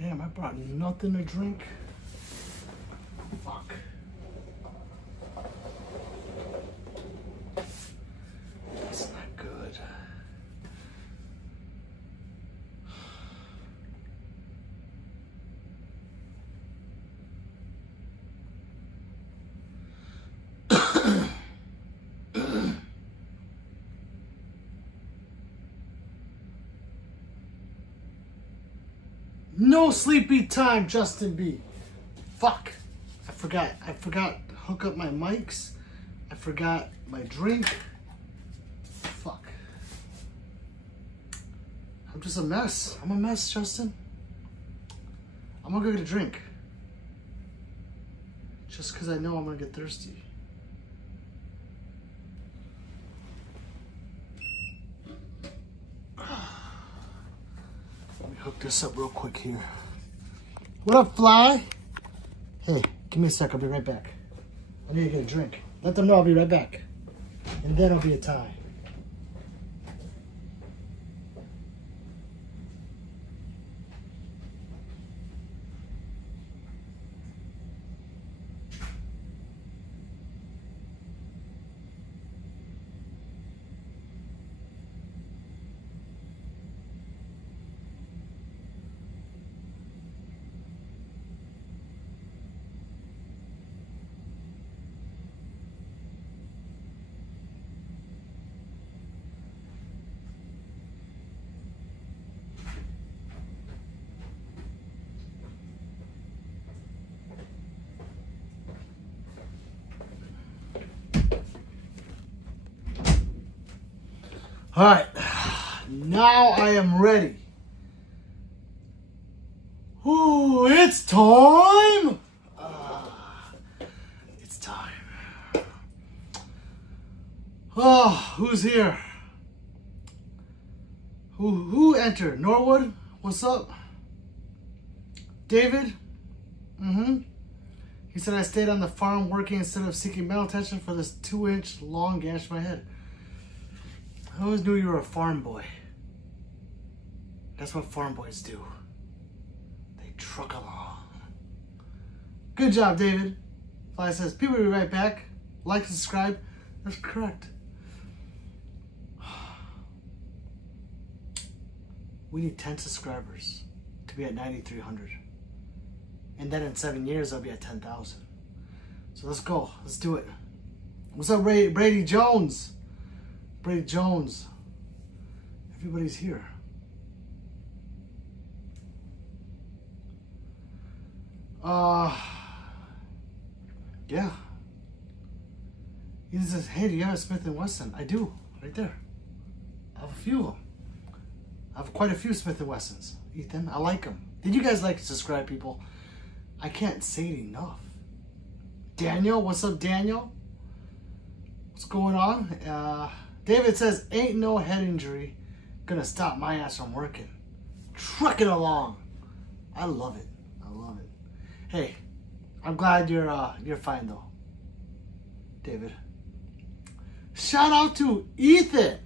Damn, I brought nothing to drink. Fuck. That's not good. No sleepy time, Justin B. Fuck. I forgot to hook up my mics. I forgot my drink. Fuck. I'm just a mess. I'm a mess, Justin. I'm gonna go get a drink. Just because I know I'm gonna get thirsty. Let me hook this up real quick here. What up, Fly? Hey, give me a sec. I'll be right back. I need to get a drink. Let them know I'll be right back. And then I'll be a tie. All right, now I am ready. Ooh, it's time. It's time. Oh, who's here? Who entered? Norwood, what's up? David? He said I stayed on the farm working instead of seeking medical attention for this 2-inch long gash in my head. I always knew you were a farm boy. That's what farm boys do. They truck along. Good job, David. Fly says, people will be right back. Like and subscribe. That's correct. We need 10 subscribers to be at 9,300. And then in 7 years, I'll be at 10,000. So let's go. Let's do it. What's up, Brady Jones? Brady Jones. Everybody's here. Yeah. He says, hey, do you have a Smith & Wesson? I do, right there. I have a few of them. I have quite a few Smith & Wessons, Ethan. I like them. Did you guys like to subscribe, people? I can't say it enough. Daniel, what's up, Daniel? What's going on? David says, ain't no head injury gonna stop my ass from working. Trucking along. I love it. I love it. Hey, I'm glad you're fine though, David. Shout out to Ethan,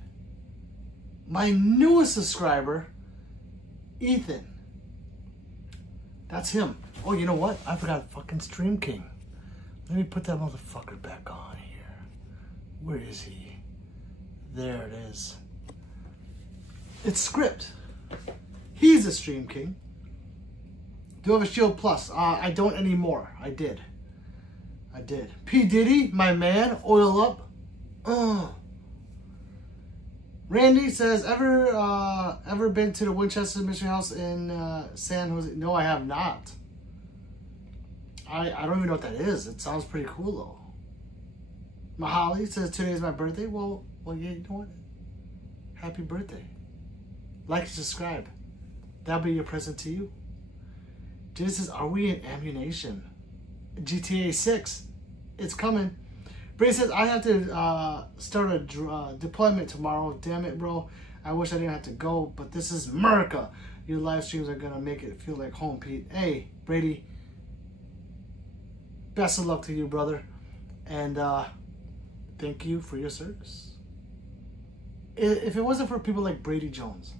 my newest subscriber, Ethan. That's him. Oh, you know what? I forgot fucking Stream King. Let me put that motherfucker back on here. Where is he? There it is. It's Script. He's a Stream King. Do you have a Shield Plus? I don't anymore. I did. P. Diddy, my man, oil up. Randy says, ever been to the Winchester Mystery House in San Jose? No, I have not. I don't even know what that is. It sounds pretty cool though. Mahali says today is my birthday. Well, yeah, you know what? Happy birthday. Like and subscribe. That'll be your present to you. Jay says, are we in ammunition? GTA 6. It's coming. Bray says, I have to start a deployment tomorrow. Damn it, bro. I wish I didn't have to go, but this is America. Your live streams are going to make it feel like home, Pete. Hey, Brady. Best of luck to you, brother. And thank you for your service. If it wasn't for people like Brady Jones,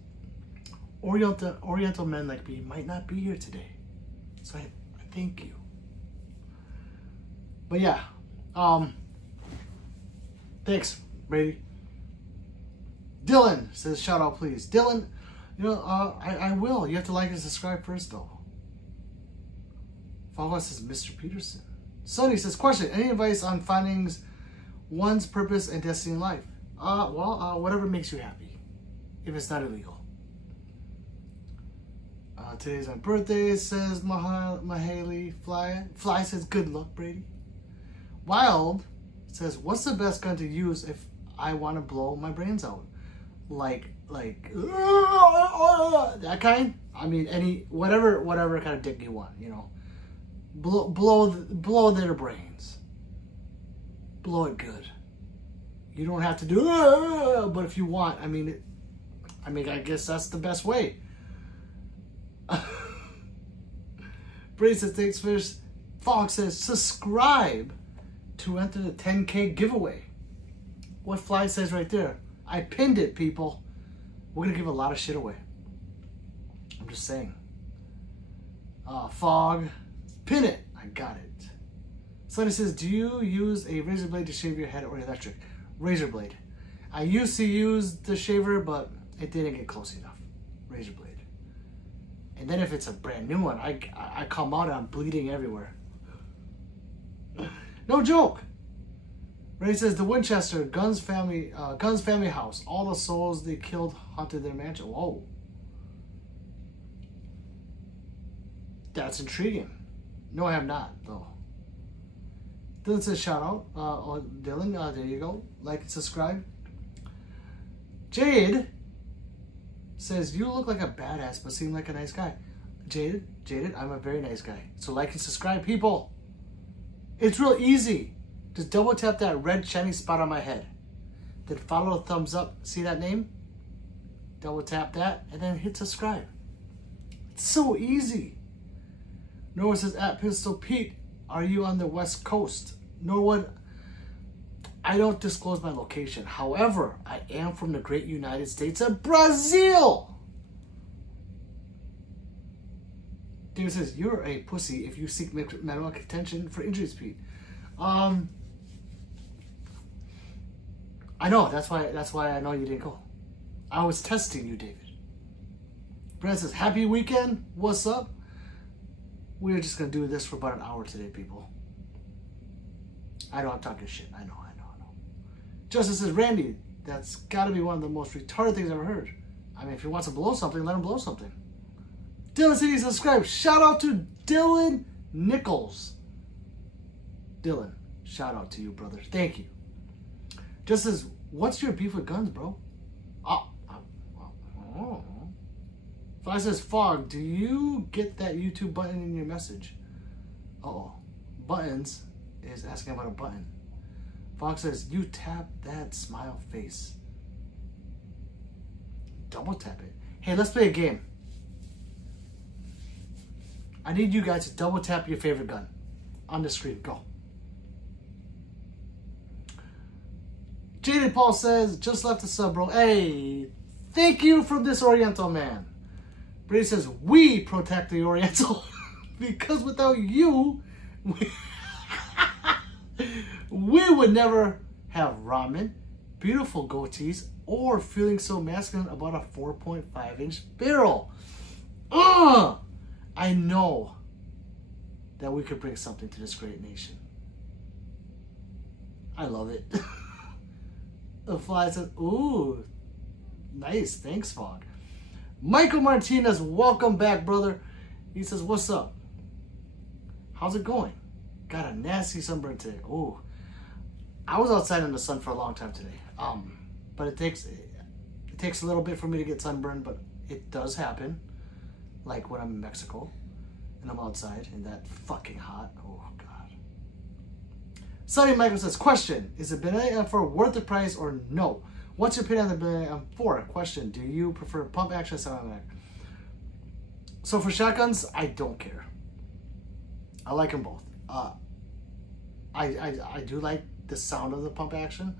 Oriental men like me might not be here today. So I thank you. But yeah, thanks, Brady. Dylan says, shout out, please. Dylan, you know, I will. You have to like and subscribe first, though. Follow us as Mr. Peterson. Sonny says, question, any advice on finding one's purpose and destiny in life? Whatever makes you happy, if it's not illegal. Today's my birthday, says Mahaley. Fly says, good luck, Brady. Wild says, what's the best gun to use if I want to blow my brains out? Like that kind? I mean, whatever kind of dick you want, you know. Blow their brains. Blow it good. You don't have to do, but if you want, I mean, I guess that's the best way. Brady says, thanks, Fish. Fox says, subscribe to enter the 10K giveaway. What Fly says right there. I pinned it, people. We're going to give a lot of shit away. I'm just saying. Fog, pin it. I got it. Sonny says, do you use a razor blade to shave your head or electric? Razor blade. I used to use the shaver, but it didn't get close enough. Razor blade. And then if it's a brand new one, I come out and I'm bleeding everywhere. No joke. Ray says, the Winchester Guns family house. All the souls they killed haunted their mansion. Whoa. That's intriguing. No, I have not, though. Dylan says, shout out. Dylan, there you go. Like and subscribe. Jade says, you look like a badass, but seem like a nice guy. Jaded, I'm a very nice guy. So like and subscribe, people. It's real easy. Just double tap that red shiny spot on my head. Then follow the thumbs up. See that name? Double tap that and then hit subscribe. It's so easy. Norwood says, at Pistol Pete, are you on the West Coast? Norwood, I don't disclose my location. However, I am from the great United States of Brazil. David says, you're a pussy if you seek medical attention for injuries, Pete. I know, that's why I know you didn't go. I was testing you, David. Brad says, happy weekend. What's up? We're just going to do this for about an hour today, people. I know I'm talking shit. I know. Justice says, Randy, that's got to be one of the most retarded things I've ever heard. I mean, if he wants to blow something, let him blow something. Dylan said he subscribed. Shout out to Dylan Nichols. Dylan, shout out to you, brother. Thank you. Just says, what's your beef with guns, bro? Oh. Fly says, Fog, do you get that YouTube button in your message? Uh-oh. Buttons is asking about a button. Fox says, you tap that smile face. Double tap it. Hey, let's play a game. I need you guys to double tap your favorite gun on the screen. Go. Jaded Paul says, just left the sub, bro. Hey, thank you from this Oriental man. Brady says, we protect the Oriental because without you, we would never have ramen, beautiful goatees, or feeling so masculine about a 4.5-inch barrel. I know that we could bring something to this great nation. I love it. The Fly says, ooh, nice. Thanks, Fog. Michael Martinez, welcome back, brother. He says, what's up? How's it going? Got a nasty sunburn today. Ooh. I was outside in the sun for a long time today. But it takes a little bit for me to get sunburned, but it does happen. Like when I'm in Mexico and I'm outside and that fucking hot. Oh, God. Sonny Michael says, question, is the Benelli M4 worth the price or no? What's your opinion on the Benelli M4? Question, do you prefer pump action or semi-automatic? So for shotguns, I don't care. I like them both. I do like the sound of the pump action.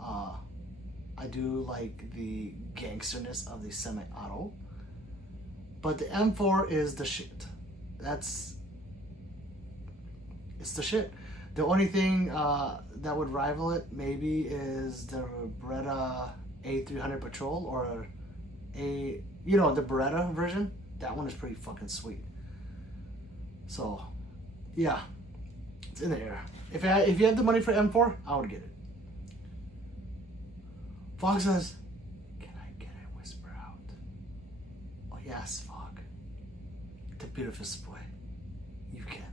I do like the gangsterness of the semi-auto. But the M4 is the shit. It's the shit. The only thing that would rival it maybe is the Beretta A300 Patrol, or the Beretta version. That one is pretty fucking sweet. So, yeah, it's in the air. If you had the money for M4, I would get it. Fogg says, "Can I get a whisper out?" Oh yes, Fogg. The beautiful boy. You can.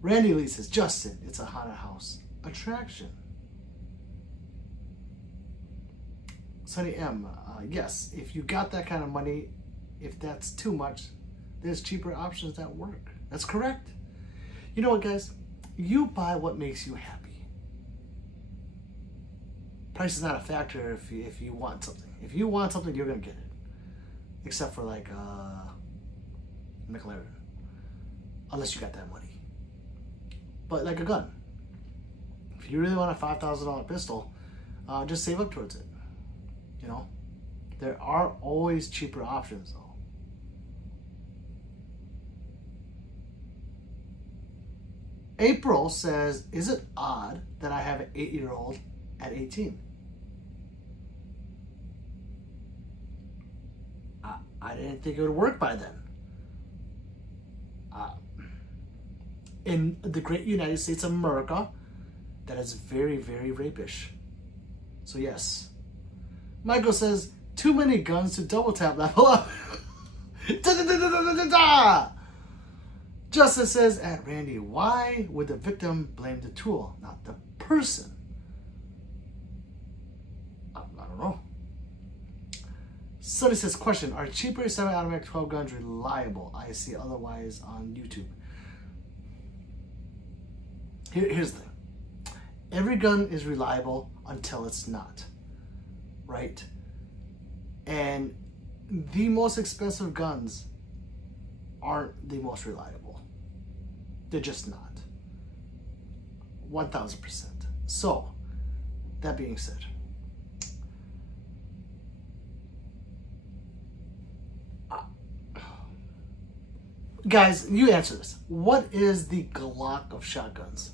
Randy Lee says, "Justin, it's a haunted house attraction." Sonny M, yes, if you got that kind of money, if that's too much, there's cheaper options that work. That's correct. You know what, guys? You buy what makes you happy. Price is not a factor if you want something. If you want something, you're going to get it. Except for like McLaren. Unless you got that money. But like a gun. If you really want a $5,000 pistol, just save up towards it. You know? There are always cheaper options though. April says, "Is it odd that I have an 8-year-old at 18? I didn't think it would work by then. In the great United States of America, that is very, very rapish. So yes." Michael says, "Too many guns to double tap level up." Justin says, "At Randy, why would the victim blame the tool, not the person?" I don't know. Sonny says, "Question, are cheaper semi-automatic 12 guns reliable? I see otherwise on YouTube." Here's the thing. Every gun is reliable until it's not. Right? And the most expensive guns aren't the most reliable. They're just not. 1000%. So, that being said, guys, you answer this. What is the Glock of shotguns?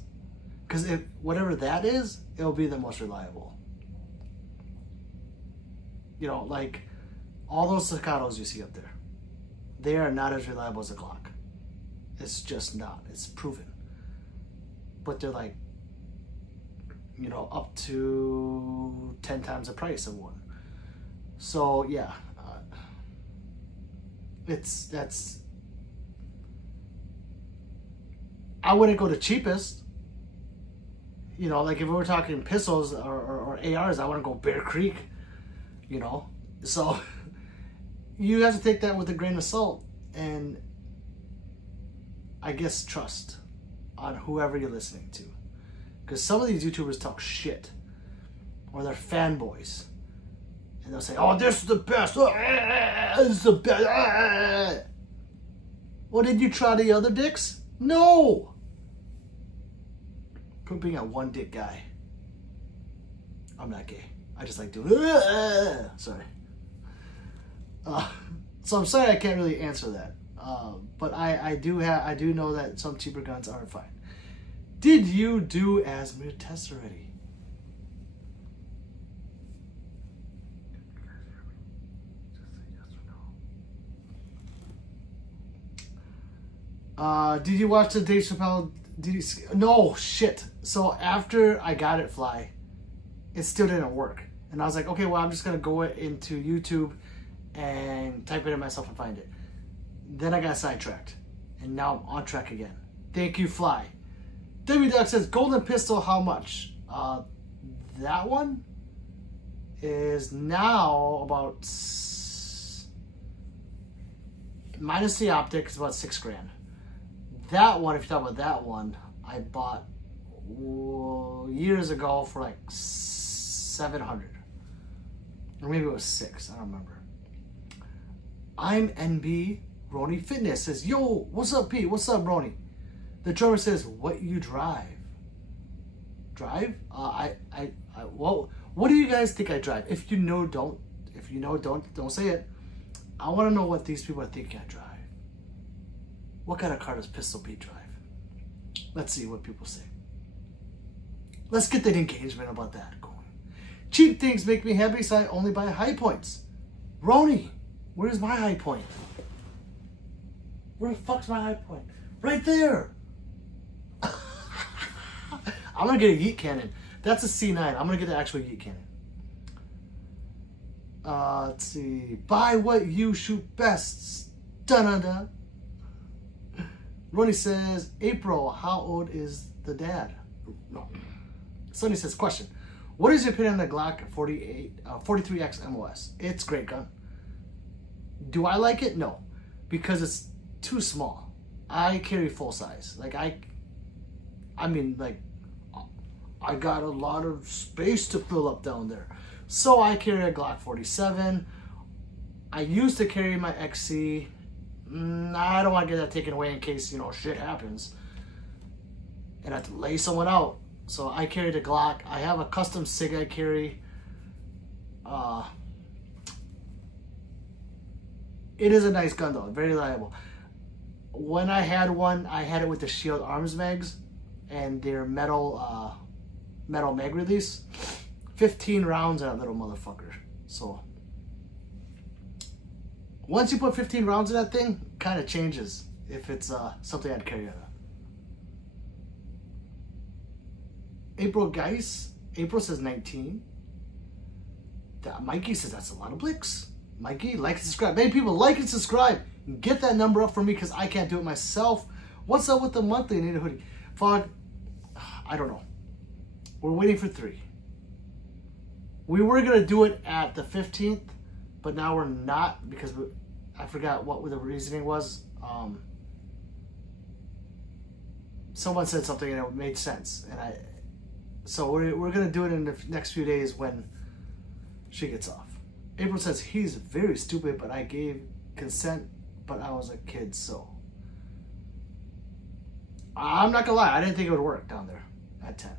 Because if whatever that is, it'll be the most reliable. You know, like all those Staccatos you see up there, they are not as reliable as a Glock. It's just not. It's proven. But they're like, you know, up to 10 times the price of one. So yeah, I wouldn't go to cheapest. You know, like if we were talking pistols or ARs, I wouldn't go Bear Creek. You know, so you have to take that with a grain of salt, and I guess trust on whoever you're listening to, because some of these YouTubers talk shit, or they're fanboys, and they'll say, "Oh, this is the best. This is the best." Well, did you try the other dicks? No. Quit being a one dick guy. I'm not gay. I just like doing. Sorry. So I'm sorry I can't really answer that. But I do know that some cheaper guns are fine. Did you do asthma tests already? Did you watch the Dave Chappelle? No, shit. So after I got it, Fly, it still didn't work. And I was like, okay, well, I'm just going to go into YouTube and type it in myself and find it. Then I got sidetracked. And now I'm on track again. Thank you, Fly. Debbie Duck says, golden pistol, how much? That one is now about, minus the optic, it's about $6,000. That one, if you're talking about that one, I bought years ago for like $700. Or maybe it was $600, I don't remember. I'm NB Roni Fitness says, yo, what's up, Pete? What's up, Roni? The drummer says, what you drive? Drive? Well, what do you guys think I drive? If you know, don't. If you know, don't say it. I want to know what these people are thinking I drive. What kind of car does Pistol Pete drive? Let's see what people say. Let's get that engagement about that going. Cheap things make me happy, so I only buy high points. Roni, where's my high point? Where the fuck's my high point? Right there. I'm gonna get a yeet cannon. That's a C9. I'm gonna get the actual yeet cannon. Let's see. Buy what you shoot best. Dun-dun-dun. Ronnie says, April, how old is the dad? No. Sonny says, question. What is your opinion on the Glock 43X MOS? It's a great gun. Do I like it? No. Because it's too small. I carry full size. Like, I got a lot of space to fill up down there. So I carry a Glock 47. I used to carry my XC. I don't want to get that taken away in case, shit happens. And I have to lay someone out. So I carry the Glock. I have a custom SIG I carry. It is a nice gun though, very reliable. When I had one, I had it with the Shield Arms mags and their metal mag release. 15 rounds in that little motherfucker. So once you put 15 rounds in that thing, it kind of changes if it's something I'd carry out of. April Geis. April says 19. Mikey says that's a lot of blicks. Mikey, like and subscribe. Many people like and subscribe. Get that number up for me because I can't do it myself. What's up with the monthly? I need a hoodie. Fog, I don't know. We're waiting for 3. We were going to do it at the 15th, but now we're not because I forgot what the reasoning was. Someone said something and it made sense. So we're going to do it in the next few days when she gets off. April says, he's very stupid, but I gave consent, but I was a kid, so. I'm not going to lie. I didn't think it would work down there at 10.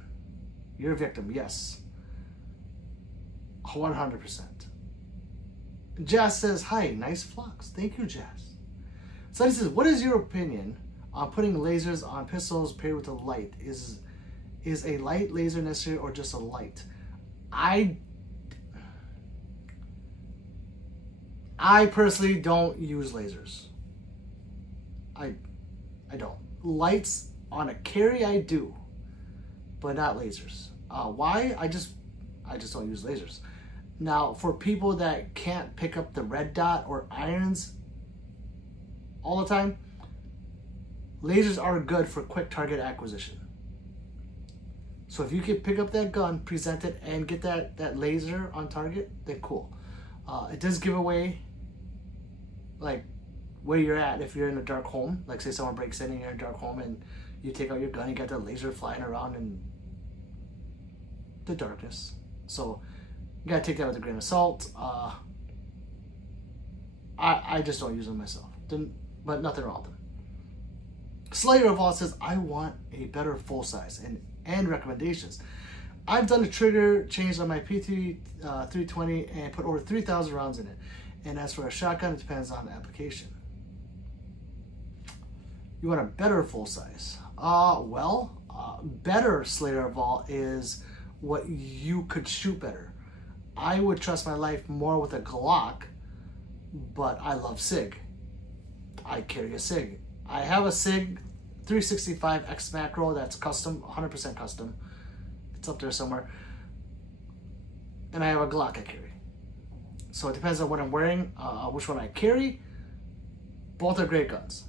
You're a victim, yes. 100%. Jazz says, hi, nice flocks. Thank you, Jazz. Sonny says, what is your opinion on putting lasers on pistols paired with a light? Is a light laser necessary or just a light? I personally don't use lasers. I don't. Lights on a carry I do, but not lasers. Why? I just don't use lasers. Now, for people that can't pick up the red dot or irons all the time, lasers are good for quick target acquisition. So if you can pick up that gun, present it, and get that laser on target, then cool. It does give away like where you're at if you're in a dark home. Like say someone breaks in and you're in a dark home and you take out your gun, you got the laser flying around in the darkness. So you gotta take that with a grain of salt. I just don't use them myself. But nothing wrong with them. Slayer of All says, I want a better full size and recommendations. I've done a trigger change on my PT 320 and put over 3,000 rounds in it. And as for a shotgun, it depends on the application. You want a better full size? Better Slayer of All is what you could shoot better. I would trust my life more with a Glock, but I love SIG. I carry a SIG. I have a SIG 365 X macro that's custom, 100% custom. It's up there somewhere. And I have a Glock I carry. So it depends on what I'm wearing, which one I carry. Both are great guns.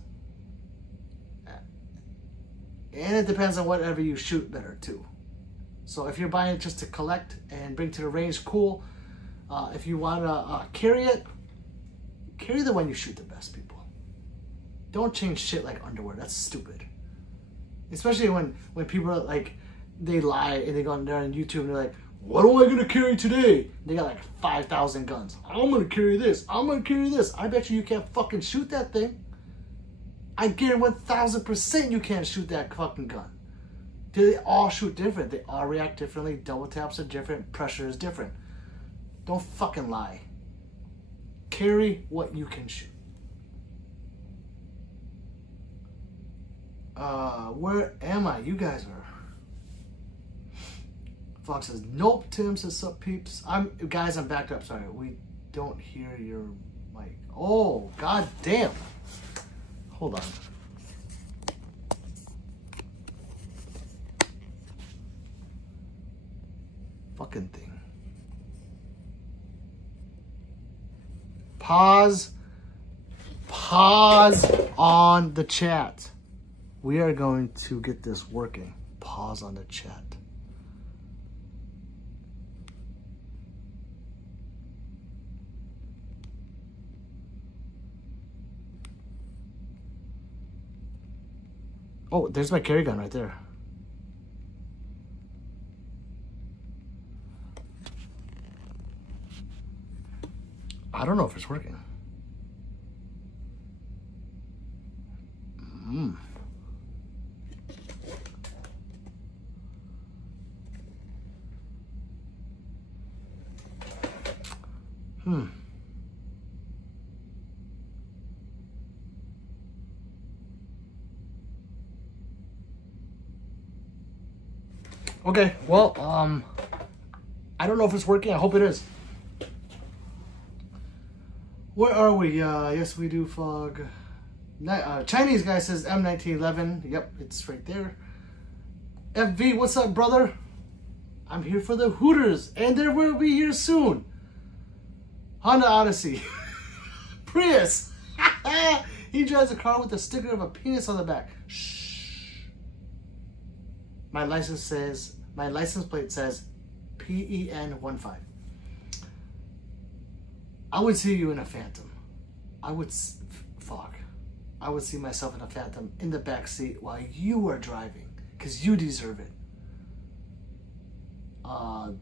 And it depends on whatever you shoot better too. So if you're buying it just to collect and bring to the range, cool. If you want to carry it, carry the one you shoot the best, people. Don't change shit like underwear. That's stupid. Especially when people are like, they lie and they go on there on YouTube and they're like, what am I going to carry today? They got like 5,000 guns. I'm going to carry this. I'm going to carry this. I bet you can't fucking shoot that thing. I guarantee 1,000% you can't shoot that fucking gun. They all shoot different. They all react differently. Double taps are different. Pressure is different. Don't fucking lie. Carry what you can shoot. Where am I? You guys are. Fox says, nope. Tim says, sup peeps. I'm backed up. Sorry. We don't hear your mic. Oh, god damn. Hold on. Fucking thing. Pause on the chat. We are going to get this working. Pause on the chat. Oh, there's my carry gun right there. I don't know if it's working. Okay, well, I don't know if it's working. I hope it is. Where are we? Yes, we do, Fog. Chinese guy says M1911. Yep, it's right there. FV, what's up, brother? I'm here for the Hooters, and there will be here soon. Honda Odyssey. Prius. He drives a car with a sticker of a penis on the back. Shh. My license plate says PEN15. I would see you in a Phantom. I would see myself in a Phantom in the back seat while you are driving, because you deserve it. Duh,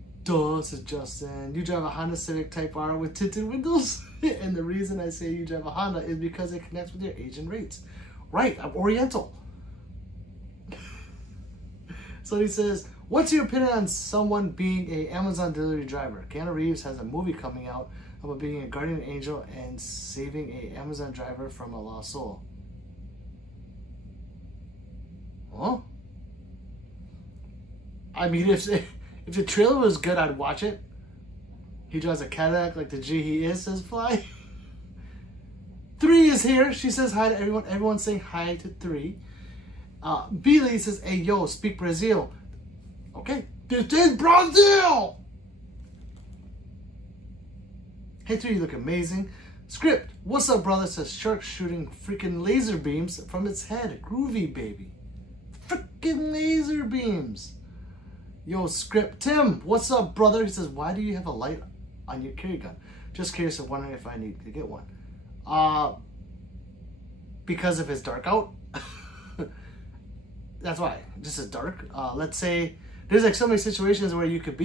says Justin. You drive a Honda Civic Type R with tinted windows? And the reason I say you drive a Honda is because it connects with your Asian rates. Right, I'm Oriental. So he says, what's your opinion on someone being a Amazon delivery driver? Keanu Reeves has a movie coming out about being a guardian angel and saving a Amazon driver from a lost soul. Huh? I mean, if the trailer was good, I'd watch it. He drives a Cadillac like the G he is, says Fly. 3 is here. She says hi to everyone. Everyone's saying hi to 3. Billy says, hey, yo, speak Brazil. Okay. This is Brazil! Hey, 3, you look amazing. Script, what's up, brother? Says shark shooting freaking laser beams from its head. Groovy, baby. Freaking laser beams. Yo, Script. Tim, what's up, brother? He says, why do you have a light on your carry gun? Just curious of wondering if I need to get one. Because if it's dark out. That's why. Just as dark. Let's say there's like so many situations where you could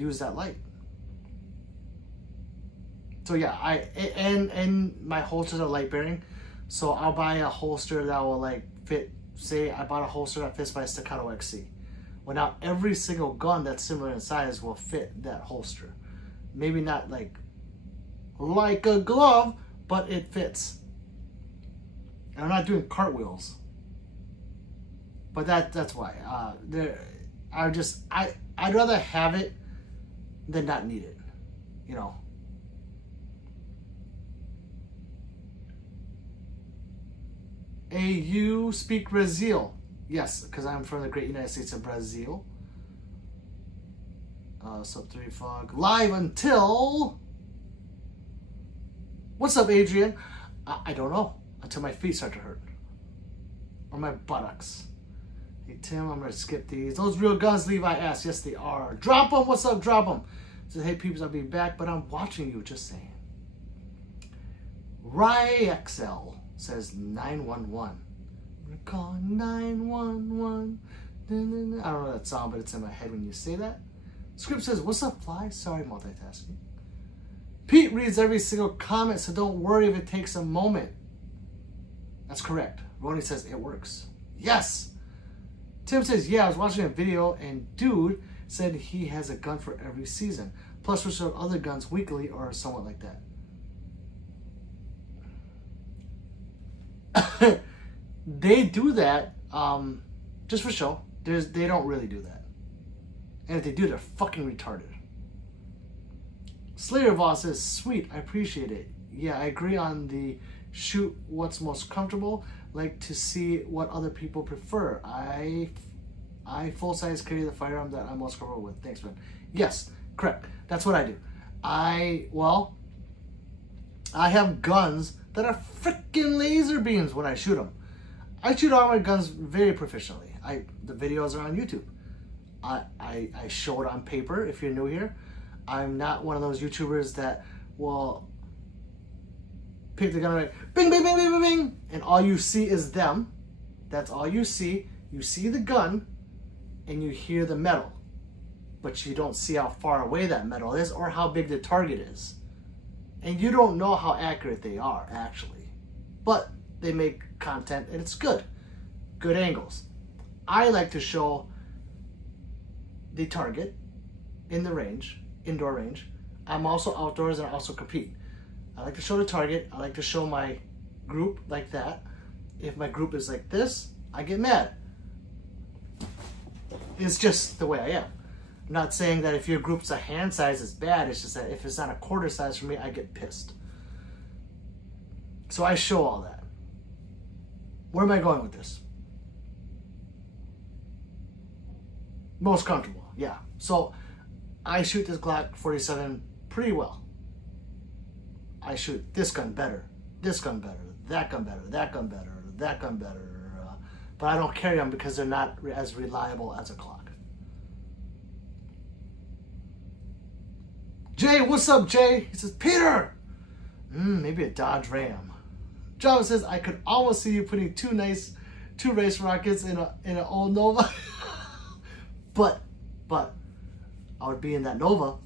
use that light. So yeah, and my holsters are light bearing, so I'll buy a holster that will like fit. Say I bought a holster that fits my Staccato XC. Well, now every single gun that's similar in size will fit that holster. Maybe not like a glove, but it fits. And I'm not doing cartwheels. But that's why. I'd rather have it than not need it. You know. You speak Brazil. Yes, because I'm from the great United States of Brazil. Sub 3 Fog. Live until... What's up, Adrian? I don't know. Until my feet start to hurt. Or my buttocks. Hey, Tim, I'm going to skip these. Those real guns, Levi asks. Yes, they are. Drop them. What's up? Drop them. Says, hey, peeps, I'll be back, but I'm watching you. Just saying. RyXL says 911. We're calling 911. I don't know that song, but it's in my head when you say that. Script says, what's up, Fly? Sorry, multitasking. Pete reads every single comment, so don't worry if it takes a moment. That's correct. Ronnie says it works. Yes. Tim says, yeah, I was watching a video and dude said he has a gun for every season. Plus we show other guns weekly or somewhat like that. But they do that just for show. They don't really do that. And if they do, they're fucking retarded. Slayer Voss says, sweet, I appreciate it. Yeah, I agree on the shoot what's most comfortable. Like to see what other people prefer. I full-size carry the firearm that I'm most comfortable with. Thanks, man. Yes, correct. That's what I do. I have guns that are freaking laser beams when I shoot them. I shoot all my guns very proficiently. The videos are on YouTube. I show it on paper if you're new here. I'm not one of those YouTubers that will pick the gun and bing, bing, bing, bing, bing, bing, and all you see is them. That's all you see. You see the gun and you hear the metal, but you don't see how far away that metal is or how big the target is. And you don't know how accurate they are, actually. But they make content and it's good. Good angles. I like to show the target in the range, indoor range. I'm also outdoors and I also compete. I like to show the target. I like to show my group like that. If my group is like this, I get mad. It's just the way I am. I'm not saying that if your group's a hand size is bad. It's just that if it's not a quarter size for me, I get pissed. So I show all that. Where am I going with this? Most comfortable, yeah. So I shoot this Glock 47 pretty well. I shoot this gun better, that gun better, that gun better, that gun better. But I don't carry them because they're not as reliable as a Glock. Jay, what's up, Jay? He says, Peter! Maybe a Dodge Ram. Java says, I could almost see you putting two race rockets in an old Nova. But I would be in that Nova.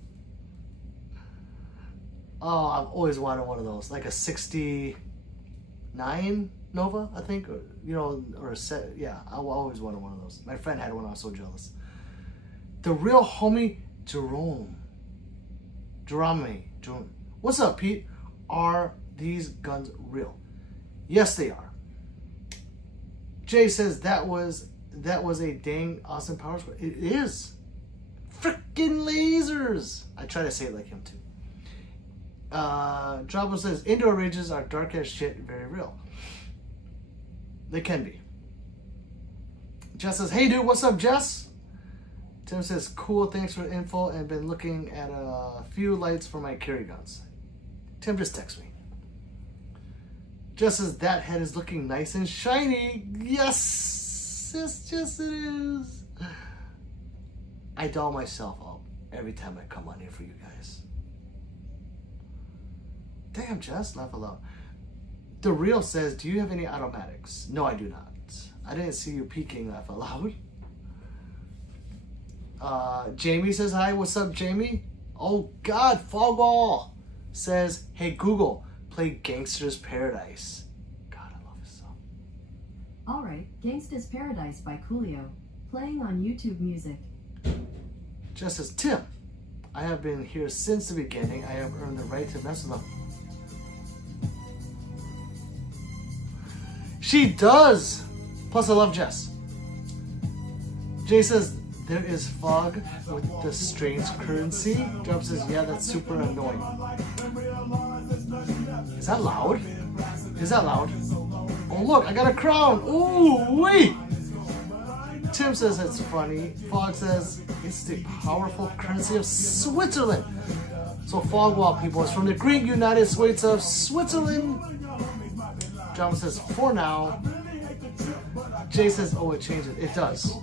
Oh, I've always wanted one of those, like a 69 Nova, I think, or a set. Yeah, I always wanted one of those. My friend had one. I was so jealous. The real homie Jerome. What's up, Pete? Are these guns real? Yes, they are. Jay says that was a dang awesome power squad. It is. Freaking lasers. I try to say it like him too. Drabo says indoor ranges are dark as shit, very real. They can be. Jess says, hey dude, what's up, Jess? Tim says, cool, thanks for the info, and been looking at a few lights for my carry guns. Tim just texted me. Jess says, that head is looking nice and shiny. Yes, yes it is. I doll myself up every time I come on here for you guys. Damn, Jess, laugh aloud. The Real says, do you have any automatics? No, I do not. I didn't see you peeking, laugh aloud. Jamie says, hi, what's up, Jamie? Oh, God, Fogball says, hey, Google, play Gangster's Paradise. God, I love this song. All right, Gangsta's Paradise by Coolio, playing on YouTube Music. Just as Tim, I have been here since the beginning. I have earned the right to mess with them. She does! Plus, I love Jess. Jay says, there is fog with the strange currency. Drop says, yeah, that's super annoying. Is that loud? Is that loud? Oh, look, I got a crown. Ooh, wait! Tim says it's funny. Fog says it's the powerful currency of Switzerland. So fog wall people is from the Great United States of Switzerland. John says for now. Jay says, oh, it changes. It does.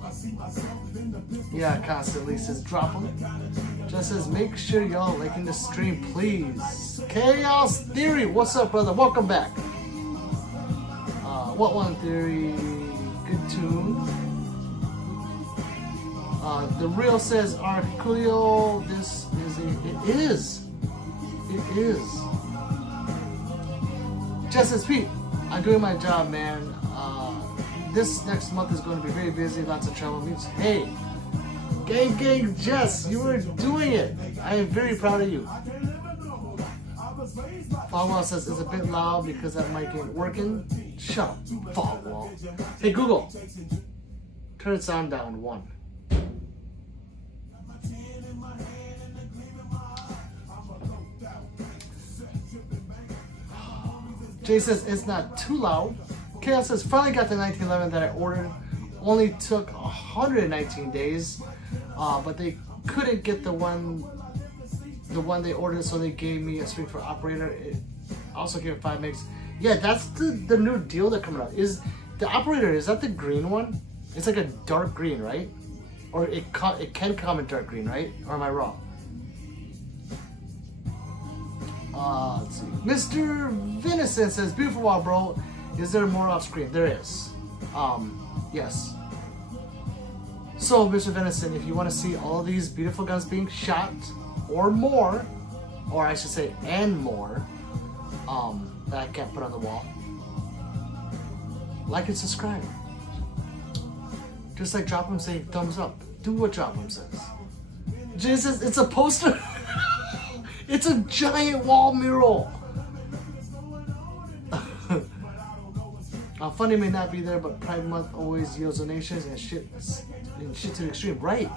Yeah, constantly says drop them. Just says make sure y'all liking the stream, please. Chaos Theory, what's up, brother? Welcome back. What one theory? Good tune. The Real says, Arculio, this is it is. It is. Just as Pete, I'm doing my job, man. This next month is going to be very busy, lots of travel meets. Hey, gang, Jess, you are doing it. I am very proud of you. Falwell says it's a bit loud because that mic ain't working. Shut up, fog wall. Hey Google, turn sound down 1. Jay says it's not too loud. Chaos says finally got the 1911 that I ordered. Only took 119 days, but they couldn't get the one they ordered, so they gave me a string for operator. It also gave 5 megs. Yeah, that's the new deal that's coming up. Is the operator, is that the green one? It's like a dark green, right? Or it can come in dark green, right? Or am I wrong? Let's see. Mr. Venison says, beautiful wall, bro. Is there more off screen? There is. Yes. So, Mr. Venison, if you want to see all these beautiful guns being shot, or more, or I should say, and more, that I can't put on the wall, like and subscribe. Just like Drop 'em saying thumbs up. Do what Drop 'em says. Jesus, it's a poster. It's a giant wall mural. Funny may not be there, but Pride Month always yields donations and shit to the extreme. Right.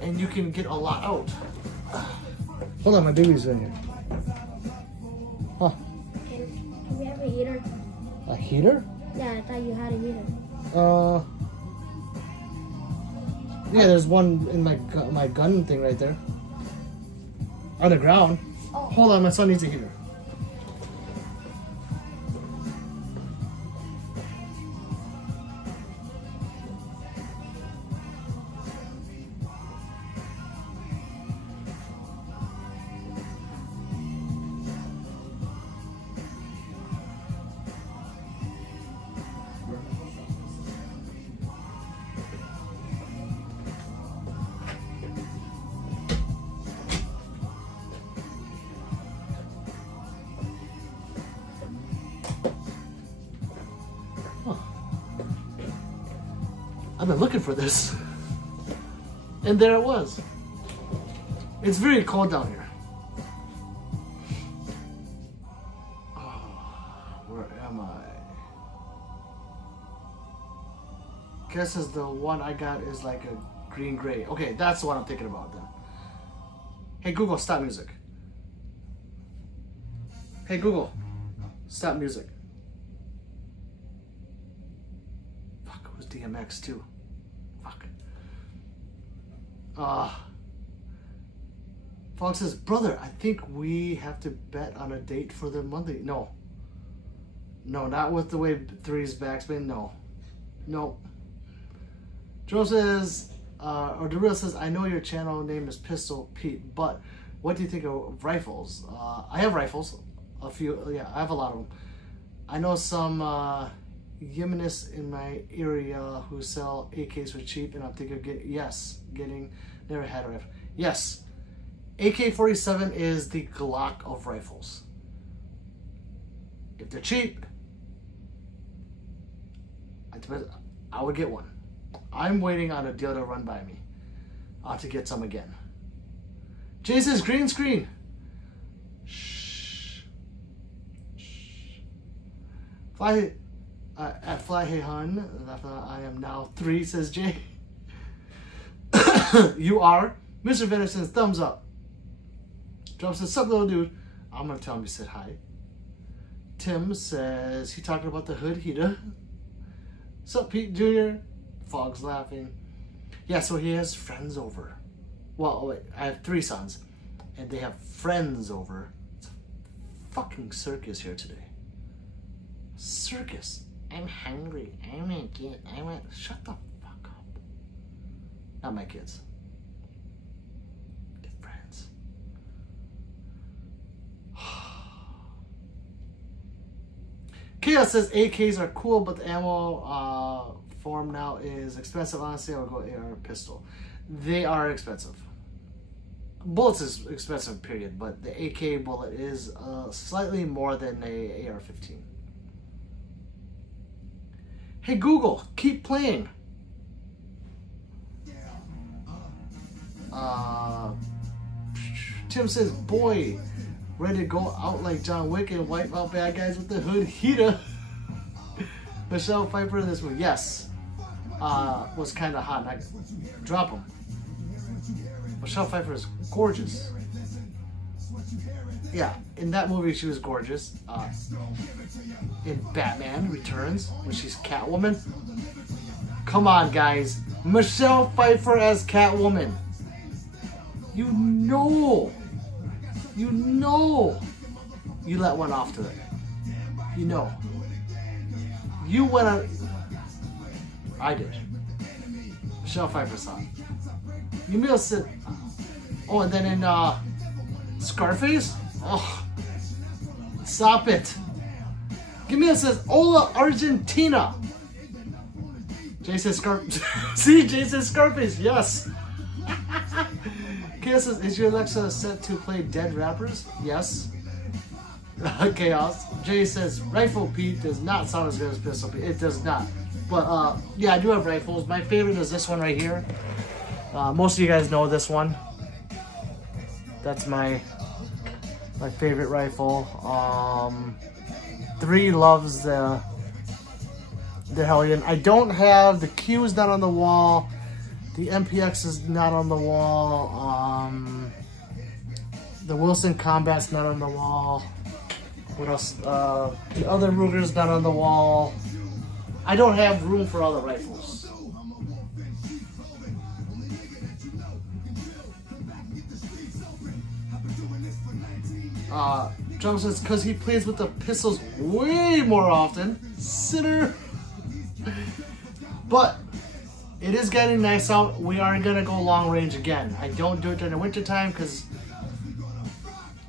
And you can get a lot out. Hold on, my baby's in here. Huh. Can we have a heater? A heater? Yeah, I thought you had a heater. Yeah, there's one in my gun thing right there. On the ground. Oh. Hold on, my son needs a heater. I've been looking for this. And there it was. It's very cold down here. Oh, where am I? Guesses the one I got is like a green gray. Okay, that's the one I'm thinking about then. Hey Google, stop music. Hey Google, stop music. Fuck, it was DMX too. Fuck. Fox says, brother, I think we have to bet on a date for the Monday. No. No, not with the way three's backspin. No. No. Joe says, or Darrell says, I know your channel name is Pistol Pete, but what do you think of rifles? I have rifles. A few. Yeah, I have a lot of them. I know some Yemenists in my area who sell AKs for cheap, and I'm thinking of getting, never had a rifle. Yes. AK-47 is the Glock of rifles. If they're cheap, I would get one. I'm waiting on a deal to run by me. I'll have to get some again. Jay says green screen. Shh. Shh. Fly at Fly Hey Hun. I am now 3, says Jay. You are. Mr. Venderson's thumbs up. Drop says, sup little dude. I'm gonna tell him you said hi. Tim says he talking about the hood heater. Sup Pete Jr. Fog's laughing. Yeah, so he has friends over. Well, oh wait, I have 3 sons, and they have friends over. It's a fucking circus here today. Circus. I'm hungry. I'm a kid. Shut the fuck up. Not my kids. Get friends. Chaos says AKs are cool, but the ammo form now is expensive. Honestly, I would go AR pistol. They are expensive. Bullets is expensive, period, but the AK bullet is slightly more than a AR-15. Hey Google, keep playing. Tim says, boy, ready to go out like John Wick and wipe out bad guys with the hood heater. Michelle Pfeiffer in this movie, yes, was kind of hot. Drop him. Michelle Pfeiffer is gorgeous. Yeah, in that movie she was gorgeous. In Batman Returns, when she's Catwoman. Come on, guys. Michelle Pfeiffer as Catwoman. You know. You let one off to it. You know. You went on. I did. Michelle Pfeiffer saw it. You may have said. Oh, and then in Scarface? Oh. Stop it. Give me a says Ola Argentina. Jay says See, Jay says Scarface, yes. Chaos says, is your Alexa set to play dead rappers? Yes. Chaos. Jay says, Rifle Pete does not sound as good as Pistol Pete. It does not. But yeah, I do have rifles. My favorite is this one right here. Most of you guys know this one. That's my favorite rifle. 3 loves the Hellion. I don't have the Q is not on the wall. The MPX is not on the wall. The Wilson Combat's not on the wall. What else? The other Ruger's not on the wall. I don't have room for all the rifles. Drum says, because he plays with the pistols way more often. Sinner. But it is getting nice out. We are going to go long range again. I don't do it during the winter time because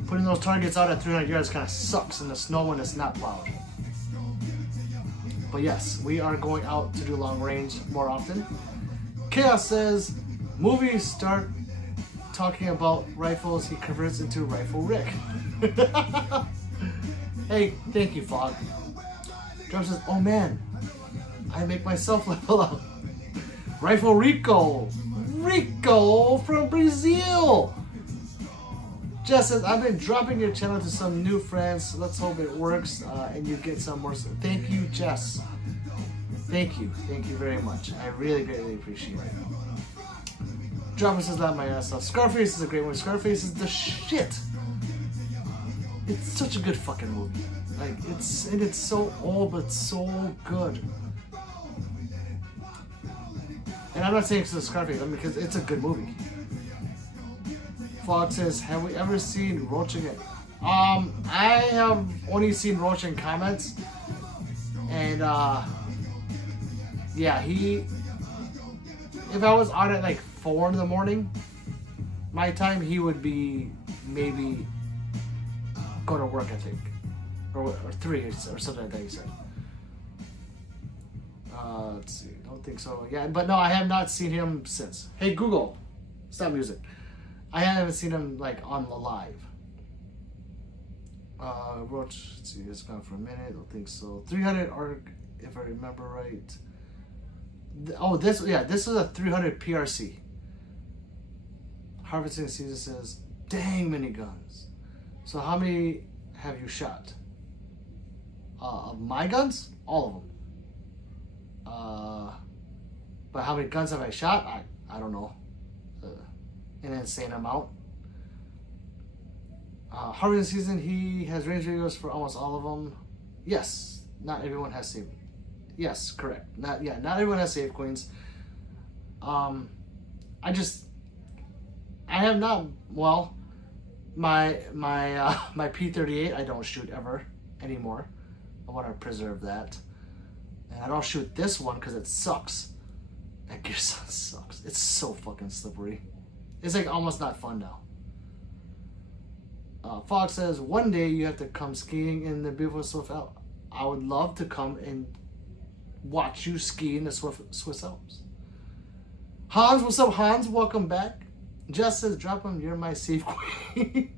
putting those targets out at 300 yards kind of sucks in the snow when it's not plowed. But yes, we are going out to do long range more often. Chaos says, movies start talking about rifles, he converts into Rifle Rick. Hey, thank you, Fog. Drum says, oh man, I make myself level up. Rifle Rico. Rico from Brazil. Jess says, I've been dropping your channel to some new friends. Let's hope it works and you get some more. Thank you, Jess. Thank you. Thank you very much. I really greatly appreciate it. Dropper says, not my ass off. Scarface is a great one. Scarface is the shit. It's such a good fucking movie. Like, it's so old, but so good. And I'm not saying it's a Scarface, I mean, because it's a good movie. Fox says, have we ever seen Roaching it? I have only seen Roaching comments. And, yeah, if I was on at like 4 in the morning, my time, he would be maybe go to work, I think. Or 3 or something like that, he said. Let's see. Don't think so. Yeah, but no, I have not seen him since. Hey, Google, stop music. I haven't seen him like on the live. Roach, let's see, it's gone for a minute. I don't think so. 300 arc, if I remember right. Oh, this is a 300 PRC. Harvesting Season says, dang many guns. So how many have you shot? Of my guns? All of them. But how many guns have I shot? I don't know. An insane amount. Harvesting Season, he has range videos for almost all of them. Yes, not everyone has save. Yes, correct. Not everyone has save queens. I have not. Well, my P38 I don't shoot ever anymore. I want to preserve that, and I don't shoot this one because it sucks. That gear sucks. It's so fucking slippery. It's like almost not fun now. Fox says, one day you have to come skiing in the beautiful Swiss Alps. I would love to come and watch you ski in the Swiss Alps. Hans, what's up, Hans? Welcome back. Jess says, drop him, you're my safe queen.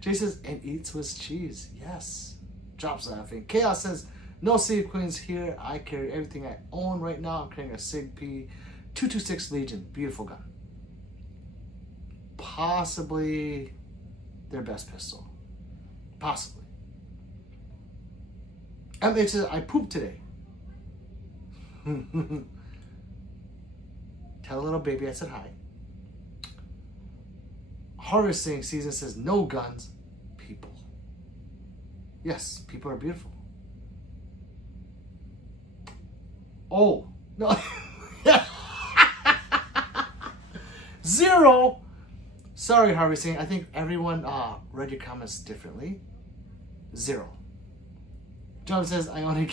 Jay says, and eat Swiss cheese. Yes. Drops laughing. Chaos says, no safe queens here. I carry everything I own right now. I'm carrying a Sig P 226 Legion. Beautiful gun. Possibly their best pistol. Possibly. MH says, I pooped today. Tell little baby I said hi. Harvesting season says, no guns, people. Yes, people are beautiful. Oh, no. 0. Sorry, Harvesting. I think everyone read your comments differently. 0. John says, I only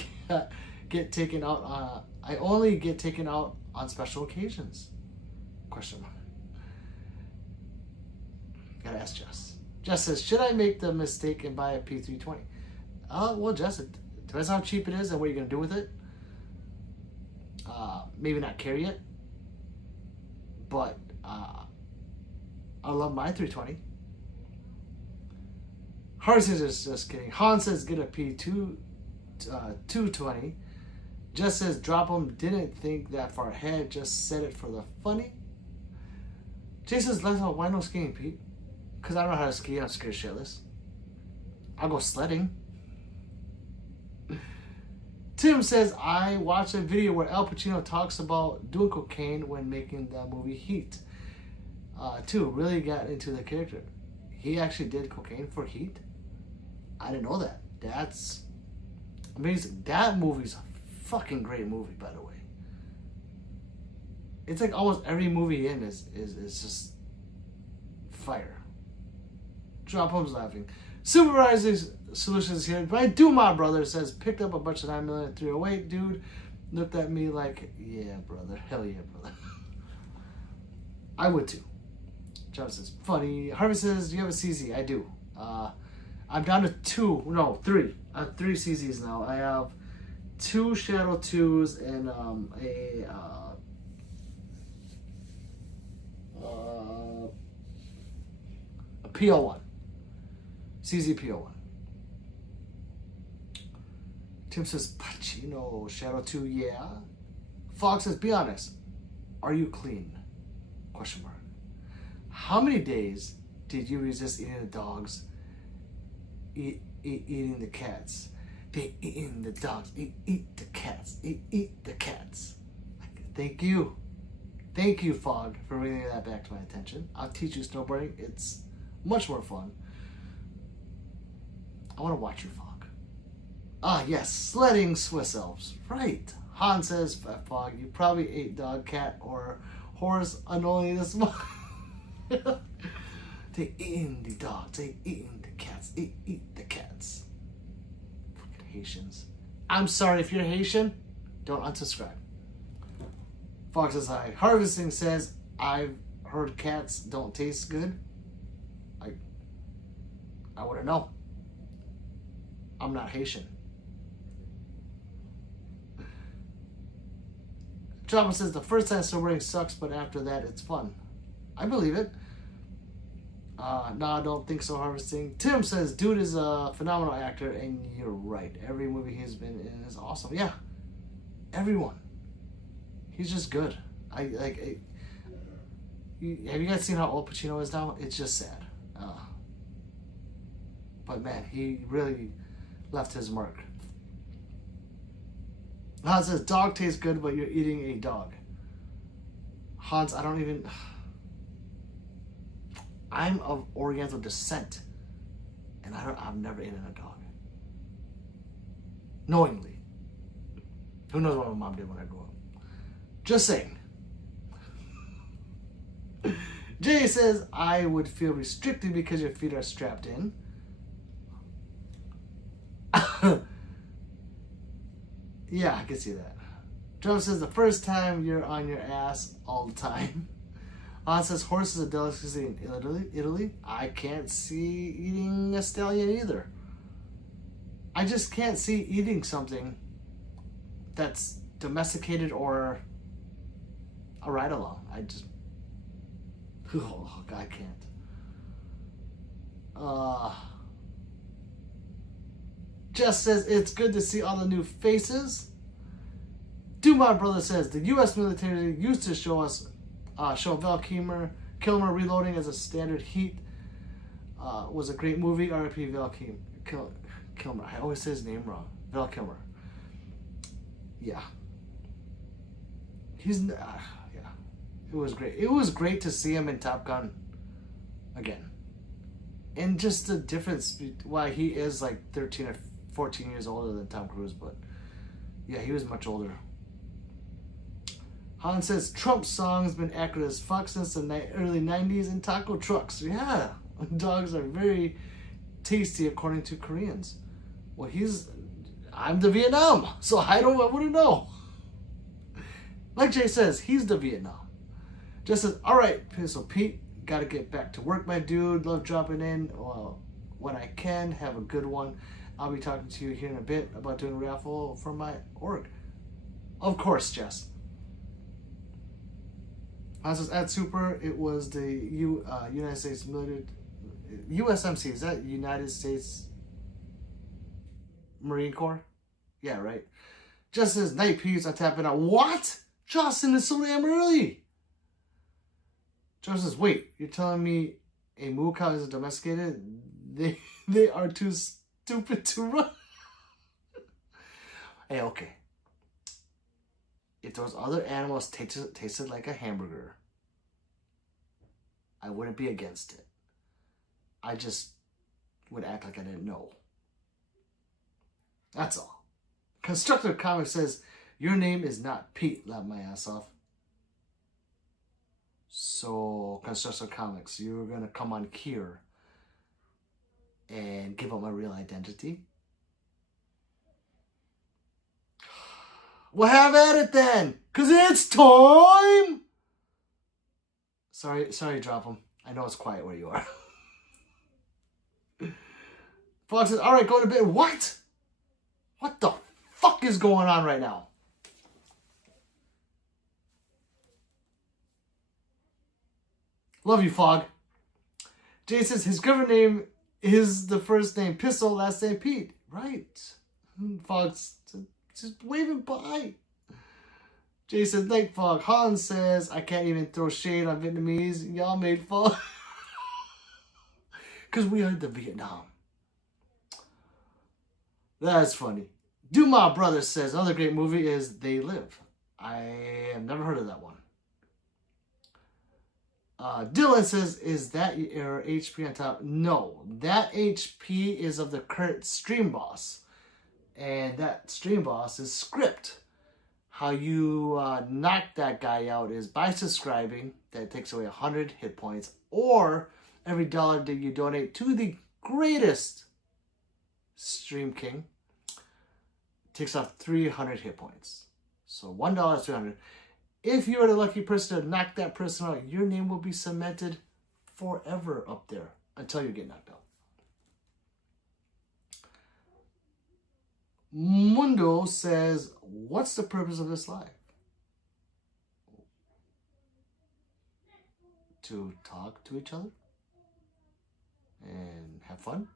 get taken out. I only get taken out on special occasions. Question mark. Gotta ask Jess. Jess says, should I make the mistake and buy a P320? Well, Jess, it depends how cheap it is and what you're gonna do with it. Maybe not carry it, but I love my 320. Harrison is just kidding. Han says get a P220. Jess says drop them. Didn't think that far ahead. Just said it for the funny. Jay says why no skiing, Pete? Because I don't know how to ski. I'm scared shitless. I'll go sledding. Tim says, I watched a video where Al Pacino talks about doing cocaine when making the movie Heat. Too, really got into the character. He actually did cocaine for Heat? I didn't know that. That's amazing. That movie's a fucking great movie, by the way. It's like almost every movie in is just fire. Drop home's laughing. Supervising Solutions here. But I do, my brother says, picked up a bunch of 9mm 308, dude. Looked at me like, yeah, brother. Hell yeah, brother. I would too. Travis says, funny. Harvey says, do you have a CZ? I do. I'm down to 3. I have 3 CZs now. I have 2 Shadow 2s and a PL1. CZ PL1. Tim says, Pacino, Shadow 2, yeah. Fox says, be honest. Are you clean? Question mark. How many days did you resist eating the dogs, eating the cats? They eating the dogs, eat the cats, eat the cats. Thank you. Thank you, Fog, for bringing that back to my attention. I'll teach you snowboarding. It's much more fun. I want to watch you, Fog. Ah, yes, sledding Swiss elves. Right. Han says, Fog, you probably ate dog, cat, or horse unknowingly this month. They eating the dogs, they eating the cats, they eat the cats. Fucking Haitians. I'm sorry, if you're Haitian, don't unsubscribe. Fox says hi. Harvesting says, I've heard cats don't taste good. I wouldn't know. I'm not Haitian. Java says, the first time snowboarding sucks, but after that, it's fun. I believe it. No, I don't think so, Harvesting. Tim says, dude is a phenomenal actor, and you're right. Every movie he's been in is awesome. Yeah. Everyone. He's just good. Have you guys seen how old Pacino is now? It's just sad. But man, he really left his mark. Hans says, dog tastes good, but you're eating a dog. Hans, I'm of Oriental descent, and I've never eaten a dog. Knowingly. Who knows what my mom did when I grew up. Just saying. Jay says, I would feel restricted because your feet are strapped in. Yeah, I can see that. Joe says, the first time you're on your ass all the time. Han says, horse is a delicacy in Italy. I can't see eating a stallion either. I just can't see eating something that's domesticated or a ride-along. I can't. Jess says, it's good to see all the new faces. My brother says, the U.S. military used to show Val Kilmer Reloading as a standard Heat. Was a great movie. R.I.P. Val Kilmer. I always say his name wrong. Val Kilmer. Yeah. Yeah. It was great. It was great to see him in Top Gun again. And just the difference, why he is like 13 or 14 years older than Tom Cruise, but yeah, he was much older. Han says, Trump's song's been accurate as fuck since the early 90s in taco trucks. Yeah, dogs are very tasty according to Koreans. Well, I'm the Vietnam, so I wouldn't know. Like Jay says, he's the Vietnam. Just says, all right, so Pete, gotta get back to work, my dude. Love dropping in. Well, when I can, have a good one. I'll be talking to you here in a bit about doing a raffle for my org. Of course, Jess. I says, at Super, it was the United States military, USMC, is that United States Marine Corps? Yeah, right. Just says, night peeps, I'm tapping out. What? Justin, it's so damn early. Justin says, wait, you're telling me a moo cow isn't domesticated? They are too stupid to run. Hey, okay. If those other animals tasted like a hamburger, I wouldn't be against it. I just would act like I didn't know. That's all. Constructor Comics says, your name is not Pete. Laugh my ass off. So, Constructor Comics, you're going to come on here and give up my real identity? Well, have at it then, because it's time! Sorry, drop them. I know it's quiet where you are. Fox says, all right, go to bed. What? What the fuck is going on right now? Love you, Fog. Jay says his government name is the first name Pistol, last name Pete. Right. Fog's just waving by. Jay says, night Fog. Hans says, I can't even throw shade on Vietnamese. Y'all made fun. Because we are the Vietnam. That's funny. Dumas Brothers says, another great movie is They Live. I have never heard of that one. Dylan says, is that your HP on top? No, that HP is of the current stream boss. And that stream boss is script. How you knock that guy out is by subscribing. That takes away 100 hit points. Or every dollar that you donate to the greatest Stream King takes off 300 hit points. So $1 is 300. If you are the lucky person to knock that person out, your name will be cemented forever up there until you get knocked out. Mundo says, what's the purpose of this live? To talk to each other and have fun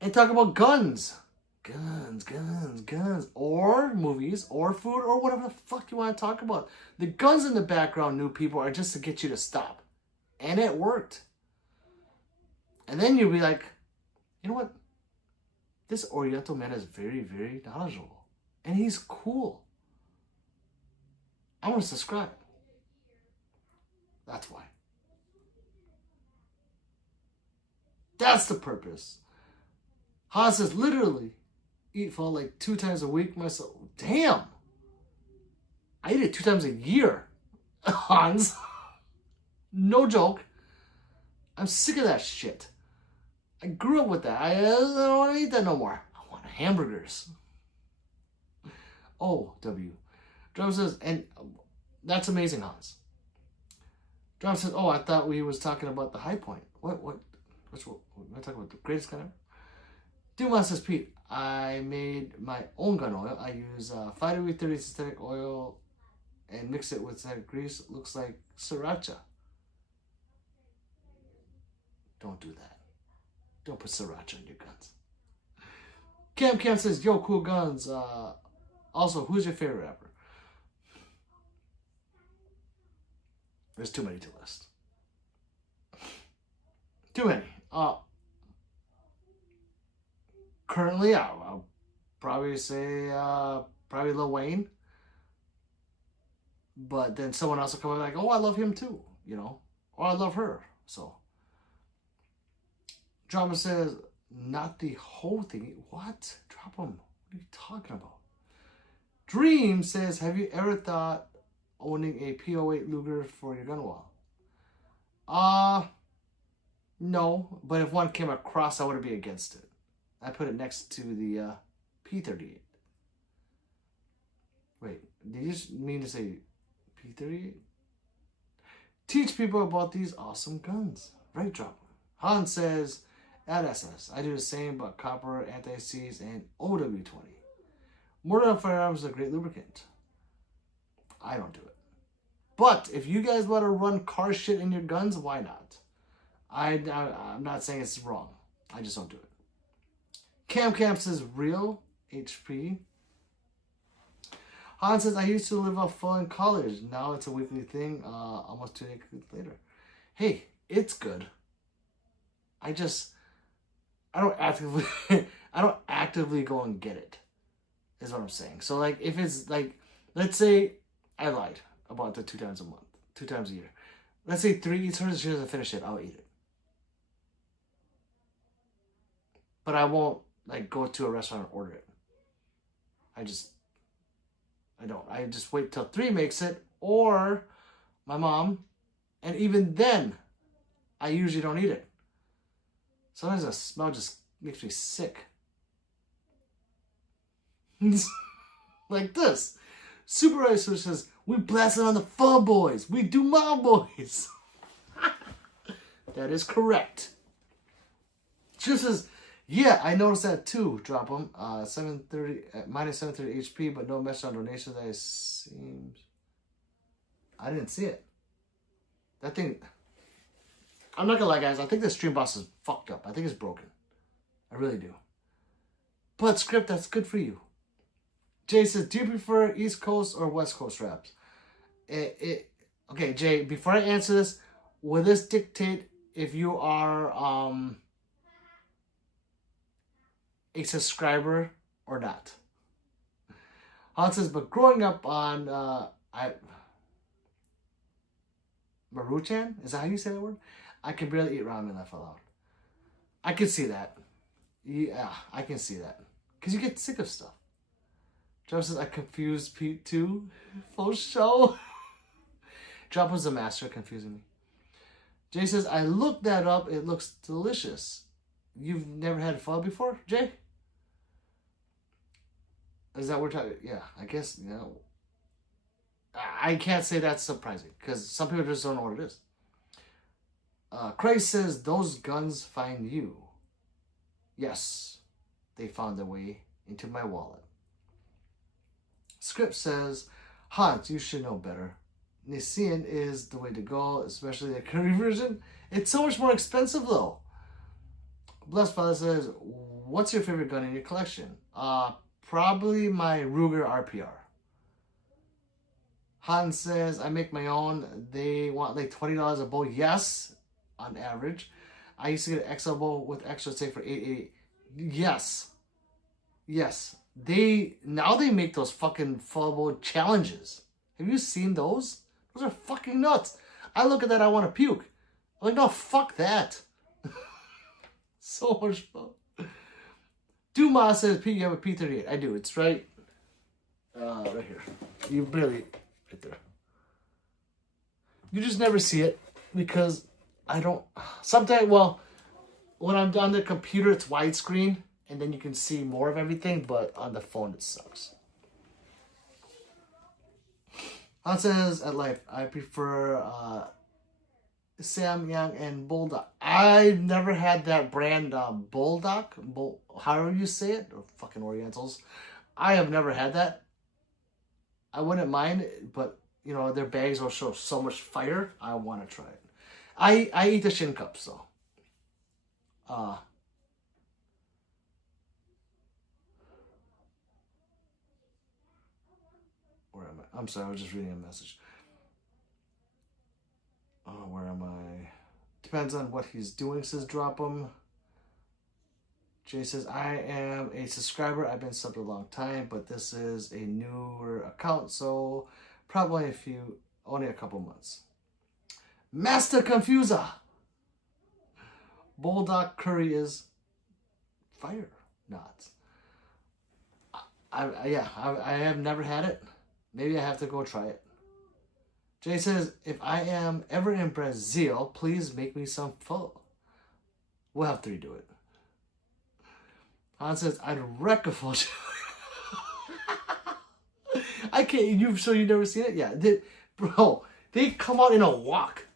and talk about guns. Guns, or movies, or food, or whatever the fuck you want to talk about. The guns in the background, new people, are just to get you to stop. And it worked. And then you'll be like, you know what? This Oriental man is very, very knowledgeable. And he's cool. I want to subscribe. That's why. That's the purpose. Hans says, literally, eat for like 2 times a week myself. Damn. I eat it 2 times a year. Hans. No joke. I'm sick of that shit. I grew up with that. I don't want to eat that no more. I want hamburgers. O.W. Drum says, and that's amazing, Hans. Drum says, oh, I thought we was talking about the high point. What? Am I talking about the greatest gun ever? Dumas says, Pete, I made my own gun oil. I use 5W30 synthetic oil and mix it with synthetic grease. It looks like sriracha. Don't do that. Don't put sriracha in your guns. Cam says, yo, cool guns. Also, who's your favorite rapper? There's too many to list. Too many. Currently, I'll probably say probably Lil Wayne. But then someone else will come and like, oh, I love him too, you know, or I love her. So, Drama says, not the whole thing. What? Drop him. What are you talking about? Dream says, have you ever thought owning a P08 Luger for your gun wall? No, but if one came across, I wouldn't be against it. I put it next to the P38. Wait, did you just mean to say P38? Teach people about these awesome guns. Right, drop. Han says, at SS, I do the same, but copper, anti-seize, and OW20. Modern Firearms is a great lubricant. I don't do it. But if you guys want to run car shit in your guns, why not? I'm not saying it's wrong. I just don't do it. Cam says, real HP. Han says, I used to live off full in college. Now it's a weekly thing, almost 2 days later. Hey, it's good. I don't actively go and get it, is what I'm saying. So, like, if it's, like, let's say I lied about the 2 times a month, 2 times a year. Let's say 3 eats hers, she doesn't finish it, I'll eat it. But I won't, like, go to a restaurant and order it. I don't. I just wait till 3 makes it, or my mom, and even then, I usually don't eat it. Sometimes the smell just makes me sick. Like this. Super Ice says, we blasted on the Fall Boys. We do Mom Boys. That is correct. She says, yeah, I noticed that too. Drop them. 730 minus 730 HP, but no message on donations. I didn't see it. That thing. I'm not gonna lie, guys. I think the stream boss is fucked up. I think it's broken. I really do. But script, that's good for you. Jay says, do you prefer East Coast or West Coast raps? Okay, Jay. Before I answer this, will this dictate if you are a subscriber or not? Han says, but growing up on Maruchan, is that how you say that word? I can barely eat ramen laugh aloud. I can see that. Yeah, I can see that. Because you get sick of stuff. Drop says, I confused Pete too. Full show. Drop was a master at confusing me. Jay says, I looked that up. It looks delicious. You've never had pho before, Jay? Is that what we're talking? Yeah, I guess, you know. I can't say that's surprising because some people just don't know what it is. Craig says, those guns find you. Yes, they found their way into my wallet. Script says, Hans, you should know better. Nissan is the way to go, especially the curry version. It's so much more expensive though. Blessed Father says, what's your favorite gun in your collection? Probably my Ruger RPR. Hans says, I make my own. They want like $20 a bow. Yes, on average. I used to get an XL bow with extra say for $8.80. Yes. Yes. Now they make those fucking full bow challenges. Have you seen those? Those are fucking nuts. I look at that, I want to puke. I'm like, no, fuck that. So much fun. Dumas says, Pete, you have a P38. I do. It's right here. You barely, right there. You just never see it because I don't, sometimes, well, when I'm on the computer, it's widescreen and then you can see more of everything, but on the phone, it sucks. Han says, at life, I prefer Samyang and Bulldog. I've never had that brand Bulldog, however you say it, or fucking Orientals. I have never had that. I wouldn't mind it, but you know their bags will show so much fire. I want to try it. I eat the shin cups so. Where am I? I'm sorry, I was just reading a message. Where am I? Depends on what he's doing, says drop him. Jay says, I am a subscriber. I've been subbed a long time, but this is a newer account, so probably only a couple months. Master Confuser. Bulldog Curry is fire nuts. I have never had it. Maybe I have to go try it. Jay says, if I am ever in Brazil, please make me some pho. We'll have 3 do it. Han says, I'd wreck a pho. I can't. So you've never seen it? Yeah. Bro, they come out in a walk.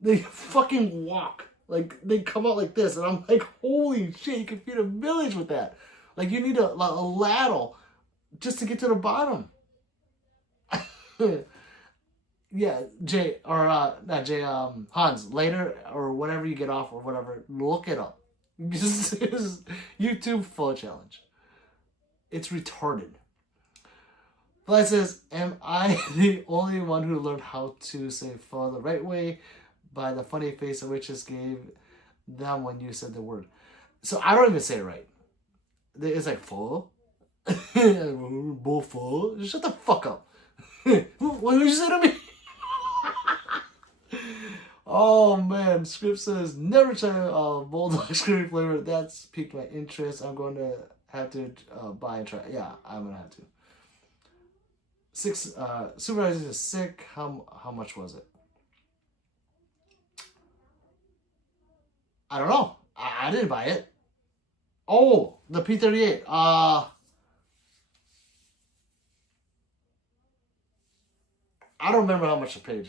They fucking walk. Like, they come out like this. And I'm like, holy shit, you can feed a village with that. Like, you need a ladle just to get to the bottom. Yeah, Jay, or not Jay, Hans, later, or whenever you get off or whatever, look it up. Just YouTube pho challenge. It's retarded. Fly says, am I the only one who learned how to say pho the right way by the funny face of which just gave them when you said the word? So I don't even say it right. It's like pho. Pho. Shut the fuck up. What did you say to me? Oh man, Script says, never try Bulldog Screaming flavor. That's piqued my interest. I'm going to have to buy and try. Yeah, I'm going to have to. 6, Supervisor is sick. How much was it? I don't know. I didn't buy it. Oh, the P38. I don't remember how much I paid.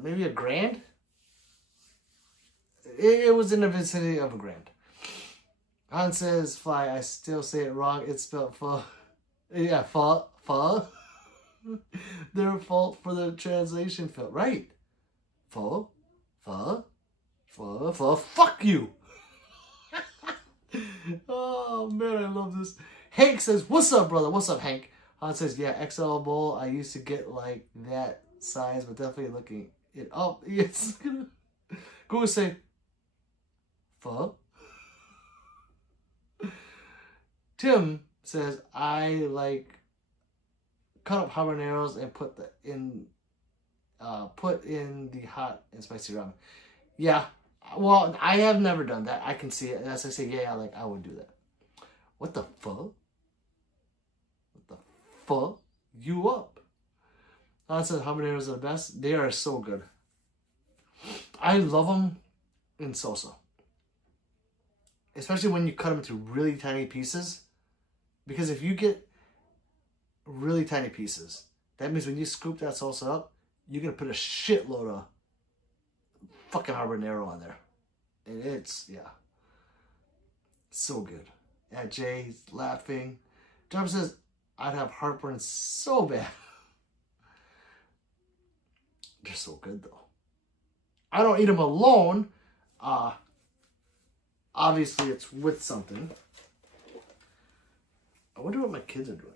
Maybe $1,000? It was in the vicinity of $1,000. Han says, Fly, I still say it wrong. It's spelled pho. Yeah, pho. Their fault for the translation fail. Right. Pho. Fuck you. Oh, man, I love this. Hank says, what's up, brother? What's up, Hank? Han says, yeah, XL bowl. I used to get like that size, but definitely looking it up. It's gonna go and say, pho. Tim says, I like cut up habaneros and put in the hot and spicy ramen. Yeah, well, I have never done that. I can see it. As I say, yeah, like I would do that. What the fuck? What the fuck? You up? I said habaneros are the best. They are so good. I love them in salsa. Especially when you cut them into really tiny pieces. Because if you get really tiny pieces, that means when you scoop that salsa up, you're going to put a shitload of fucking habanero on there. And it's, yeah. So good. Yeah, Jay's laughing. John says, I'd have heartburn so bad. They're so good, though. I don't eat them alone. Obviously, it's with something. I wonder what my kids are doing.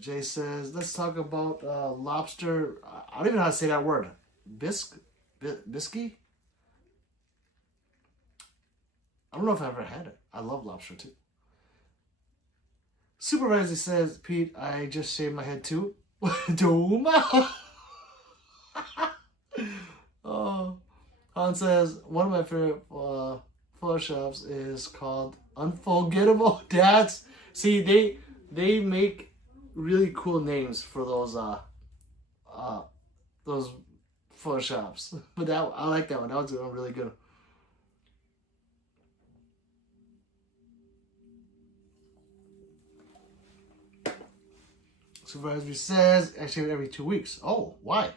Jay says, let's talk about lobster. I don't even know how to say that word. Bisky? I don't know if I've ever had it. I love lobster too. Supervisor says, Pete, I just shaved my head too. Duma. Oh, Han says, one of my favorite pho shops is called Unforgettable. See, they make really cool names for those pho shops. But I like that one. That was really good. Supervisor says, I shave it every 2 weeks. Oh, why?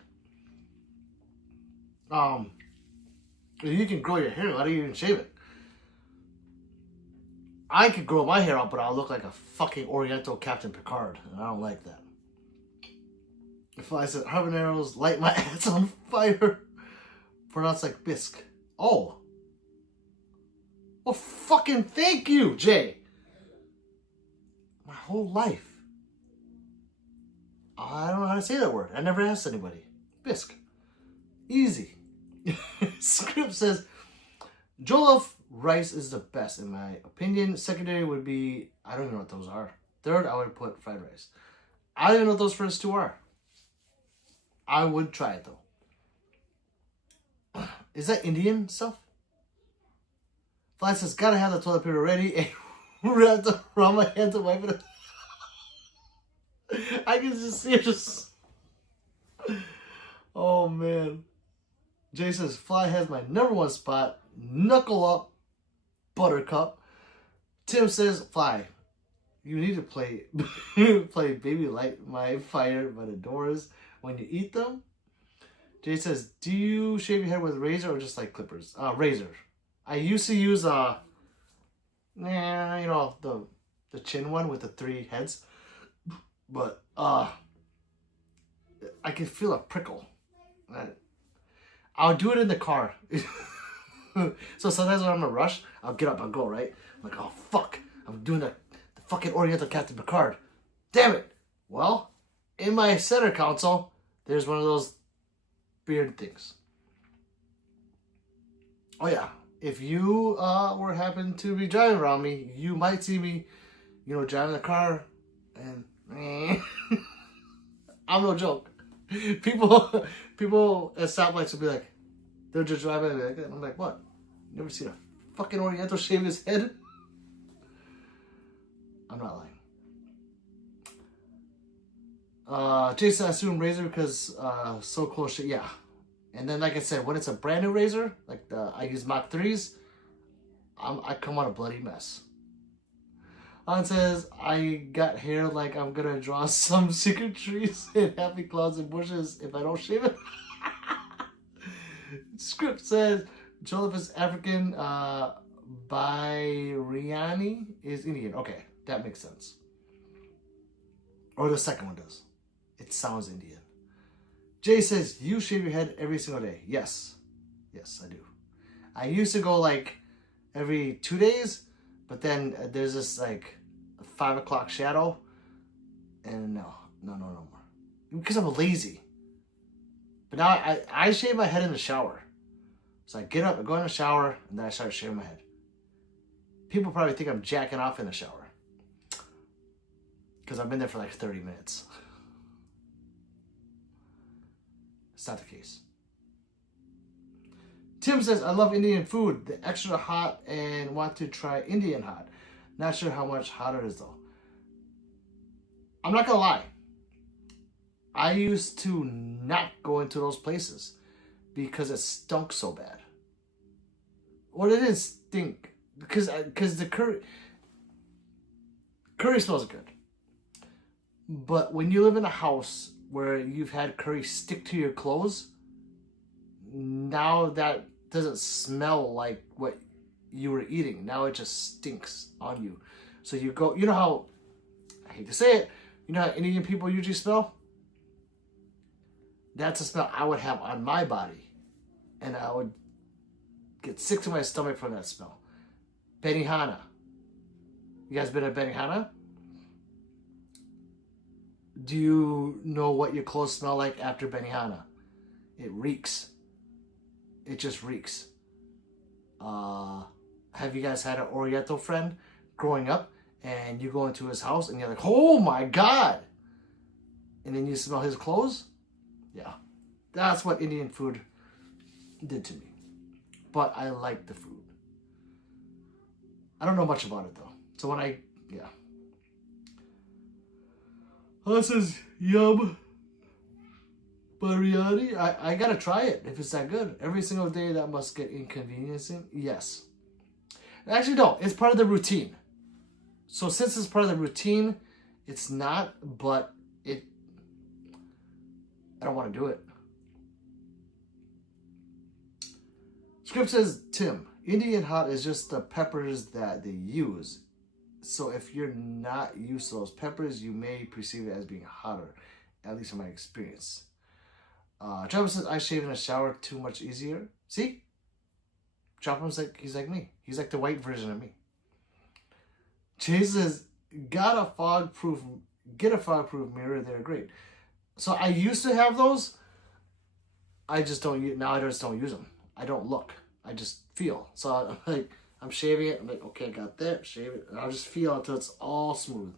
You can grow your hair. Why do you even shave it? I could grow my hair out, but I'll look like a fucking Oriental Captain Picard, and I don't like that. If I said habaneros light my ass on fire, pronounced like bisque. Oh. Well, fucking thank you, Jay. My whole life. I don't know how to say that word. I never asked anybody. Bisque. Easy. Script says, jollof rice is the best in my opinion. Secondary would be, I don't even know what those are. Third, I would put fried rice. I don't even know what those first two are. I would try it though. Is that Indian stuff? Fly says, gotta have the toilet paper ready and wrapped around my hand to wipe it. I can just see it just... Oh man. Jay says, Fly has my number one spot. Knuckle up, Buttercup. Tim says, Fly, you need to play play Baby Light My Fire by the Doors when you eat them. Jay says, do you shave your head with razor or just like clippers? Razor. I used to use the chin one with the 3 heads. But I can feel a prickle. I'll do it in the car. So sometimes when I'm in a rush, I'll get up and go, right? I'm like, oh fuck, I'm doing the fucking Oriental Captain Picard. Damn it. Well, in my center console, there's one of those beard things. Oh yeah, if you were happen to be driving around me, you might see me, driving the car, and I'm no joke. People at stoplights will be like, they're just driving, and I'm like, what? You never seen a fucking Oriental shave his head? I'm not lying. Jason, I assume razor because so close shit, yeah. And then, like I said, when it's a brand new razor, like I use Mach 3s, I come out a bloody mess. On says, I got hair like I'm gonna draw some secret trees and happy clouds and bushes if I don't shave it. Script says, jollof is African, biryani is Indian. Okay, that makes sense. Or the second one does. It sounds Indian. Jay says, you shave your head every single day. Yes. Yes, I do. I used to go like every 2 days, but then there's this like 5 o'clock shadow. And no more. Because I'm lazy. But now I shave my head in the shower. So I get up, I go in the shower, and then I start shaving my head. People probably think I'm jacking off in the shower. Because I've been there for like 30 minutes. It's not the case. Tim says, I love Indian food. The extra hot and want to try Indian hot. Not sure how much hotter it is though. I'm not going to lie. I used to not go into those places because it stunk so bad. Well, it didn't stink because the curry smells good. But when you live in a house where you've had curry stick to your clothes, now that doesn't smell like what you were eating. Now it just stinks on you. So you go, you know how, I hate to say it, you know how Indian people usually smell? That's the smell I would have on my body. And I would get sick to my stomach from that smell. Benihana. You guys been at Benihana? Do you know what your clothes smell like after Benihana? It reeks. It just reeks. Have you guys had an Oriental friend growing up and you go into his house and you're like, oh my God. And then you smell his clothes? Yeah. That's what Indian food did to me. But I like the food. I don't know much about it though. So when yeah. Oh, says, yum. Biryani, I gotta try it if it's that good. Every single day that must get inconveniencing. Yes. Actually, no. It's part of the routine. So since it's part of the routine, it's not, but I don't want to do it. Script says, Tim, Indian hot is just the peppers that they use. So if you're not used to those peppers, you may perceive it as being hotter, at least in my experience. Travis says, I shave in the shower too much easier. See? Travis he's like me. He's like the white version of me. Jay says, get a fog-proof mirror. They're great. So I used to have those, I just don't use, now I just don't use them. I don't look. I just feel. So I'm shaving it. I'm like, okay, I got that. Shave it. And I'll just feel until it's all smooth.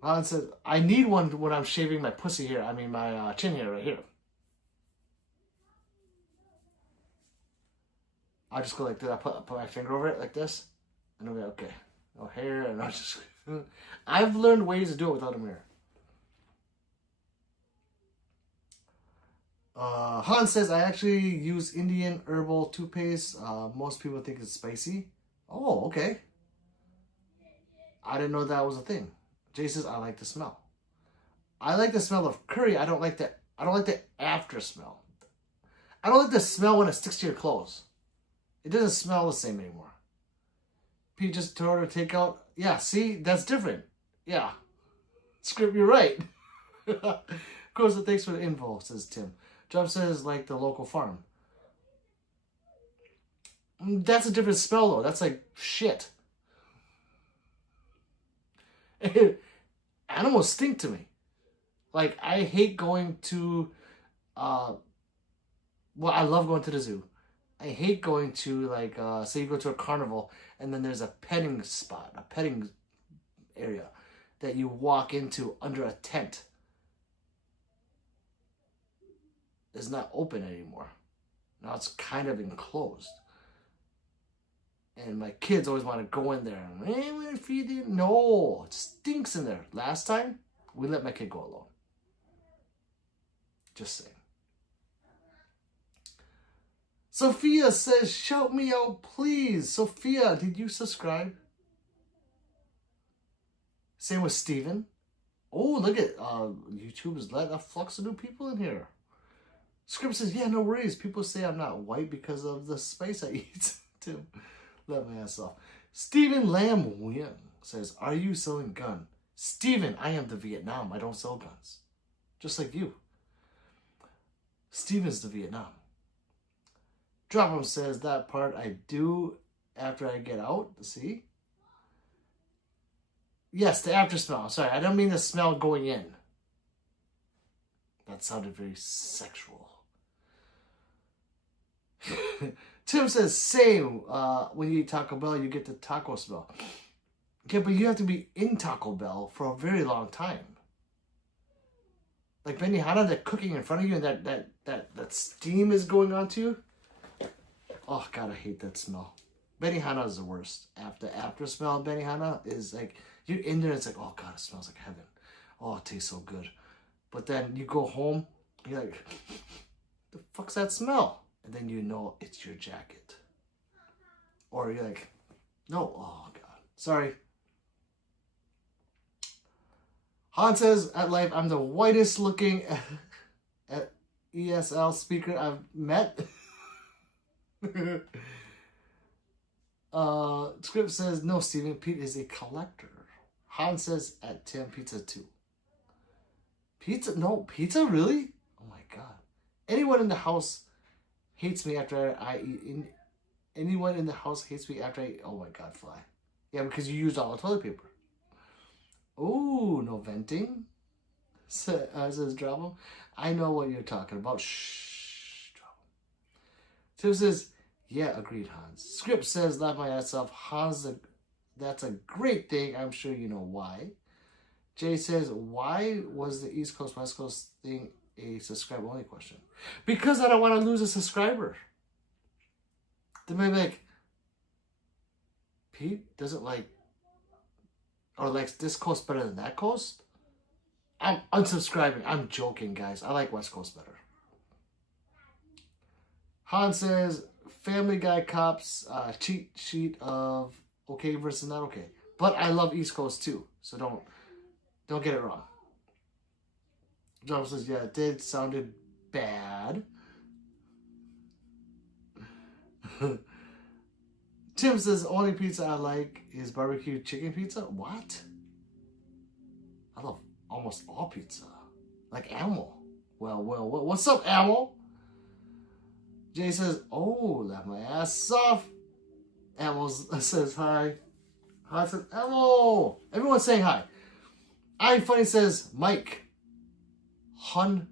Ron says, I need one when I'm shaving my pussy hair. I mean, my chin hair right here. I just go like this. I put my finger over it like this. And I'll be like, okay. No hair. And I'll just... I've learned ways to do it without a mirror. Han says, I actually use Indian herbal toothpaste. Most people think it's spicy. Oh, okay. I didn't know that was a thing. Jay says, I like the smell. I like the smell of curry. I don't like the after smell. I don't like the smell when it sticks to your clothes. It doesn't smell the same anymore. Pete just to order takeout. Yeah, see, that's different. Yeah. Script, you're right. Of course, thanks for the info, says Tim. Job says, like the local farm. That's a different smell, though. That's like shit. Animals stink to me. Like, I hate going to, well, I love going to the zoo. I hate going to, like, say you go to a carnival, and then there's a petting spot, a petting area that you walk into under a tent. It's not open anymore. Now it's kind of enclosed. And my kids always want to go in there. And, hey, we're gonna feed it. No, it stinks in there. Last time, we let my kid go alone. Just saying. Sophia says, shout me out, please. Sophia, did you subscribe? Same with Steven. Oh, look at YouTube has let a flux of new people in here. Script says, yeah, no worries. People say I'm not white because of the spice I eat. Tim, let my ass off. Stephen Lamb Wing says, are you selling gun? Stephen, I am the Vietnam. I don't sell guns. Just like you. Stephen's the Vietnam. Drop 'em says, that part I do after I get out. See? Yes, the after smell. Sorry, I don't mean the smell going in. That sounded very sexual. Tim says, same. When you eat Taco Bell, you get the taco smell. Okay, but you have to be in Taco Bell for a very long time. Like Benihana, they're cooking in front of you and that steam is going on to you. Oh, God, I hate that smell. Benihana is the worst. After smell of Benihana is like, you're in there, it's like, oh, God, it smells like heaven. Oh, it tastes so good. But then you go home, you're like, the fuck's that smell? And then you know it's your jacket. Or you're like, no, oh, God. Sorry. Han says, at life, I'm the whitest looking at ESL speaker I've met. Script says, no, Steven, Pete is a collector. Han says, at Tim Pizza 2. Pizza? No, pizza? Really? Oh my God. Anyone in the house hates me after I eat. Anyone in the house hates me after I eat. Oh my God, fly. Yeah, because you used all the toilet paper. Oh, no venting? Says drop 'em. I know what you're talking about. Shh, drop 'em. Tim says, yeah, agreed, Hans. Script says, laugh my ass off. Hans, that's a great thing. I'm sure you know why. Jay says, why was the East Coast, West Coast thing a subscriber-only question? Because I don't want to lose a subscriber. They might be like, Pete doesn't like, or likes this coast better than that coast? I'm unsubscribing. I'm joking, guys. I like West Coast better. Han says, Family Guy cops cheat sheet of okay versus not okay. But I love East Coast too, so don't get it wrong. John says, yeah, it did sounded bad. Tim says, only pizza I like is barbecue chicken pizza. What? I love almost all pizza. Like Amel. Well, what's up, Amel? Jay says, oh, laugh my ass off. Amel says hi. Han says, Amel. Everyone's saying hi. I Funny says, Mike. Hun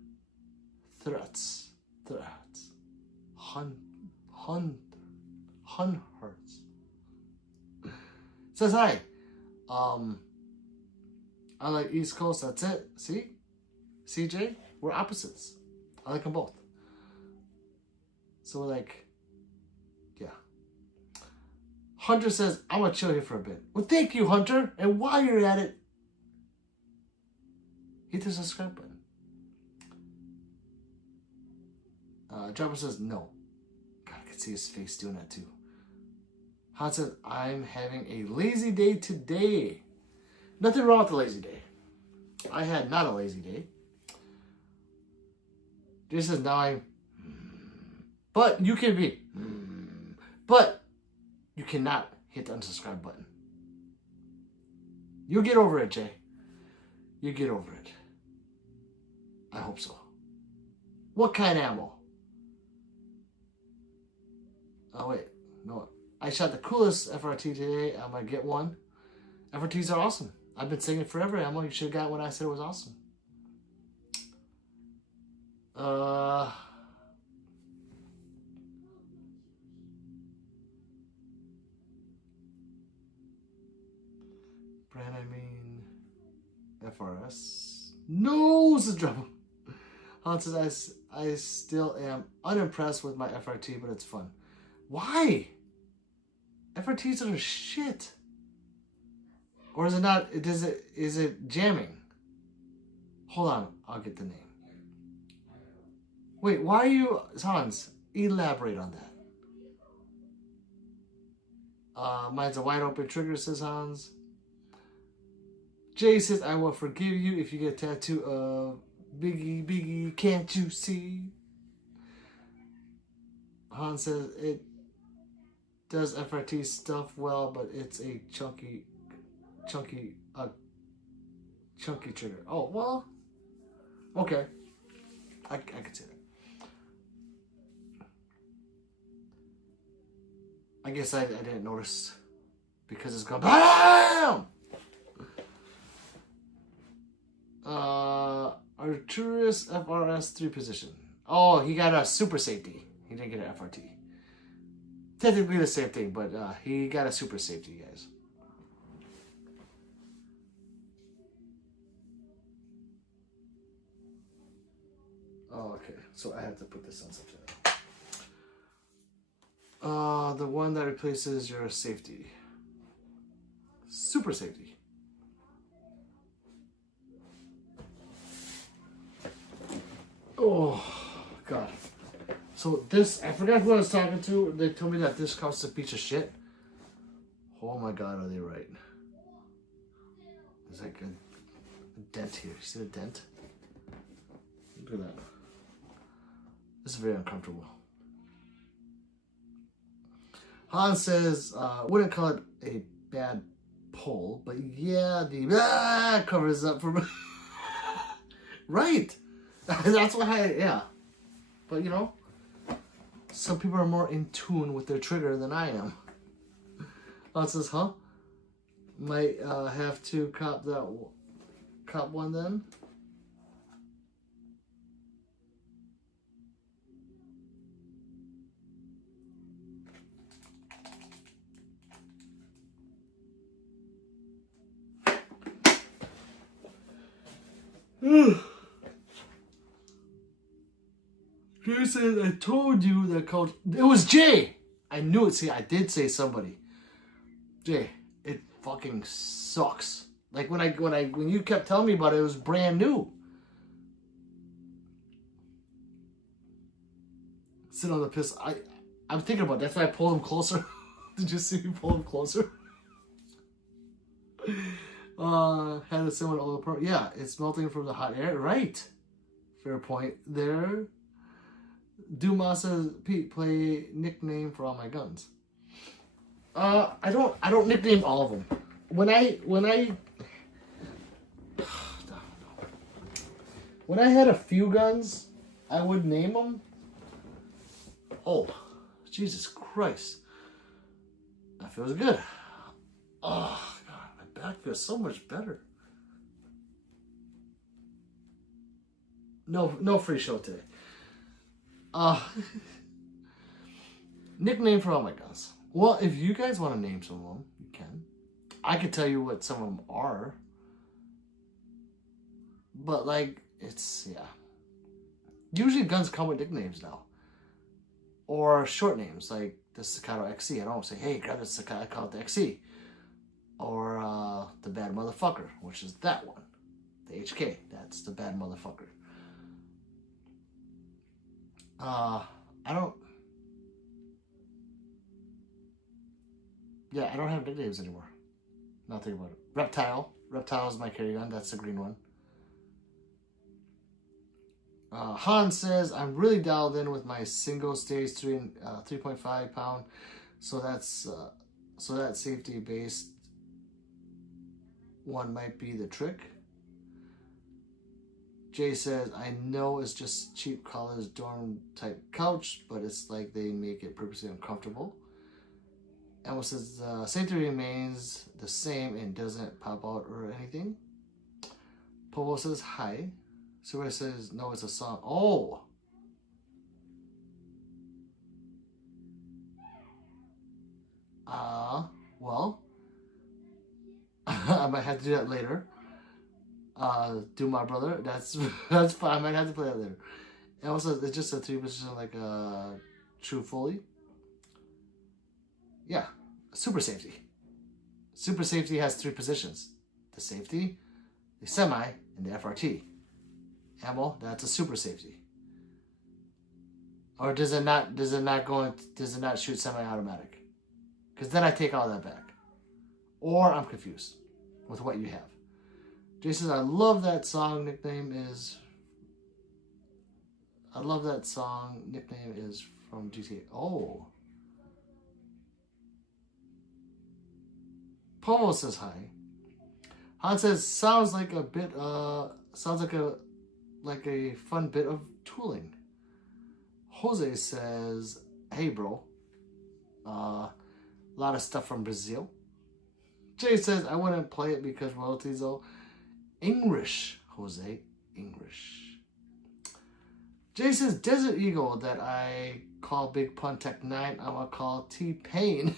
threats. Hertz. Says hi. I like East Coast. That's it. See, CJ, we're opposites. I like them both. So we're like, yeah. Hunter says, I'm gonna chill here for a bit. Well, thank you, Hunter. And while you're at it, hit the subscribe button. Dropper says no. God, I can see his face doing that too. Han says, I'm having a lazy day today. Nothing wrong with a lazy day. I had not a lazy day. Jay says, now I'm... But you can be... But you cannot hit the unsubscribe button. You'll get over it, Jay. You get over it. I hope so. What kind of ammo? Oh, wait. No. I shot the coolest FRT today. I'm going to get one. FRTs are awesome. I've been saying it forever, ammo. You should have got when I said it was awesome. Brand, I mean... FRS. No, this is trouble. Han says, I still am unimpressed with my FRT, but it's fun. Why? FRTs are shit. Or is it not? Is it jamming? Hold on, I'll get the name. Wait, why are you... Hans, elaborate on that. Mine's a wide open trigger, says Hans. Jay says, I will forgive you if you get a tattoo of Biggie, can't you see? Han says, it does FRT stuff well, but it's a chunky trigger. Oh, well, okay. I can see that. I guess I didn't notice because it's gone BAM! Arturus FRS 3 position. Oh, he got a super safety. He didn't get an FRT. Technically the same thing, but he got a super safety, guys. Oh, okay. So I have to put this on something. The one that replaces your safety. Super safety. Oh, God. So this, I forgot who I was talking to. They told me that this costs a piece of shit. Oh my God, are they right? There's like a dent here. You see the dent? Look at that. This is very uncomfortable. Han says, wouldn't call it a bad pull, but yeah, the covers up for me. Right. That's why yeah. But you know, some people are more in tune with their trigger than I am. Han says, huh? Might have to cop one then. Jay says, I told you that coach. It was Jay. I knew it. See, I did say somebody. Jay, it fucking sucks. Like when you kept telling me about it, it was brand new. Sit on the piss. I'm thinking about it. That's why I pulled him closer. Did you see me pull him closer? Had a similar oil part. Yeah, it's melting from the hot air. Right. Fair point there. Dumas says, Pete, play nickname for all my guns. I don't nickname all of them. When I had a few guns, I would name them. Oh, Jesus Christ. That feels good. Oh, God, my back feels so much better. No free show today. Nickname for all my guns. Well, if you guys want to name some of them, you can. I could tell you what some of them are. But, like, it's, yeah. Usually guns come with nicknames now. Or short names, like the Staccato XC. I don't say, hey, grab the Staccato, I call it the XC. Or the Bad Motherfucker, which is that one. The HK, that's the Bad Motherfucker. I don't have nicknames anymore. Nothing about it. Reptile. Reptile is my carry gun. That's the green one. Han says, I'm really dialed in with my single stage 3.5 pound. So that's that safety based one might be the trick. Jay says, I know it's just cheap college dorm type couch, but it's like they make it purposely uncomfortable. Emma says, safety remains the same and doesn't pop out or anything. Povo says, hi. Suba says, no, it's a song. Oh! Well, I might have to do that later. Do my brother. That's fine. I might have to play that later. And also, it's just a 3-position, like a true fully. Yeah, super safety. Super safety has 3 positions: the safety, the semi, and the FRT. Ammo, that's a super safety. Or does it not shoot semi-automatic? Because then I take all that back. Or I'm confused with what you have. Jason, I love that song. Nickname is from GTA. Oh. Pomo says hi. Han says, sounds like a fun bit of tooling. Jose says, hey bro. A lot of stuff from Brazil. Jay says, I wouldn't play it because royalties though. English, Jose, English. Jay says, Desert Eagle that I call Big Pun Tech 9, I'm gonna call T-Pain.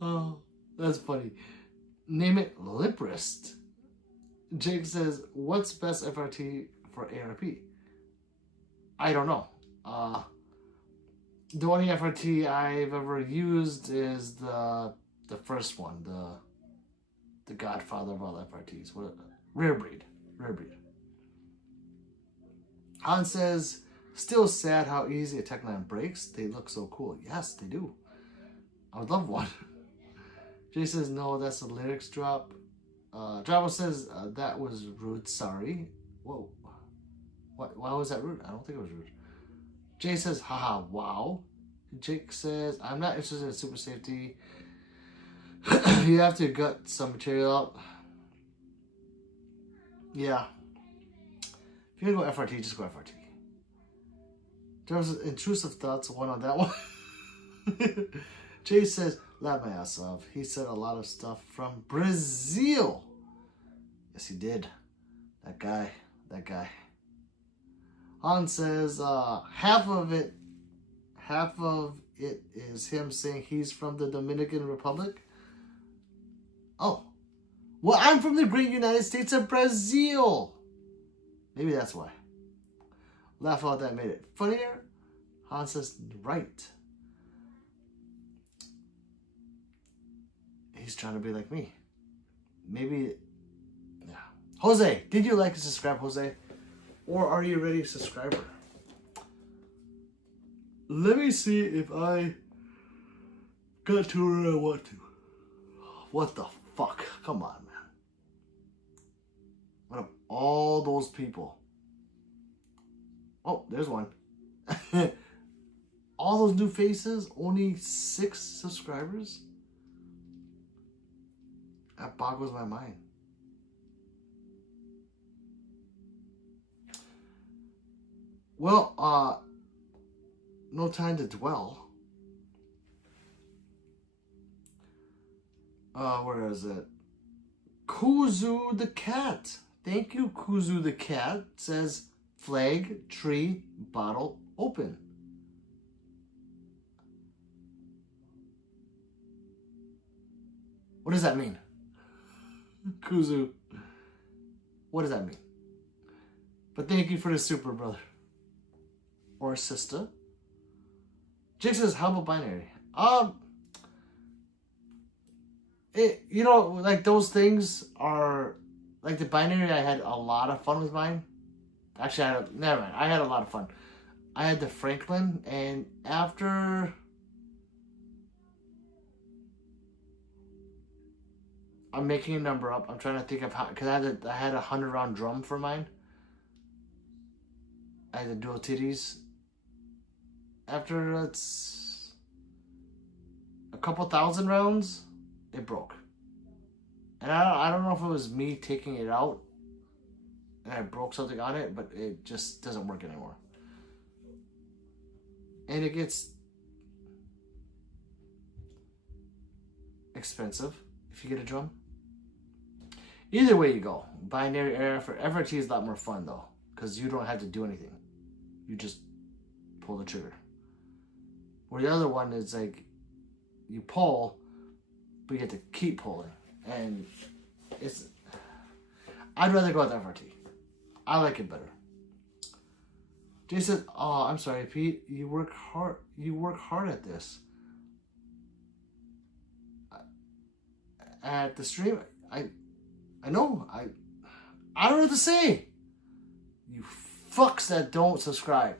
Oh, that's funny. Name it Lip Wrist. Jake says, what's best FRT for ARP? I don't know. The only FRT I've ever used is the first one, the godfather of all FRTs. Rare breed. Han says, still sad how easy a Tech 9 breaks. They look so cool. Yes, they do. I would love one. Jay says, no, that's a lyrics drop. Drabo says, that was rude, sorry. Whoa. Why was that rude? I don't think it was rude. Jay says, haha, wow. Jake says, I'm not interested in super safety. You have to gut some material out. Yeah. If you're going to go FRT, just go FRT. There was intrusive thoughts, one on that one. Jay says, laugh my ass off. He said a lot of stuff from Brazil. Yes, he did. That guy. Han says, half of it is him saying he's from the Dominican Republic. Oh. Well, I'm from the great United States of Brazil. Maybe that's why. Laugh out that made it funnier. Han says, right. He's trying to be like me. Maybe, yeah. Jose, did you like and subscribe, Jose? Or are you already a subscriber? Let me see if I got to where I want to. What the fuck? Come on, man. What of all those people? Oh, there's one. All those new faces, only 6 subscribers? That boggles my mind. Well, no time to dwell. Where is it? Kuzu the Cat. Thank you, Kuzu the Cat. Says, flag, tree, bottle, open. What does that mean? Kuzu. What does that mean? But thank you for the super, brother. Or sister. Jake says, how about binary? You know, like those things are, like the binary, I had a lot of fun with mine. Actually, never mind. I had a lot of fun. I had the Franklin, and after, I'm making a number up. I'm trying to think of how, because I had a 100-round drum for mine. I had the dual titties. After it's a couple thousand rounds, it broke. And I don't know if it was me taking it out and I broke something on it, but it just doesn't work anymore. And it gets expensive if you get a drum. Either way you go, binary era for FRT is a lot more fun though, because you don't have to do anything. You just pull the trigger. Where the other one is like, you pull, but you have to keep pulling. And it's, I'd rather go with FRT. I like it better. Jay said, oh, I'm sorry, Pete. You work hard at this. At the stream, I know. I don't know what to say. You fucks that don't subscribe.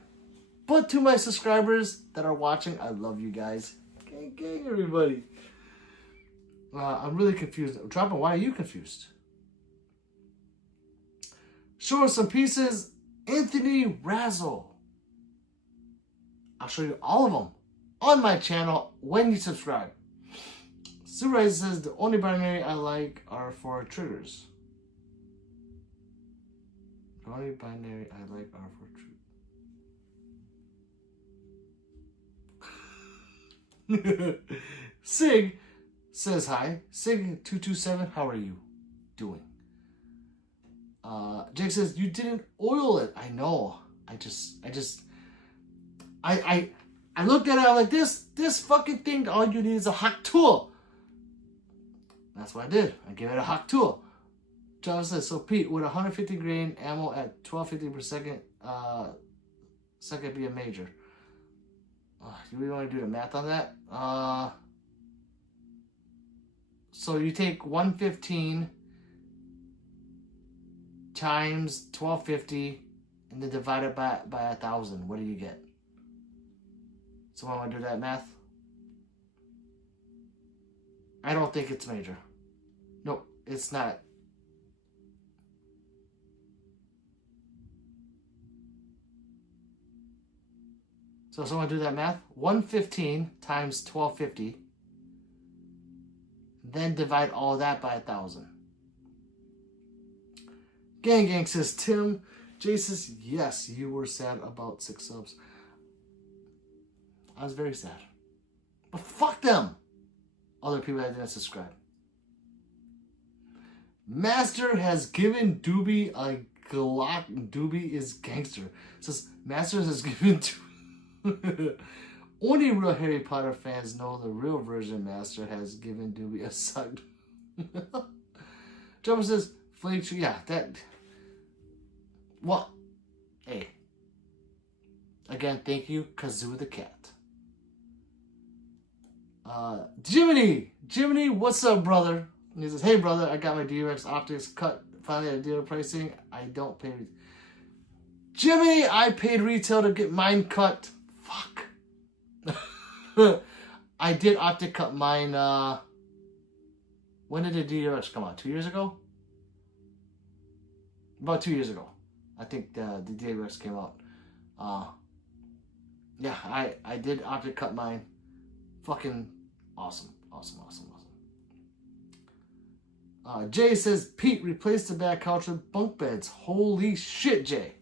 But to my subscribers that are watching, I love you guys. Gang, everybody. I'm really confused. Dropping, why are you confused? Show us some pieces. Anthony Razzle. I'll show you all of them on my channel when you subscribe. Surai says the only binary I like are for triggers. The only binary I like are for triggers. Sig says hi. Sig227, how are you doing? Jake says you didn't oil it. I know. I looked at it, I'm like, this fucking thing, all you need is a hot tool. That's what I did. I gave it a hot tool. Java says, so Pete, would 150 grain ammo at 1250 per second be a major? Do we want to do the math on that? So you take 115 times 1250 and then divide it by 1,000. What do you get? Someone want to do that math? I don't think it's major. Nope, it's not. So someone do that math? 115 times 1250. Then divide all that by 1,000. Gang says Tim. Jay says, yes, you were sad about 6 subs. I was very sad. But fuck them. Other people that didn't subscribe. Master has given Doobie a Glock. Doobie is gangster. Says Master has given only real Harry Potter fans know the real version. Master has given Doobie a suck. Jumper says Flake Tree. Yeah, that. What? Hey. Again, thank you, Kazoo the cat. Jiminy, what's up, brother? And he says, hey, brother, I got my DRX optics cut. Finally at dealer pricing. I don't pay. Jiminy, I paid retail to get mine cut. Fuck. I did optic cut mine. When did the DRX come out? 2 years ago? About 2 years ago. I think the DRX came out. Yeah, I did optic cut mine. Fucking awesome. Jay says, Pete, replace the back couch with bunk beds. Holy shit, Jay.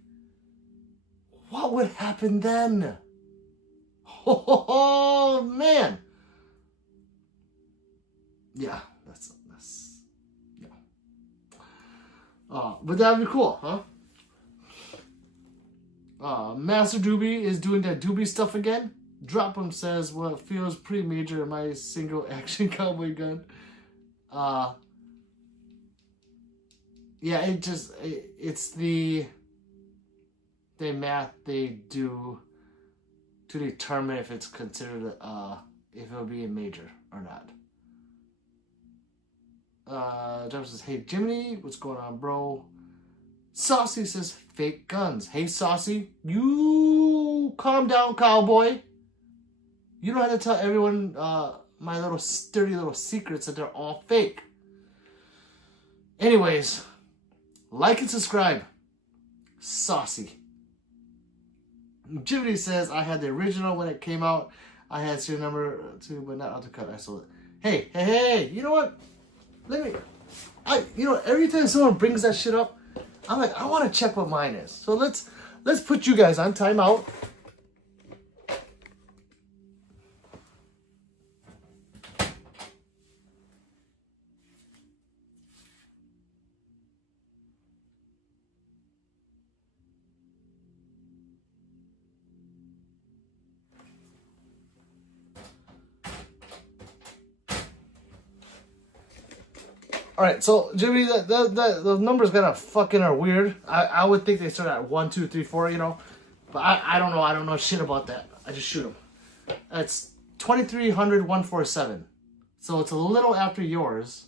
What would happen then? Oh, man. Yeah, that's yeah. But that would be cool, huh? Master Doobie is doing that Doobie stuff again. Drop him says, well, it feels pretty major in my single action cowboy gun. Yeah, it's the math they do to determine if it's considered, if it'll be a major or not. Jeff says, hey Jiminy, what's going on, bro? Saucy says, fake guns. Hey Saucy, you calm down, cowboy. You don't have to tell everyone my little sturdy little secrets that they're all fake. Anyways, like and subscribe. Saucy. Jiminy says, I had the original when it came out. I had serial number 2, but not undercut. I sold it. Hey, you know what? Every time someone brings that shit up, I'm like, I want to check what mine is. So let's put you guys on timeout. All right, so Jimmy, those numbers kind of fucking are weird. I would think they start at 1, 2, 3, 4, but I don't know. I don't know shit about that. I just shoot them. It's 2300 147, so it's a little after yours.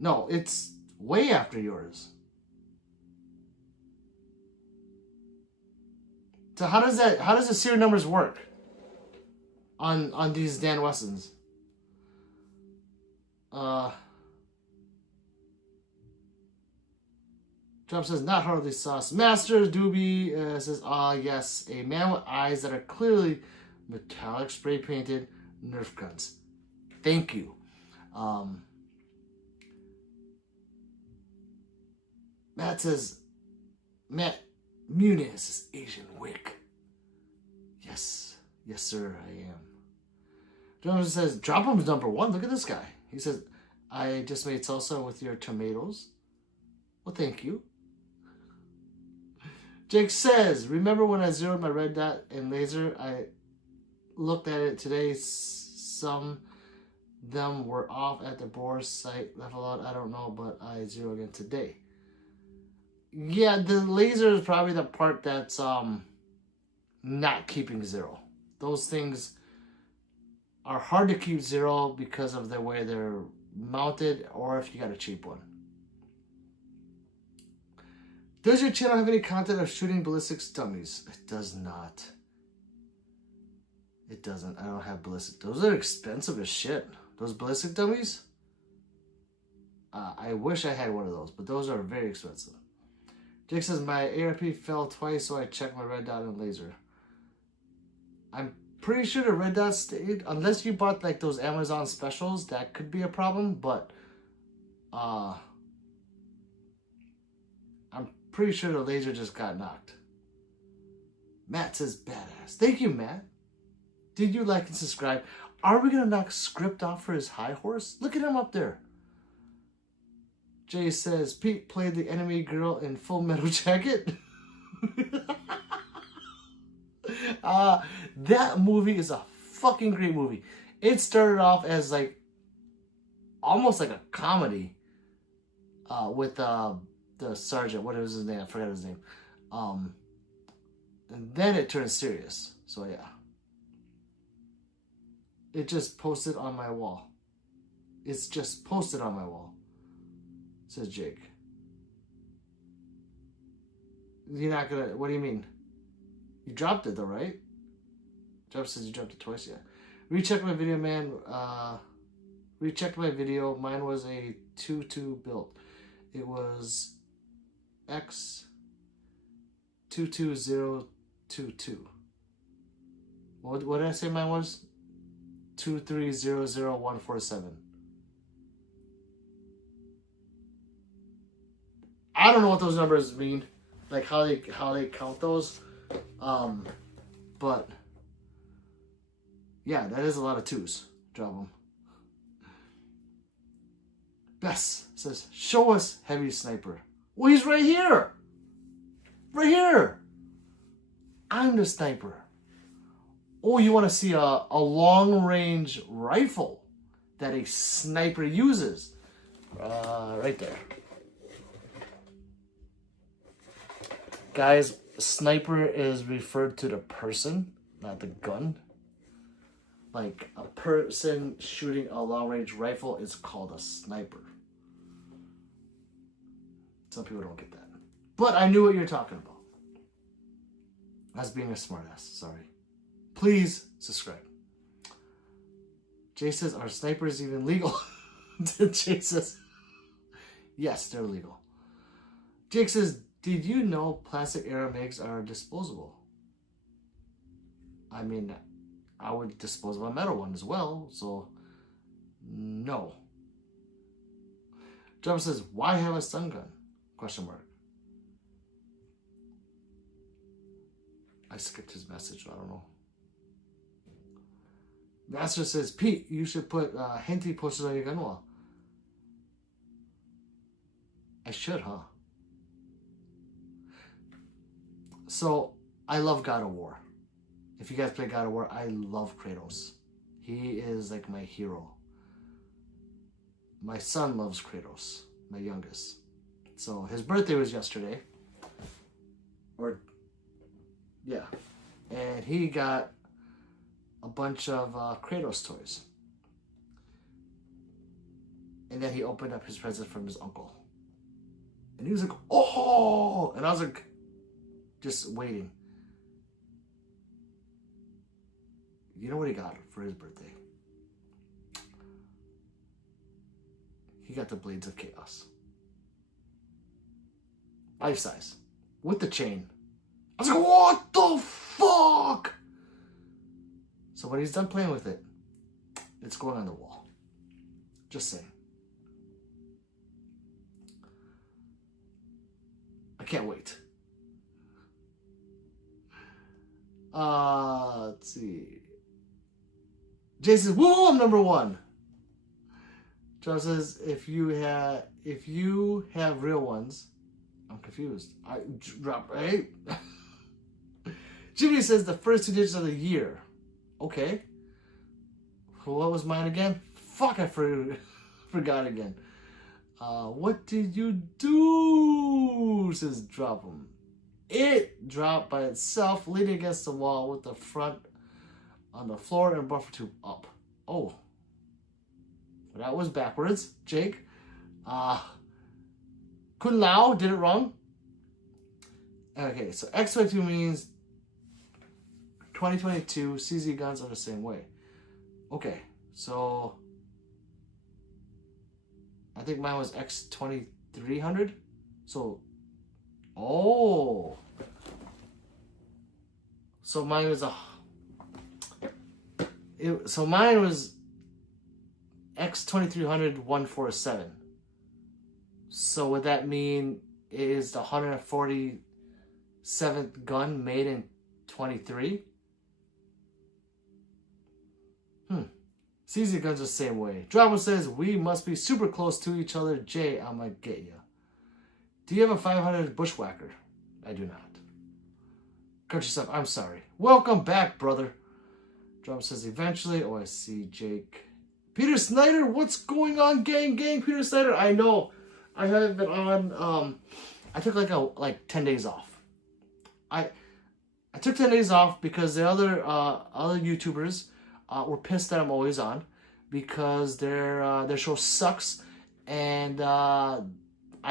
No, it's way after yours. So how does the serial numbers work on these Dan Wessons? Trump says, not hardly sauce. Master Doobie says, yes, a man with eyes that are clearly metallic spray painted Nerf guns. Thank you. Matt says, Matt Muniz is Asian Wick. Yes, sir, I am. Trump says, drop him's number 1. Look at this guy. He says, I just made salsa with your tomatoes. Well, thank you. Jake says, remember when I zeroed my red dot and laser? I looked at it today. Some them were off at the bore site level out. I don't know, but I zeroed again today. Yeah, the laser is probably the part that's not keeping zero. Those things are hard to keep zero because of the way they're mounted, or if you got a cheap one. Does your channel have any content of shooting ballistics dummies? It does not. It doesn't. I don't have ballistic. Those are expensive as shit. Those ballistic dummies? I wish I had one of those, but those are very expensive. Jake says, my ARP fell twice, so I checked my red dot and laser. I'm pretty sure the red dot stayed, unless you bought like those Amazon specials, that could be a problem, but I'm pretty sure the laser just got knocked. Matt says, badass. Thank you, Matt. Did you like and subscribe? Are we going to knock Script off for his high horse? Look at him up there. Jay says, Pete played the enemy girl in Full Metal Jacket. That movie is a fucking great movie. It started off as like almost like a comedy with the sergeant. What was his name? I forgot his name. And then it turned serious. So yeah. It just posted on my wall. It's just posted on my wall. Says Jake. You're not gonna, what do you mean? You dropped it though, right? Jeff says you dropped it twice, yeah. Recheck my video, man. Recheck my video. Mine was a 2-2 build. It was X22022. What did I say mine was? 2300147. I don't know what those numbers mean, like how they count those, but yeah, that is a lot of 2s. Drop them. Bess says, show us heavy sniper. Well, he's right here. Right here. I'm the sniper. Oh, you want to see a long-range rifle that a sniper uses? Right there. Guys, sniper is referred to the person, not the gun. Like, a person shooting a long-range rifle is called a sniper. Some people don't get that. But I knew what you were talking about. That's being a smartass. Sorry. Please subscribe. Jay says, are snipers even legal? Jake says, yes, they're legal. Jake says, did you know plastic airbags are disposable? I mean, I would dispose of a metal one as well, so no. Jump says, why have a stun gun? Question mark. I skipped his message, I don't know. Master says, Pete, you should put Henty posters on your gun wall. I should, huh? So, I love God of War. If you guys play God of War, I love Kratos. He is like my hero. My son loves Kratos, my youngest. So, his birthday was yesterday. Yeah. And he got a bunch of Kratos toys. And then he opened up his present from his uncle. And he was like, oh! And I was like, just waiting. You know what he got for his birthday? He got the Blades of Chaos. Life size. With the chain. I was like, what the fuck? So when he's done playing with it, it's going on the wall. Just saying. I can't wait. Let's see. Jay says, woo, I'm number one. John says, if you have real ones, I'm confused. I drop, right? Jimmy says the first 2 digits of the year. Okay. What was mine again? Fuck, I forgot again. What did you do? Says drop them. It dropped by itself, leaning against the wall with the front on the floor and buffer tube up. Oh. That was backwards, Jake. Kun Lao did it wrong. Okay, so X22 means 2022 CZ guns are the same way. Okay, so I think mine was X2300. So, oh. So mine was so mine was X2300 147. So would that mean it is the 147th gun made in 23? CZ guns the same way. Drama says, we must be super close to each other. Jay, I might get you. Do you have a 500 Bushwhacker? I do not. Country stuff, I'm sorry. Welcome back, brother. Drama says, eventually. Oh, I see Jake. Peter Snyder, what's going on, gang? Peter Snyder, I know. I haven't been on, I took like 10 days off. I took 10 days off because the other YouTubers were pissed that I'm always on because their show sucks, and I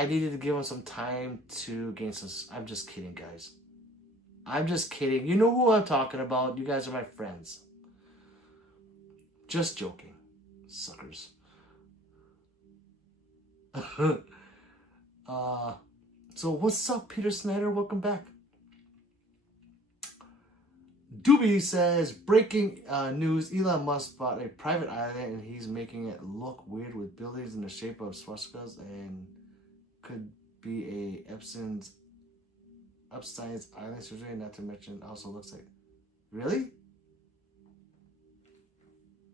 needed to give them some time to gain some. I'm just kidding, guys. I'm just kidding. You know who I'm talking about. You guys are my friends. Just joking, suckers. So what's up, Peter Snyder? Welcome back. Doobie says, breaking news, Elon Musk bought a private island and he's making it look weird with buildings in the shape of swastikas and could be a Epstein's island surgery, not to mention also looks like... Really?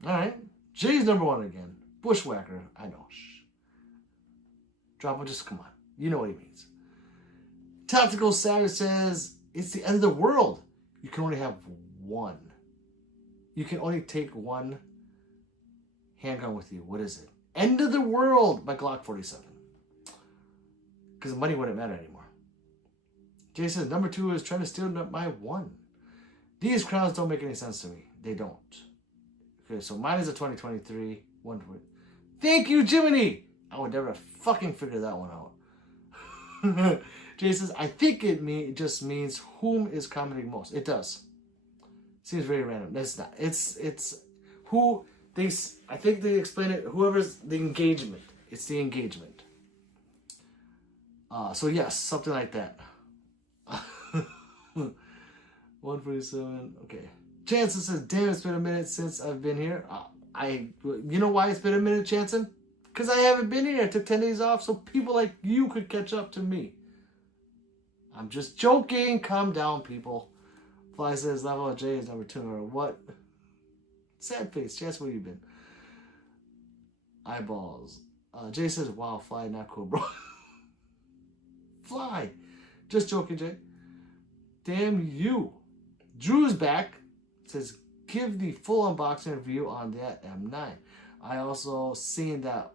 Alright. Jay's number one again. Bushwhacker. I know. Shh. Drop him, just come on. You know what he means. Tactical Savage says, it's the end of the world. You can only have one. You can only take one handgun with you. What is it? End of the world by Glock 47. Because the money wouldn't matter anymore. Jay says, number 2 is trying to steal my 1. These crowns don't make any sense to me. They don't. Okay, so mine is a 2023. One. Thank you, Jiminy! I would never fucking figure that one out. Jay says, I think it just means whom is commenting most. It does. Seems very random. That's not. It's who they. I think they explain it. Whoever's the engagement. It's the engagement. So yes, something like that. 147. Okay. Chanson says, damn, it's been a minute since I've been here. You know why it's been a minute, Chanson? Because I haven't been here. I took 10 days off so people like you could catch up to me. I'm just joking. Calm down, people. Fly says, Level J is number 2 or what? Sad face. Chance, where you been? Eyeballs. Jay says, wow, Fly, not cool, bro. Fly. Just joking, Jay. Damn you. Drew's back. Says, give the full unboxing review on that M9. I also seen that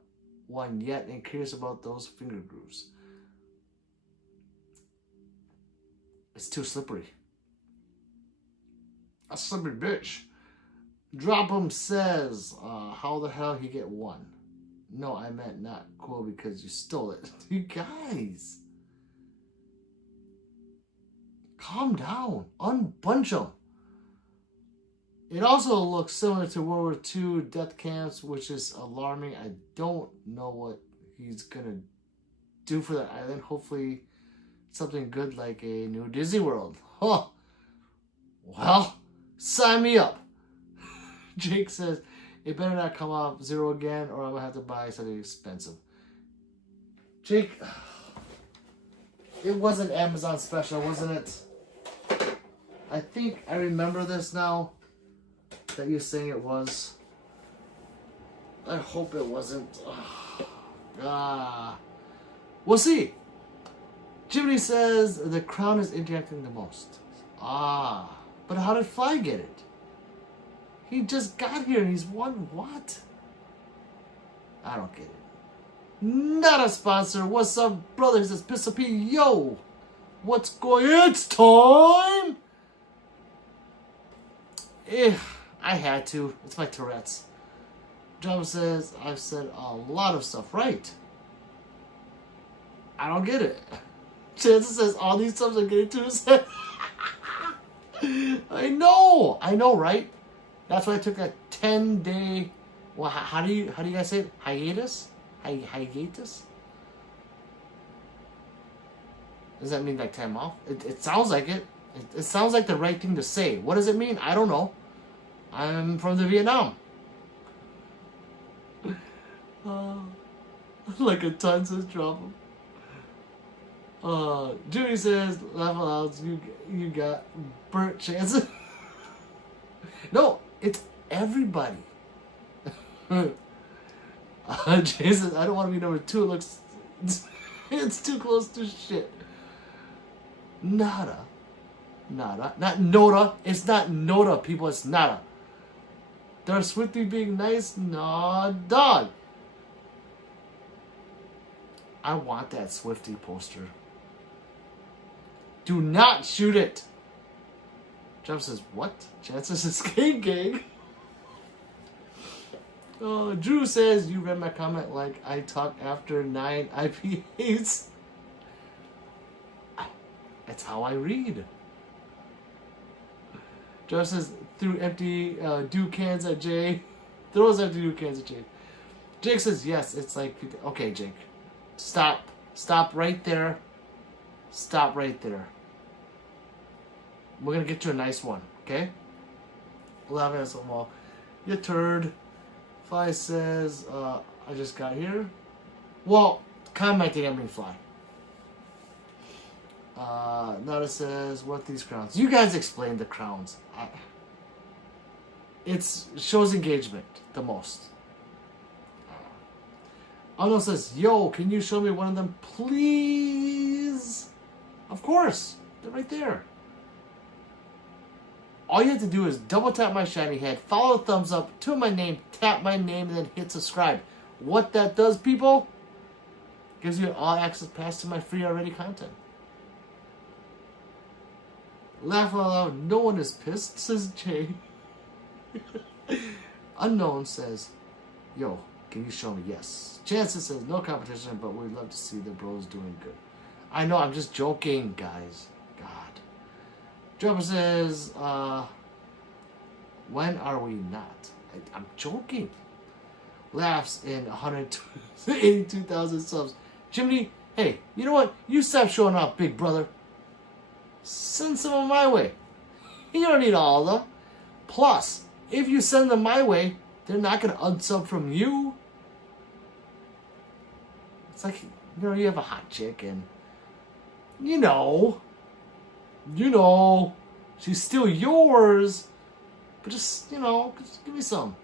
one yet and curious about those finger grooves. It's too slippery. A slippery bitch. Drop'em says, how the hell he get 1? No, I meant not cool because you stole it. You guys. Calm down. Unbunch them. It also looks similar to World War II death camps, which is alarming. I don't know what he's going to do for that island. Hopefully something good like a new Disney World. Huh. Well, sign me up. Jake says, it better not come off 0 again or I'm going to have to buy something expensive. Jake, it was an Amazon special, wasn't it? I think I remember this now. That you're saying it was. I hope it wasn't. We'll see. Jiminy says the crown is interacting the most. But how did Fly get it? He just got here and he's won what? I don't get it. Not a sponsor. What's up, brother? He says, Pistol P, yo. What's going on? It's time. I had to. It's my Tourette's. Java says, I've said a lot of stuff right. I don't get it. Chances says, all these subs are getting to his head. I know, right? That's why I took a 10-day, well, how do you guys say it? Hiatus? Hiatus? Does that mean like time off? It sounds like it. It sounds like the right thing to say. What does it mean? I don't know. I'm from the Vietnam. Like a ton says drop him. Judy says, level out, you got burnt chances. No, it's everybody. Jason, I don't want to be number 2. It looks, it's too close to shit. Nada. Not Noda. It's not Noda, people. It's Nada. They're Swifty being nice. Nah, dog. I want that Swifty poster. Do not shoot it. Jeff says, what? Chances is Game Gang. Drew says, you read my comment like I talk after 9 IPAs. That's how I read. Jeff says, threw empty dew cans at Jay. Throws empty dew cans at Jay. Jake says, yes, it's like, okay, Jake. Stop. Stop right there. Stop right there. We're going to get you a nice one, okay? Love it so well. You turd. Fly says, I just got here. Well, commenting I mean Fly. Nada says, what these crowns? You guys explain the crowns. It shows engagement the most. Arnold says, yo, can you show me one of them, please? Of course. They're right there. All you have to do is double tap my shiny head, follow the thumbs up to my name, tap my name, and then hit subscribe. What that does, people, gives you an all access pass to my free already content. Laugh out loud, no one is pissed, says Jay. Unknown says, yo, can you show me? Yes. Chances says, no competition, but we'd love to see the bros doing good. I know, I'm just joking, guys. God. Dropper says, when are we not? I'm joking. Laughs in 182,000 subs. Jiminy, hey, you know what? You stop showing off, big brother. Send some of my way. You don't need all of them. Plus, if you send them my way, they're not going to unsub from you. It's like, you have a hot chick and, she's still yours, but just give me some.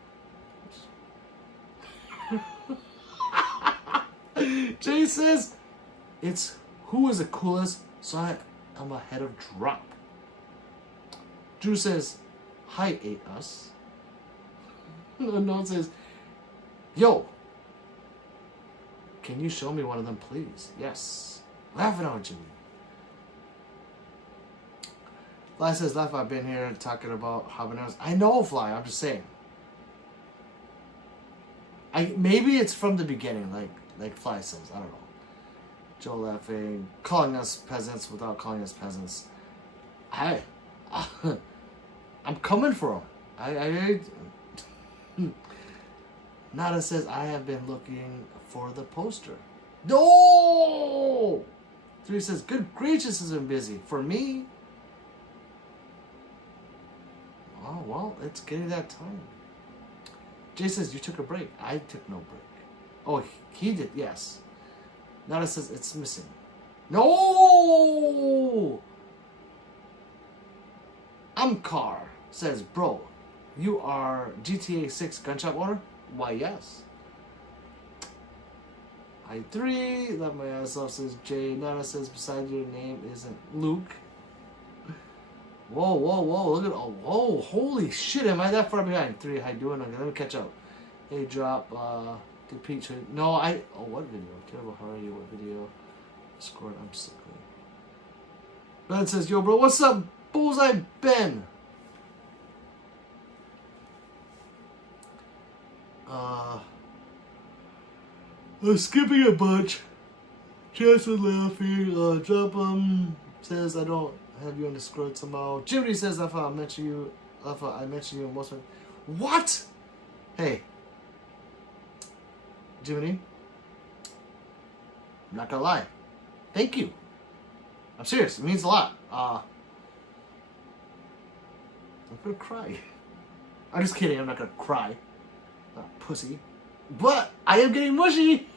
Jay says, it's who is the coolest, so I'm ahead of drop. Drew says, hi, ate us. Unknown says, yo, can you show me one of them, please? Yes. Laughing out, Jimmy. Fly says, laugh, I've been here talking about habaneros. I know, Fly, I'm just saying. Maybe it's from the beginning, like Fly says. I don't know. Joe laughing, calling us peasants without calling us peasants. I'm coming for him. Nada says, I have been looking for the poster. No! 3 says, good gracious, has been busy. For me? Oh, well, it's getting that time. Jay says, you took a break. I took no break. Oh, he did, yes. Nada says, it's missing. No! Amcar says, bro, you are GTA 6 gun shop owner? Why, yes. I3, love my ass off, says Jay. Nada says, besides your name isn't Luke. Whoa, look at, whoa, holy shit, am I that far behind? 3, how you doing? Okay, let me catch up. Hey, drop, did Pete, no, what video? Terrible, how are you, what video? Scored, I'm sickly. Ben says, yo, bro, what's up, Bullseye Ben? I'm skipping a bunch. Jason laughing. Drop says I don't have you on Discord somehow. Jimmy says I mentioned you. I mentioned you in most of. What? Hey, Jiminy. I'm not gonna lie. Thank you. I'm serious. It means a lot. I'm gonna cry. I'm just kidding. I'm not gonna cry. Not pussy. But I am getting mushy.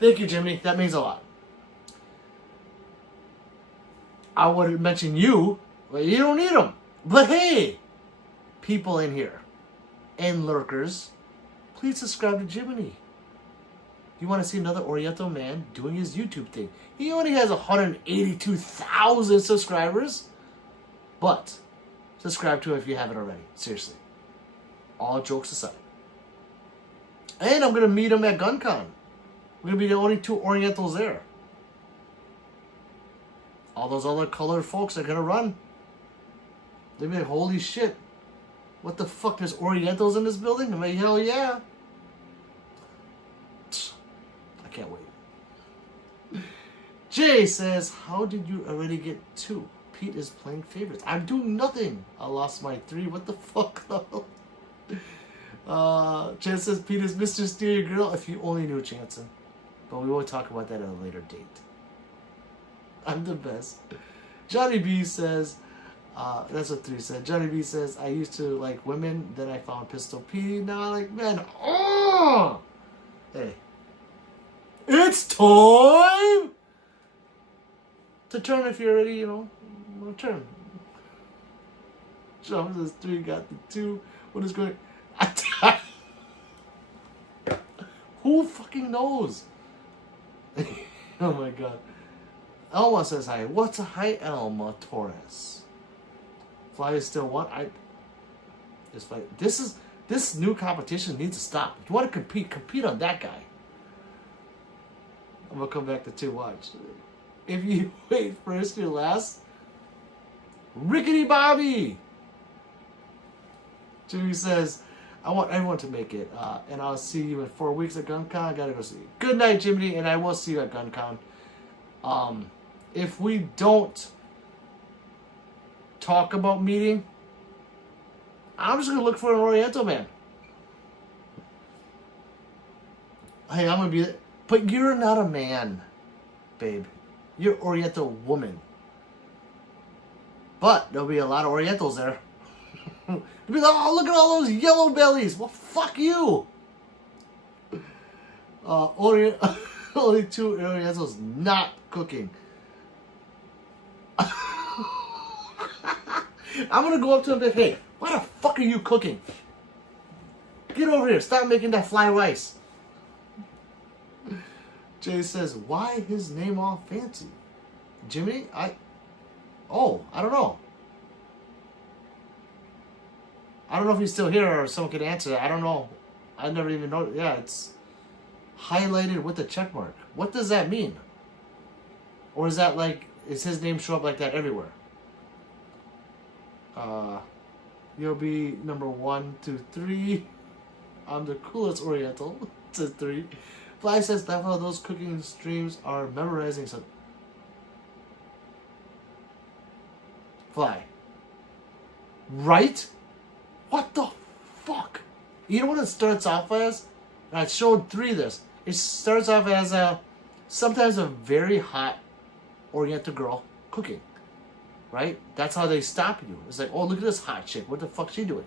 Thank you, Jimmy. That means a lot. I would mention you, but you don't need them. But hey, people in here and lurkers, please subscribe to Jiminy. You want to see another Oriental man doing his YouTube thing. He only has 182,000 subscribers. But subscribe to him if you haven't already. Seriously. All jokes aside. And I'm going to meet him at GunCon. We're going to be the only 2 Orientals there. All those other colored folks are going to run. They'll be like, holy shit. What the fuck? There's Orientals in this building? I'm like, hell yeah. I can't wait. Jay says, how did you already get 2? Pete is playing favorites. I'm doing nothing. I lost my 3. What the fuck? Jan says, Pete is Mr. Steer Your Girl. If you only knew, Jansen. But we will talk about that at a later date. I'm the best. Johnny B says, that's what 3 said. Johnny B says, I used to like women, then I found Pistol P. Now I like men. Oh! Hey. It's time to turn if you're ready, turn. John says 3 got the 2. What is going on? Who fucking knows? Oh my god. Elma says hi. What's a hi, Elma Torres? Fly is still what? This new competition needs to stop. If you want to compete on that guy. I'm gonna come back to 2 watch. If you wait first, you're last. Rickety Bobby! Jimmy says, I want everyone to make it. And I'll see you in 4 weeks at GunCon. I gotta go see you. Good night, Jimmy, and I will see you at GunCon. If we don't talk about meeting, I'm just gonna look for an Oriental man. Hey, I'm gonna be there. But you're not a man, babe. You're Oriental woman. But there'll be a lot of Orientals there. They'll be like, oh, look at all those yellow bellies. Well, fuck you. Only 2 Orientals not cooking. I'm gonna go up to him and be like, hey, why the fuck are you cooking? Get over here. Stop making that fly rice. Jay says, why his name all fancy? Jimmy? I don't know. I don't know if he's still here or someone could answer that. I don't know. I never even know. Yeah, it's highlighted with a check mark. What does that mean? Or is that like, is his name show up like that everywhere? You'll be number 1, 2, 3. I'm the coolest Oriental. To 3. Fly says that how those cooking streams are memorizing some. Fly. Right? What the fuck? You know what it starts off as? And I showed 3 of this. It starts off as sometimes a very hot Oriental girl cooking. Right? That's how they stop you. It's like, oh, look at this hot chick. What the fuck's she doing?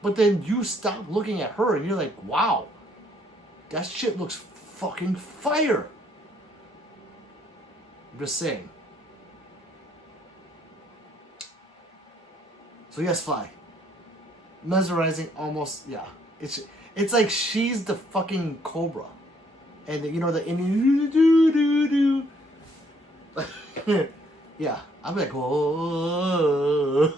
But then you stop looking at her and you're like, wow, that shit looks fucking fire. I'm just saying. So yes, Fly. Mesmerizing almost, yeah. It's like she's the fucking cobra. And you know the Indian yeah. I'm like, oh.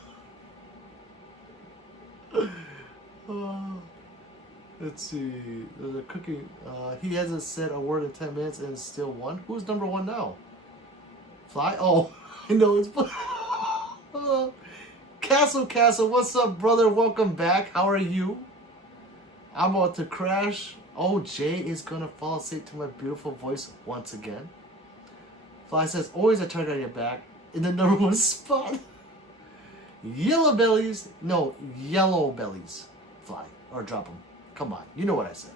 Let's see. There's a cooking. He hasn't said a word in 10 minutes and still won. Who's number 1 now? Fly? Oh, I know it's. Castle, what's up, brother? Welcome back. How are you? I'm about to crash. Oh, Jay is gonna fall asleep to my beautiful voice once again. Fly says, always a target on your back in the number 1 spot. Yellow bellies. No, yellow bellies. Fly. Or drop them. Come on. You know what I said.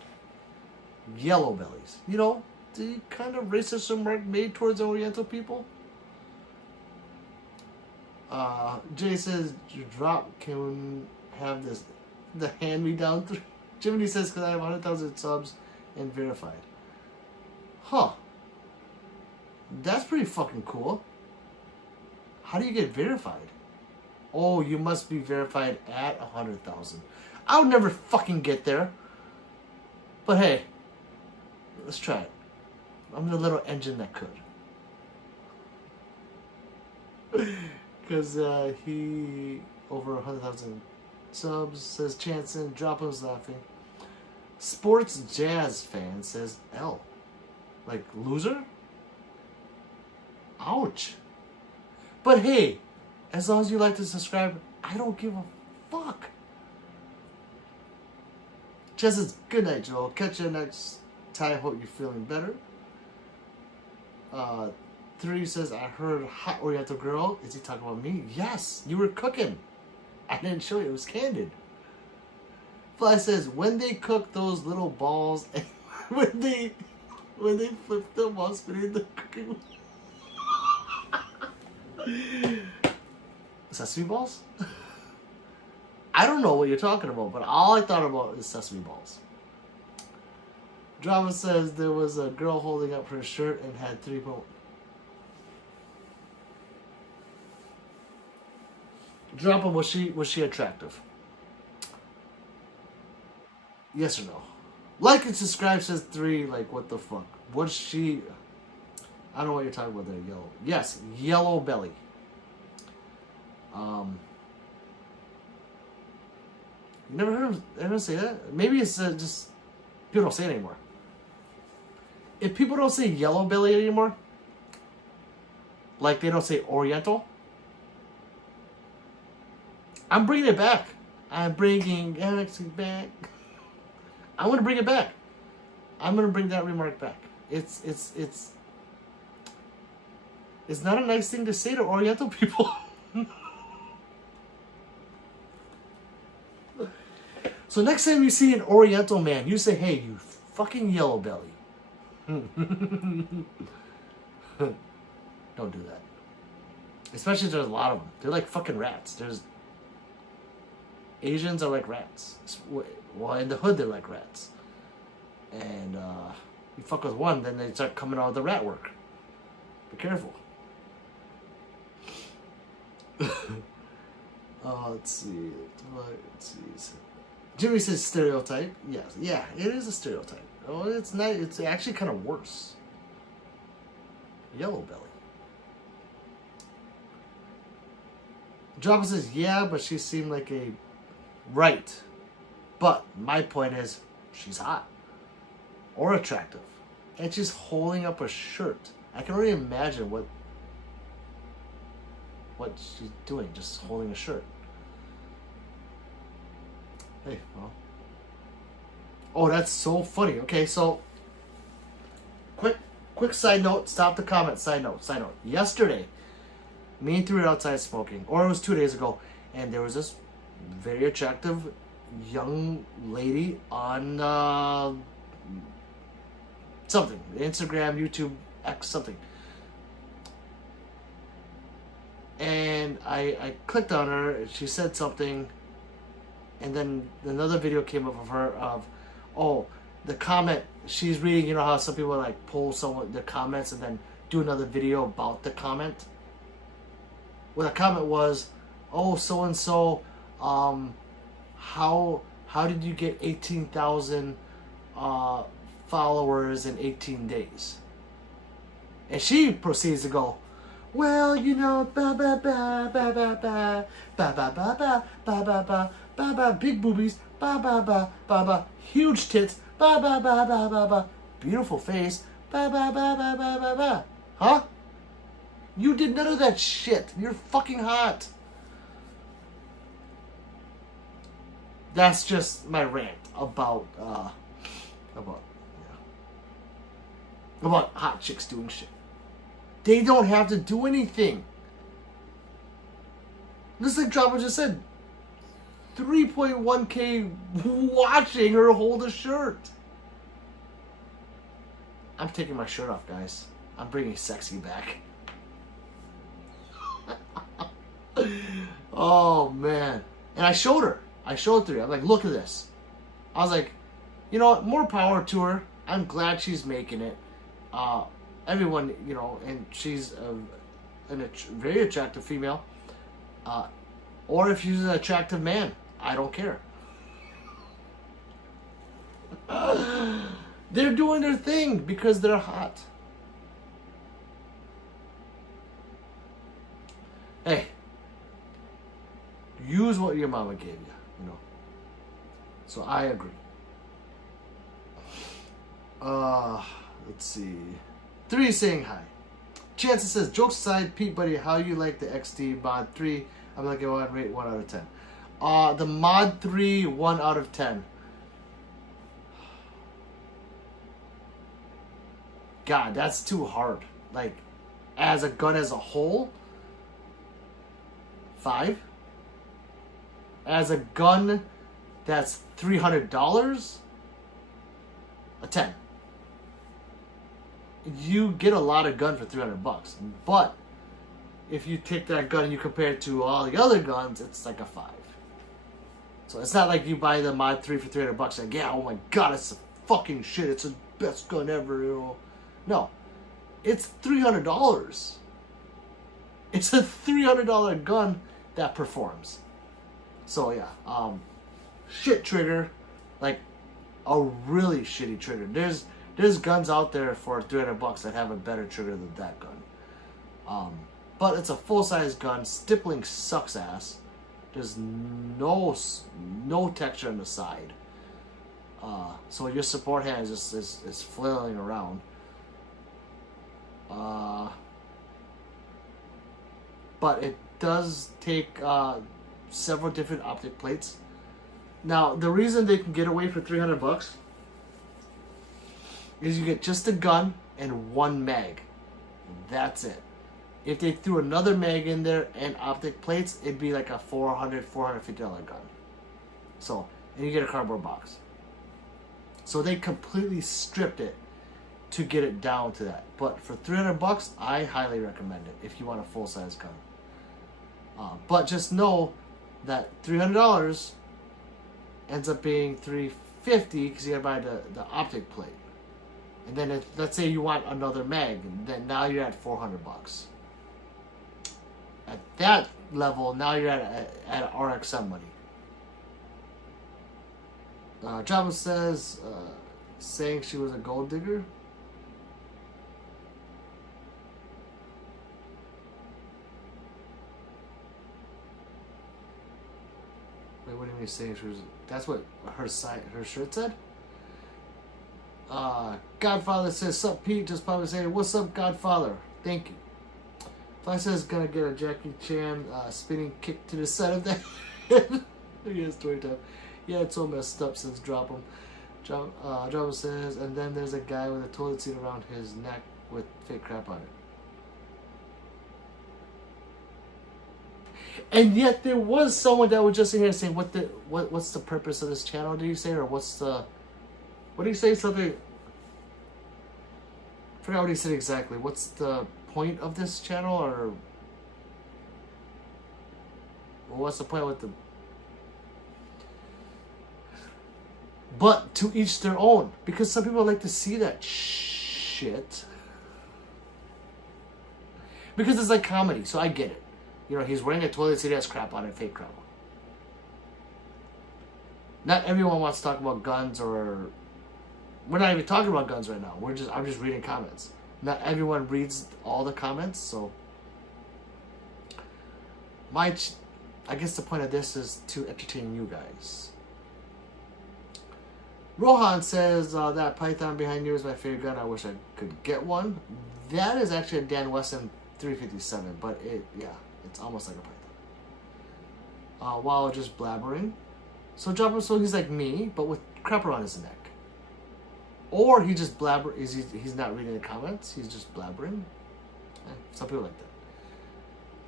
Yellow bellies. You know, the kind of racist remark made towards Oriental people. Jay says, drop can have this, the hand-me-down. Jiminy says, because I have 100,000 subs and verified. Huh. That's pretty fucking cool. How do you get verified? Oh, you must be verified at 100,000. I'll never fucking get there. But hey, let's try it. I'm the little engine that could. Because he, over 100,000 subs, says Chanson, Dropham's laughing. Sports Jazz fan says L. Like, loser? Ouch. But hey, as long as you like to subscribe, I don't give a fuck. Jess says, good night, Joel. Catch you next time. Hope you're feeling better. 3 says, I heard hot Oriental girl. Is he talking about me? Yes, you were cooking. I didn't show you. It was candid. Fly says, when they cook those little balls, and when they flip them while spinning the cooking. Sesame balls? I don't know what you're talking about, but all I thought about is sesame balls. Drama says there was a girl holding up her shirt and had 3 points. Drama, was she attractive? Yes or no? Like and subscribe says 3, like what the fuck? Was she? I don't know what you're talking about there. Yellow. Yes, yellow belly. You never heard of anyone say that? Maybe it's just people don't say it anymore. If people don't say yellow belly anymore, like they don't say Oriental, I'm bringing it back. I'm bringing Galaxy back. I'm gonna bring it back. I'm gonna bring that remark back. It's not a nice thing to say to Oriental people. So next time you see an Oriental man, you say, "Hey, you fucking yellow belly." Don't do that. Especially there's a lot of them. They're like fucking rats. Asians are like rats. Well, in the hood they're like rats. And you fuck with one, then they start coming out with the rat work. Be careful. Let's see. Jimmy says stereotype. Yes, yeah, it is a stereotype. Oh, it's not. It's actually kind of worse. Yellow belly. Java says, yeah, but she seemed like a right. But my point is, she's hot or attractive, and she's holding up a shirt. I can only imagine what she's doing, just holding a shirt. Hey, well. Oh, that's so funny. Okay, so quick side note. Stop the comment. Side note. Yesterday, me and 3 were outside smoking, or it was 2 days ago, and there was this very attractive young lady on something, Instagram, YouTube, X, something. And I clicked on her, and she said something, and then another video came up of her of, oh, the comment she's reading. You know how some people like pull the comments and then do another video about the comment. Well, the comment was, oh, so and so, how did you get 18,000 followers in 18 days? And she proceeds to go, well, you know, ba ba ba ba ba ba ba ba ba ba ba ba ba ba ba, big boobies, ba ba ba ba ba, huge tits, ba ba ba ba ba ba, beautiful face, ba ba ba ba ba ba ba. Huh? You did none of that shit. You're fucking hot. That's just my rant about hot chicks doing shit. They don't have to do anything. Just like Drama just said, 3.1K watching her hold a shirt. I'm taking my shirt off, guys. I'm bringing sexy back. Oh, man. And I showed her. I showed her. I'm like, look at this. I was like, you know what? More power to her. I'm glad she's making it. Everyone, you know, and she's a very attractive female. Or if she's an attractive man, I don't care. They're doing their thing because they're hot. Hey, use what your mama gave you, you know. So I agree. Let's see. 3 saying hi. Chance says, jokes aside, Pete buddy, how you like the XD mod 3? I'm gonna give it rate 1 out of 10. The mod 3, 1 out of 10. God, that's too hard. Like, as a gun as a whole, 5. As a gun that's $300, a 10. You get a lot of gun for $300, but if you take that gun and you compare it to all the other guns, it's like a 5. So it's not like you buy the mod 3 for $300 like, yeah, oh my god, it's a fucking shit, it's the best gun ever, you know. No, it's $300. It's a $300 gun that performs. So yeah, shit trigger, like a really shitty trigger. There's guns out there for $300 that have a better trigger than that gun. But it's a full-size gun. Stippling sucks ass. There's no texture on the side. So your support hand is flailing around. But it does take several different optic plates. Now, the reason they can get away for $300 is you get just a gun and one mag. That's it. If they threw another mag in there and optic plates, it'd be like a $450 gun. So, and you get a cardboard box. So they completely stripped it to get it down to that. But for $300, I highly recommend it if you want a full-size gun. But just know that $300 ends up being $350 because you gotta buy the optic plate. And then let's say you want another mag, then now you're at $400. At that level, now you're at RXM money. Java says, saying she was a gold digger. Wait, what do you mean saying she was? That's what her shirt said? Godfather says, sup Pete, just probably saying, what's up Godfather? Thank you. Fly says gonna get a Jackie Chan spinning kick to the side of the head. Yes, story time. Yeah, it's so messed up since drop him. Drama says, and then there's a guy with a toilet seat around his neck with fake crap on it. And yet there was someone that was just in here saying, what's the purpose of this channel, did you say? Or what do you say? Something, I forgot what he said exactly. What's the point of this channel? Or what's the point with the... But to each their own. Because some people like to see that shit. Because it's like comedy, so I get it. You know, he's wearing a toilet seat that has crap on it, fake crap. Not everyone wants to talk about guns, or... We're not even talking about guns right now. I'm just reading comments. Not everyone reads all the comments, so... I guess the point of this is to entertain you guys. Rohan says, that Python behind you is my favorite gun. I wish I could get one. That is actually a Dan Wesson 357, but it's almost like a Python. While just blabbering. So he's like me, but with crap around his neck. Or he just he's not reading the comments, he's just blabbering. Some people like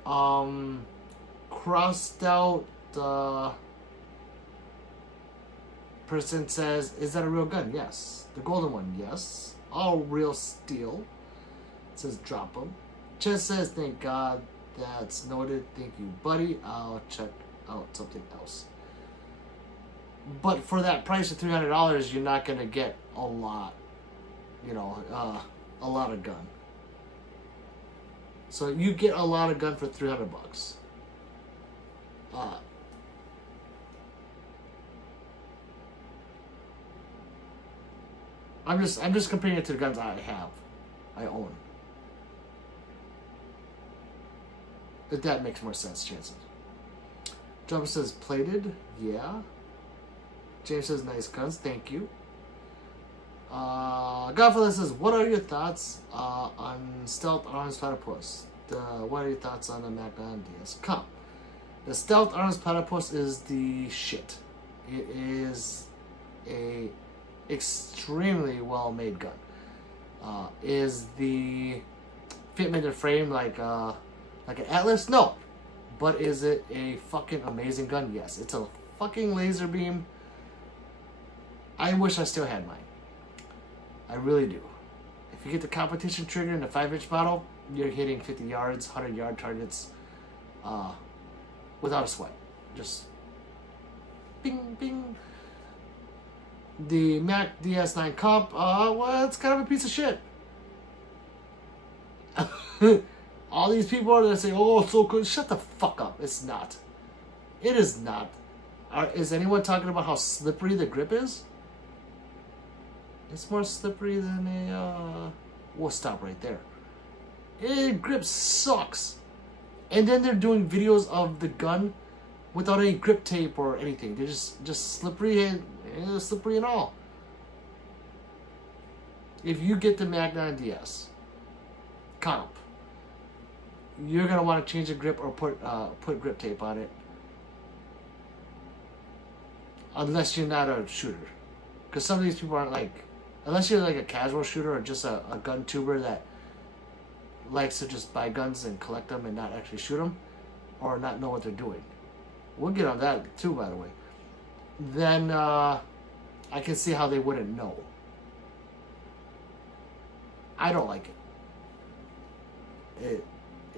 that. Crossed out person says, is that a real gun? Yes. The golden one, yes. All real steel. It says drop them. Chess says, thank God. That's noted. Thank you, buddy. I'll check out something else. But for that price of $300, you're not going to get a lot. You know, a lot of gun. So you get a lot of gun for $300. I'm just comparing it to the guns I own. If that makes more sense, chances. Jumper says plated, yeah. James says nice guns, thank you. Godfather says, what are your thoughts on Stealth Arms Platypus? What are your thoughts on the Magnum DS? Come. The Stealth Arms Platypus is the shit. It is a extremely well made gun. Is the fitment of frame like an Atlas? No. But is it a fucking amazing gun? Yes. It's a fucking laser beam. I wish I still had mine. I really do. If you get the competition trigger in the 5-inch model, you're hitting 50 yards, 100-yard targets without a sweat. Just bing, bing. The Mac DS9 comp, well, it's kind of a piece of shit. All these people are going to say, oh, it's so good. Shut the fuck up. It's not. It is not. Is anyone talking about how slippery the grip is? It's more slippery than a, we'll stop right there. Grip sucks. And then they're doing videos of the gun without any grip tape or anything. They're just slippery and slippery and all. If you get the Mag 9 DS comp, you're gonna want to change the grip or put grip tape on it. Unless you're not a shooter. Because some of these people aren't like, unless you're like a casual shooter or just a gun tuber that likes to just buy guns and collect them and not actually shoot them, or not know what they're doing. We'll get on that too, by the way. Then I can see how they wouldn't know. I don't like it.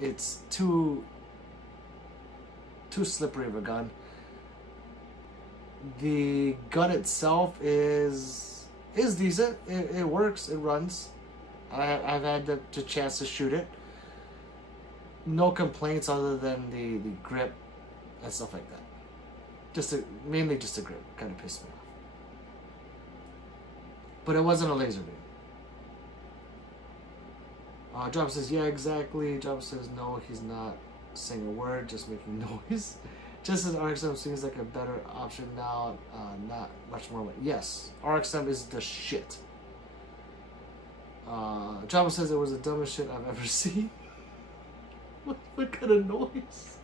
It's too slippery of a gun. The gun itself is decent. It works. It runs. I've had the chance to shoot it. No complaints other than the grip and stuff like that. Mainly just the grip kind of pissed me off. But it wasn't a laser beam. Job says, yeah, exactly. Job says, no, he's not saying a word, just making noise. Just as RXM seems like a better option now, not much more. Yes, RXM is the shit. Java says it was the dumbest shit I've ever seen. What kind of noise?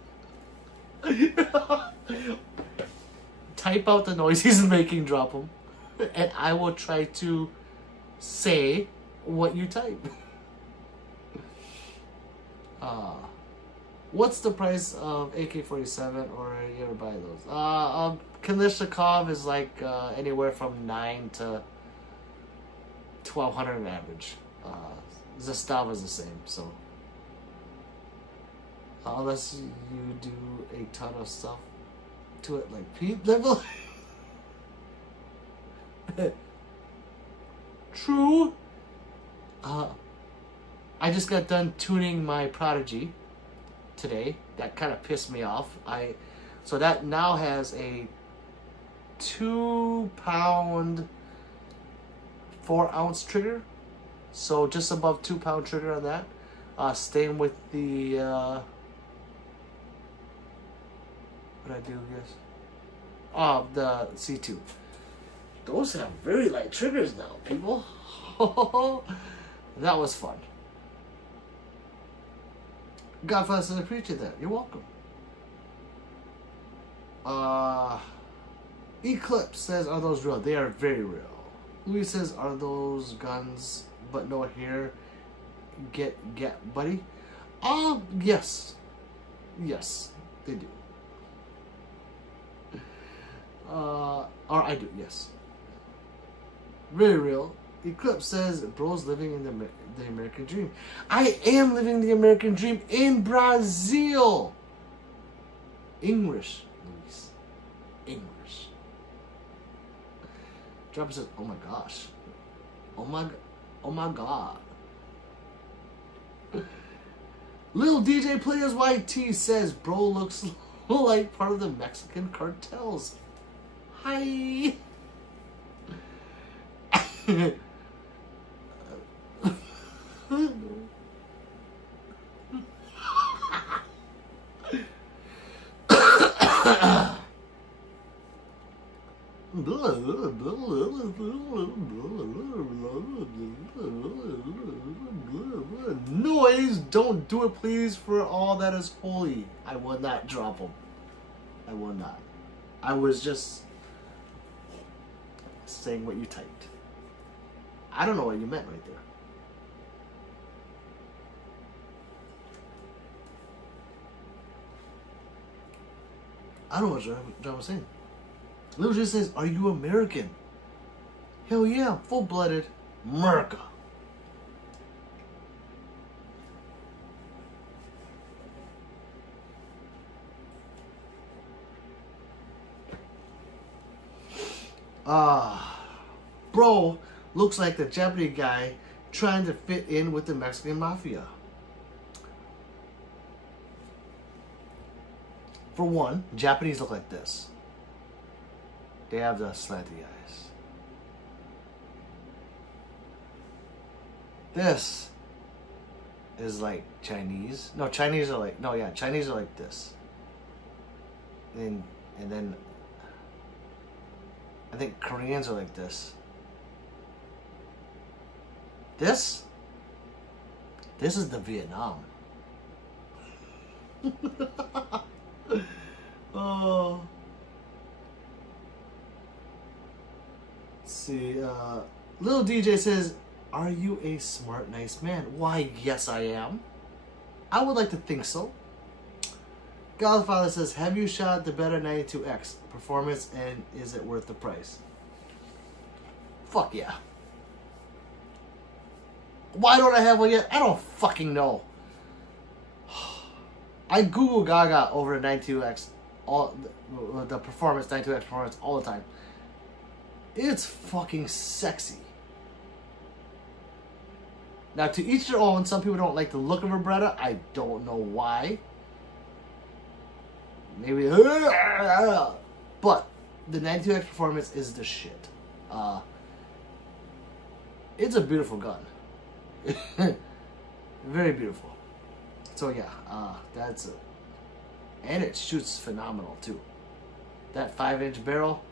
Type out the noise he's making, drop them, and I will try to say what you type. What's the price of AK-47, or you ever buy those? Kalashnikov is like anywhere from $9 to $1,200 on average. Zastava is the same, so unless you do a ton of stuff to it, like Pete level. True. I just got done tuning my Prodigy today. That kind of pissed me off. So that now has a 2 pound 4 ounce trigger, so just above 2 pound trigger on that. Staying with the what I do, guess. The C2. Those have very light triggers now, people. That was fun. Godfather says, I appreciate that. You're welcome. Eclipse says, are those real? They are very real. Louis says, are those guns but no hair? Get buddy? Yes. Yes, they do. Or I do, yes. Very real. Eclipse says, bro's living in the American dream. I am living the American dream in Brazil. English, Luis. English. Dropper says, oh my gosh. Oh my god. Little DJ Players YT says, bro looks like part of the Mexican cartels. Hi. Noise, don't do it please, for all that is holy. I will not drop them. I will not. I was just saying what you typed. I don't know what you meant right there. I don't know what John was saying. Lil just says, are you American? Hell yeah, full-blooded America. Bro looks like the Japanese guy trying to fit in with the Mexican mafia. For one, Japanese look like this. They have the slanty eyes. This is like Chinese. No, Chinese are like, no, yeah, Chinese are like this. And then I think Koreans are like this. This is the Vietnam. Oh. Let's see, Little DJ says, "Are you a smart, nice man?" Why, yes, I am. I would like to think so. Godfather says, "Have you shot the better 92X performance, and is it worth the price?" Fuck yeah. Why don't I have one yet? I don't fucking know. I Google Gaga over the 92X, all the performance, 92X performance all the time. It's fucking sexy. Now, to each their own. Some people don't like the look of a Beretta. I don't know why. Maybe, but the 92X performance is the shit. It's a beautiful gun. Very beautiful. So yeah, that's it. And it shoots phenomenal too. That 5-inch barrel,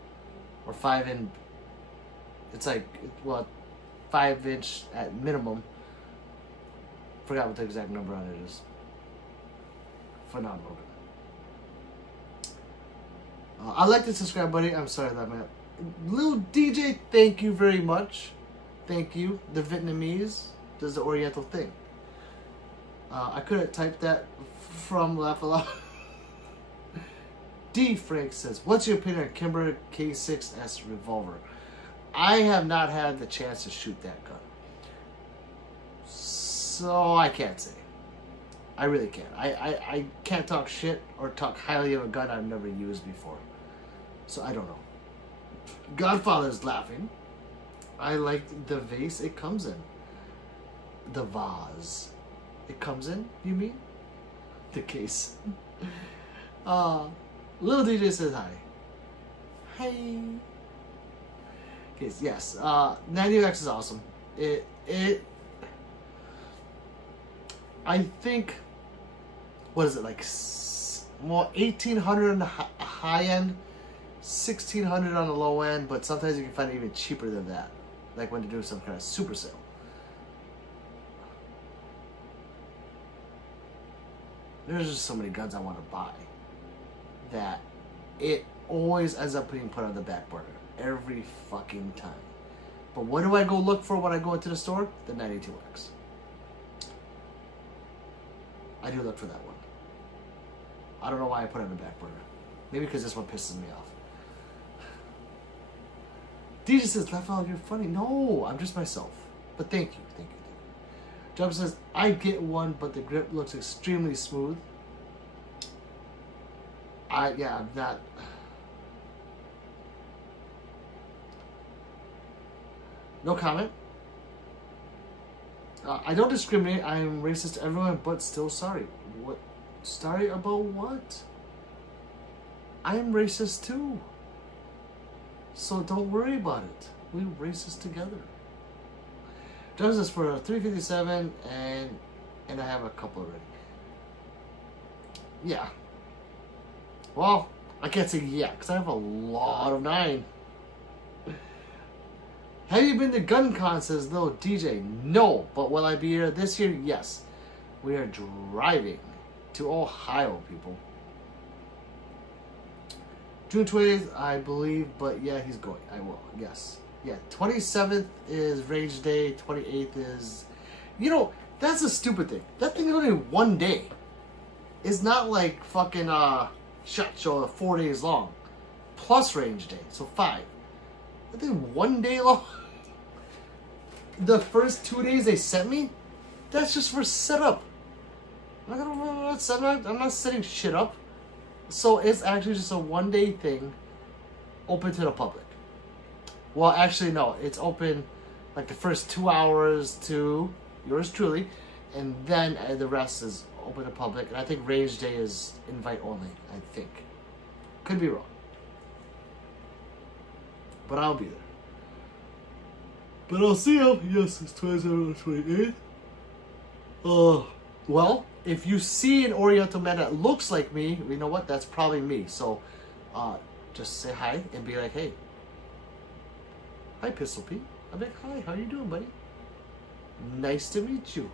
or 5-inch, it's like, well, 5-inch at minimum. Forgot what the exact number on it is. Phenomenal. I like the subscribe, buddy. I'm sorry that man. Little DJ, thank you very much. Thank you. The Vietnamese does the Oriental thing. I could have typed that from Laugh A Lot. D. Frank says, "What's your opinion on Kimber K6S revolver?" I have not had the chance to shoot that gun, so I can't say. I really can't. I can't talk shit or talk highly of a gun I've never used before. So I don't know. Godfather's laughing. I like the vase it comes in. The vase it comes in, you mean? The case. Little DJ says hi. Hey. Okay, yes. 90X is awesome. I think, what is it, like, well, 1,800 on the high end, 1,600 on the low end, but sometimes you can find it even cheaper than that, like when they do some kind of super sale. There's just so many guns I want to buy that it always ends up being put on the back burner every fucking time. But what do I go look for when I go into the store? The 92X. I do look for that one. I don't know why I put it on the back burner. Maybe because this one pisses me off. DJ says, "Raphael, you're funny." No, I'm just myself. But thank you, thank you, thank you. Jump says, "I get one, but the grip looks extremely smooth." I'm not. No comment. I don't discriminate. I am racist to everyone, but still sorry. What? Sorry about what? I am racist too. So don't worry about it. We're racist together. Jones is for 357, and I have a couple already. Yeah. Well, I can't say yeah, because I have a lot of 9. Have you been to Gun Con, says Little DJ? No, but will I be here this year? Yes. We are driving to Ohio, people. June 20th, I believe, but yeah, he's going. I will, yes. Yeah, 27th is Range Day, 28th is... You know, that's a stupid thing. That thing is only 1 day. It's not like fucking SHOT Show 4 days long. Plus Range Day, so 5. I think 1 day long. The first 2 days they sent me, that's just for setup. I'm not setting shit up. So it's actually just a 1 day thing, open to the public. Well, actually no, it's open like the first 2 hours to yours truly, and then the rest is open to public. And I think Range Day is invite only. I think, could be wrong, but I'll be there. But I'll see him. Yes, it's 27th or 28th. Well, if you see an Oriental man that looks like me, you know what? That's probably me. So, just say hi and be like, hey. Hi, Pistol Pete. I'm like, hi, how you doing, buddy? Nice to meet you.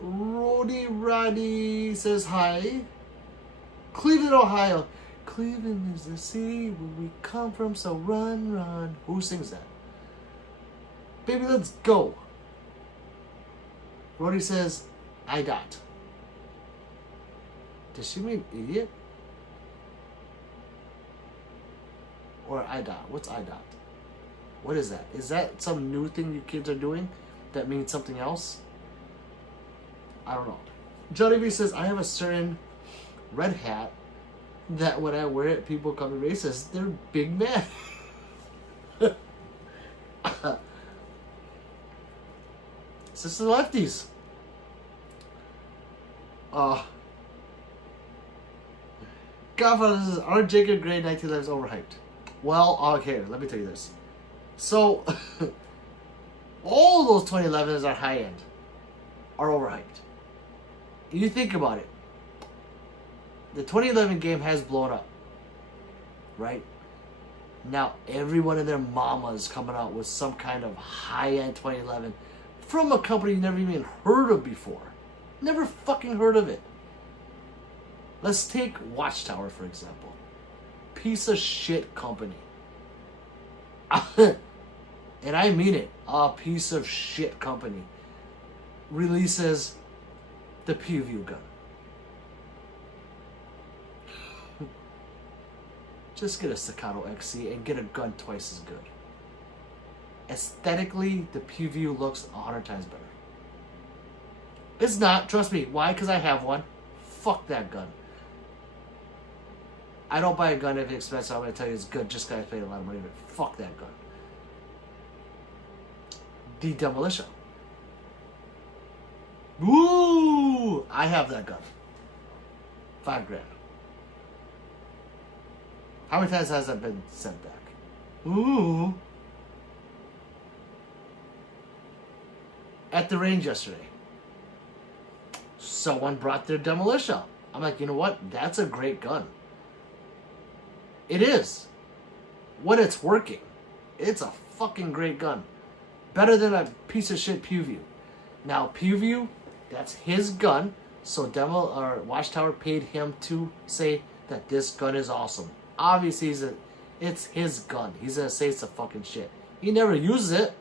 Roddy says hi. Cleveland, Ohio. Cleveland is the city where we come from, so run, run. Who sings that? Baby, let's go. Roddy says, I dot. Does she mean idiot? Or I dot? What's I dot? What is that? Is that some new thing you kids are doing that means something else? I don't know. Johnny B says, I have a certain red hat that when I wear it, people call me racist. They're big mad. Sister lefties. Godfather says, are Jacob Gray 1911s overhyped? Well, okay, let me tell you this. So, all those 2011s are high end, are overhyped. You think about it. The 2011 game has blown up, right? Now, everyone and their mama is coming out with some kind of high-end 2011 from a company you never even heard of before. Never fucking heard of it. Let's take Watchtower, for example. Piece of shit company. And I mean it. A piece of shit company releases the PVU gun. Just get a Staccato XC and get a gun twice as good. Aesthetically, the PVU looks 100 times better. It's not, trust me. Why? Because I have one. Fuck that gun. I don't buy a gun if it's expensive. I'm going to tell you it's good just because I paid a lot of money for it. Fuck that gun. The Demolition. Woo! I have that gun. $5,000. How many times has that been sent back? Ooh. At the range yesterday, someone brought their Demolition. I'm like, you know what? That's a great gun. It is. When it's working, it's a fucking great gun. Better than a piece of shit PewView. Now, PewView, that's his gun, so Watchtower paid him to say that this gun is awesome. Obviously, it's his gun. He's gonna say it's a fucking shit. He never uses it.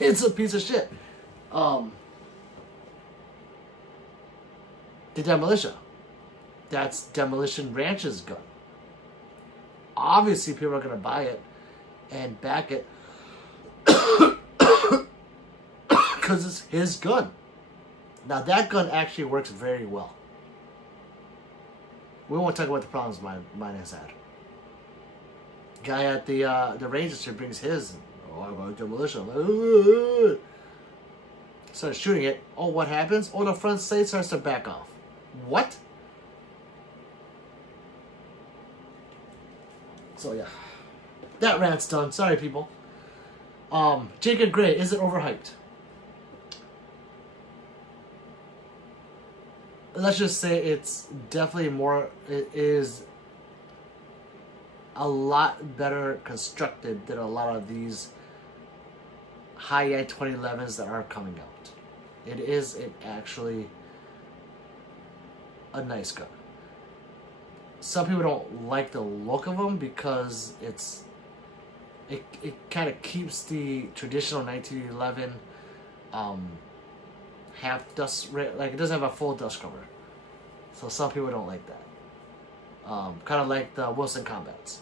It's a piece of shit. The Demolition. That's Demolition Ranch's gun. Obviously, people are gonna buy it and back it because it's his gun. Now, that gun actually works very well. We won't talk about the problems mine has had. Guy at the Rangers brings his. Oh, I got Demolition. Starts shooting it. Oh, what happens? Oh, the front sight starts to back off. What? So yeah, that rant's done. Sorry, people. Jacob Gray, is it overhyped? Let's just say it's definitely more. It is a lot better constructed than a lot of these high-end 2011s that are coming out. It is actually a nice gun. Some people don't like the look of them because it kind of keeps the traditional 1911 half dust, like it doesn't have a full dust cover. So some people don't like that. Kind of like the Wilson Combats.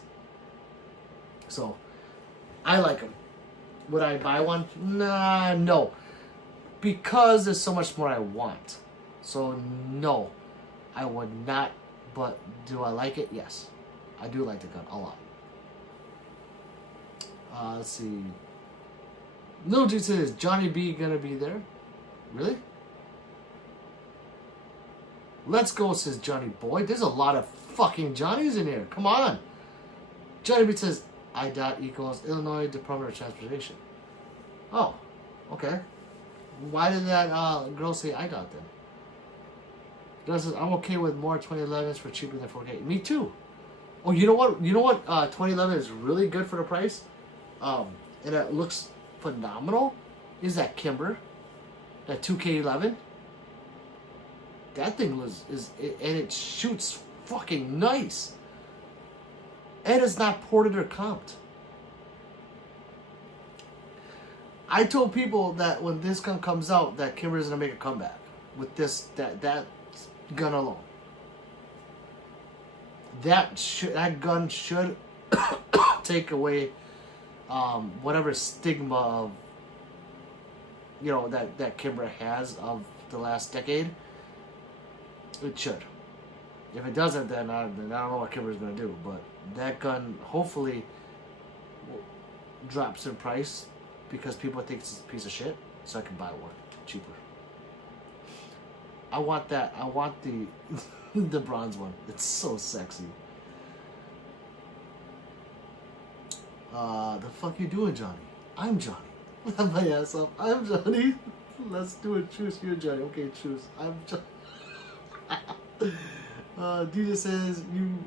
So I like them. Would I buy one? Nah, no. Because there's so much more I want. So no, I would not. But do I like it? Yes. I do like the gun a lot. Let's see. Little Dude says, Johnny B gonna be there? Really? Let's go, says Johnny Boy. There's a lot of fucking Johnnies in here. Come on. Johnny B says, IDOT equals Illinois Department of Transportation. Oh, okay. Why did that girl say IDOT then? Girl says, I'm okay with more 2011s for cheaper than 4K. Me too. Oh, you know what? 2011 is really good for the price, and it looks phenomenal. Is that Kimber, that 2K11? That thing and it shoots fucking nice. And it's not ported or comped. I told people that when this gun comes out, that Kimber is gonna make a comeback with that gun alone. That gun should take away whatever stigma of that Kimber has of the last decade. It should. If it doesn't, then I don't know what Kimber is going to do. But that gun hopefully drops in price because people think it's a piece of shit, so I can buy one cheaper. I want that. I want the the bronze one. It's so sexy. The fuck you doing, Johnny? I'm Johnny. Laugh my ass off. I'm Johnny. Let's do a truce. You're Johnny. Okay, truce. I'm Johnny. DJ says you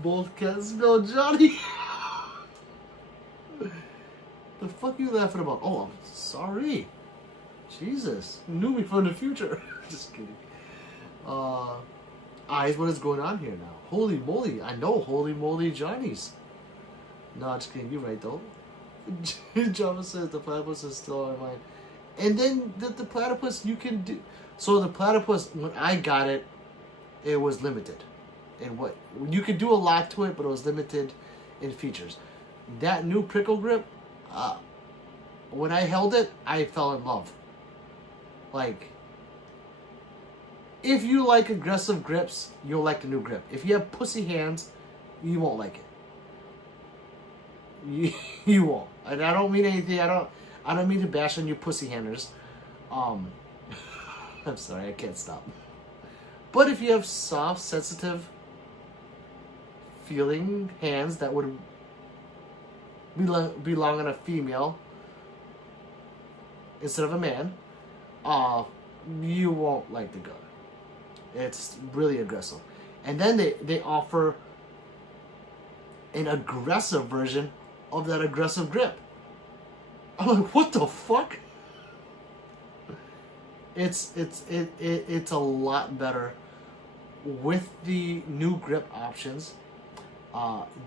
both can't spell Johnny. The fuck you laughing about? Oh, I'm sorry. Jesus, you knew me from the future. Just kidding. Eyes, what is going on here now? Holy moly! I know, holy moly, Johnny's. No, just kidding. You're right though. Java says the platypus is still on mine. And then the platypus you can do. So the platypus, when I got it, it was limited. And what you could do a lot to it, but it was limited in features. That new prickle grip, when I held it, I fell in love. Like, if you like aggressive grips, you'll like the new grip. If you have pussy hands, you won't like it. You won't. And I don't mean anything. I don't mean to bash on you pussy handers. I'm sorry, I can't stop. But if you have soft, sensitive feeling hands that would belong on a female instead of a man, you won't like the gun. It's really aggressive. And then they offer an aggressive version of that aggressive grip. I'm like, what the fuck? It's a lot better with the new grip options.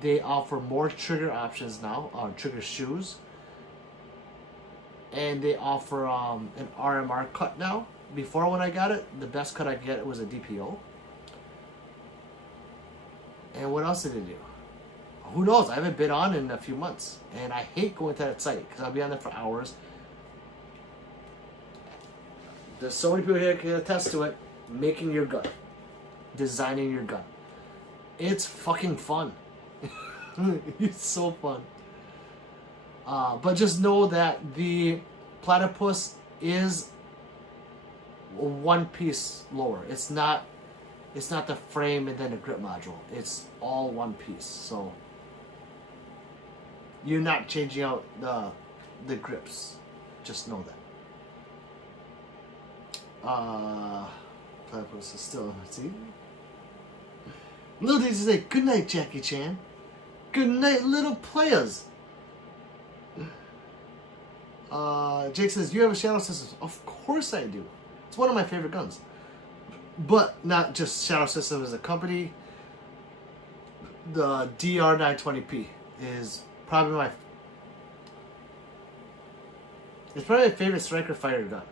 They offer more trigger options now, trigger shoes, and they offer an RMR cut now. Before, when I got it, the best cut I could get was a DPO. And what else did it do? Who knows? I haven't been on in a few months, and I hate going to that site because I'll be on there for hours. There's so many people here who can attest to it. Making your gun, designing your gun, it's fucking fun. It's so fun. But just know that the platypus is one piece lower. It's not the frame and then the grip module. It's all one piece. So you're not changing out the grips. Just know that. Platypus is still, see? Little Daisy say, good night, Jackie Chan. Good night, little players. Jake says, you have a Shadow System? Of course I do. It's one of my favorite guns. But not just Shadow System as a company. The DR920P is probably it's probably my favorite striker fighter gun.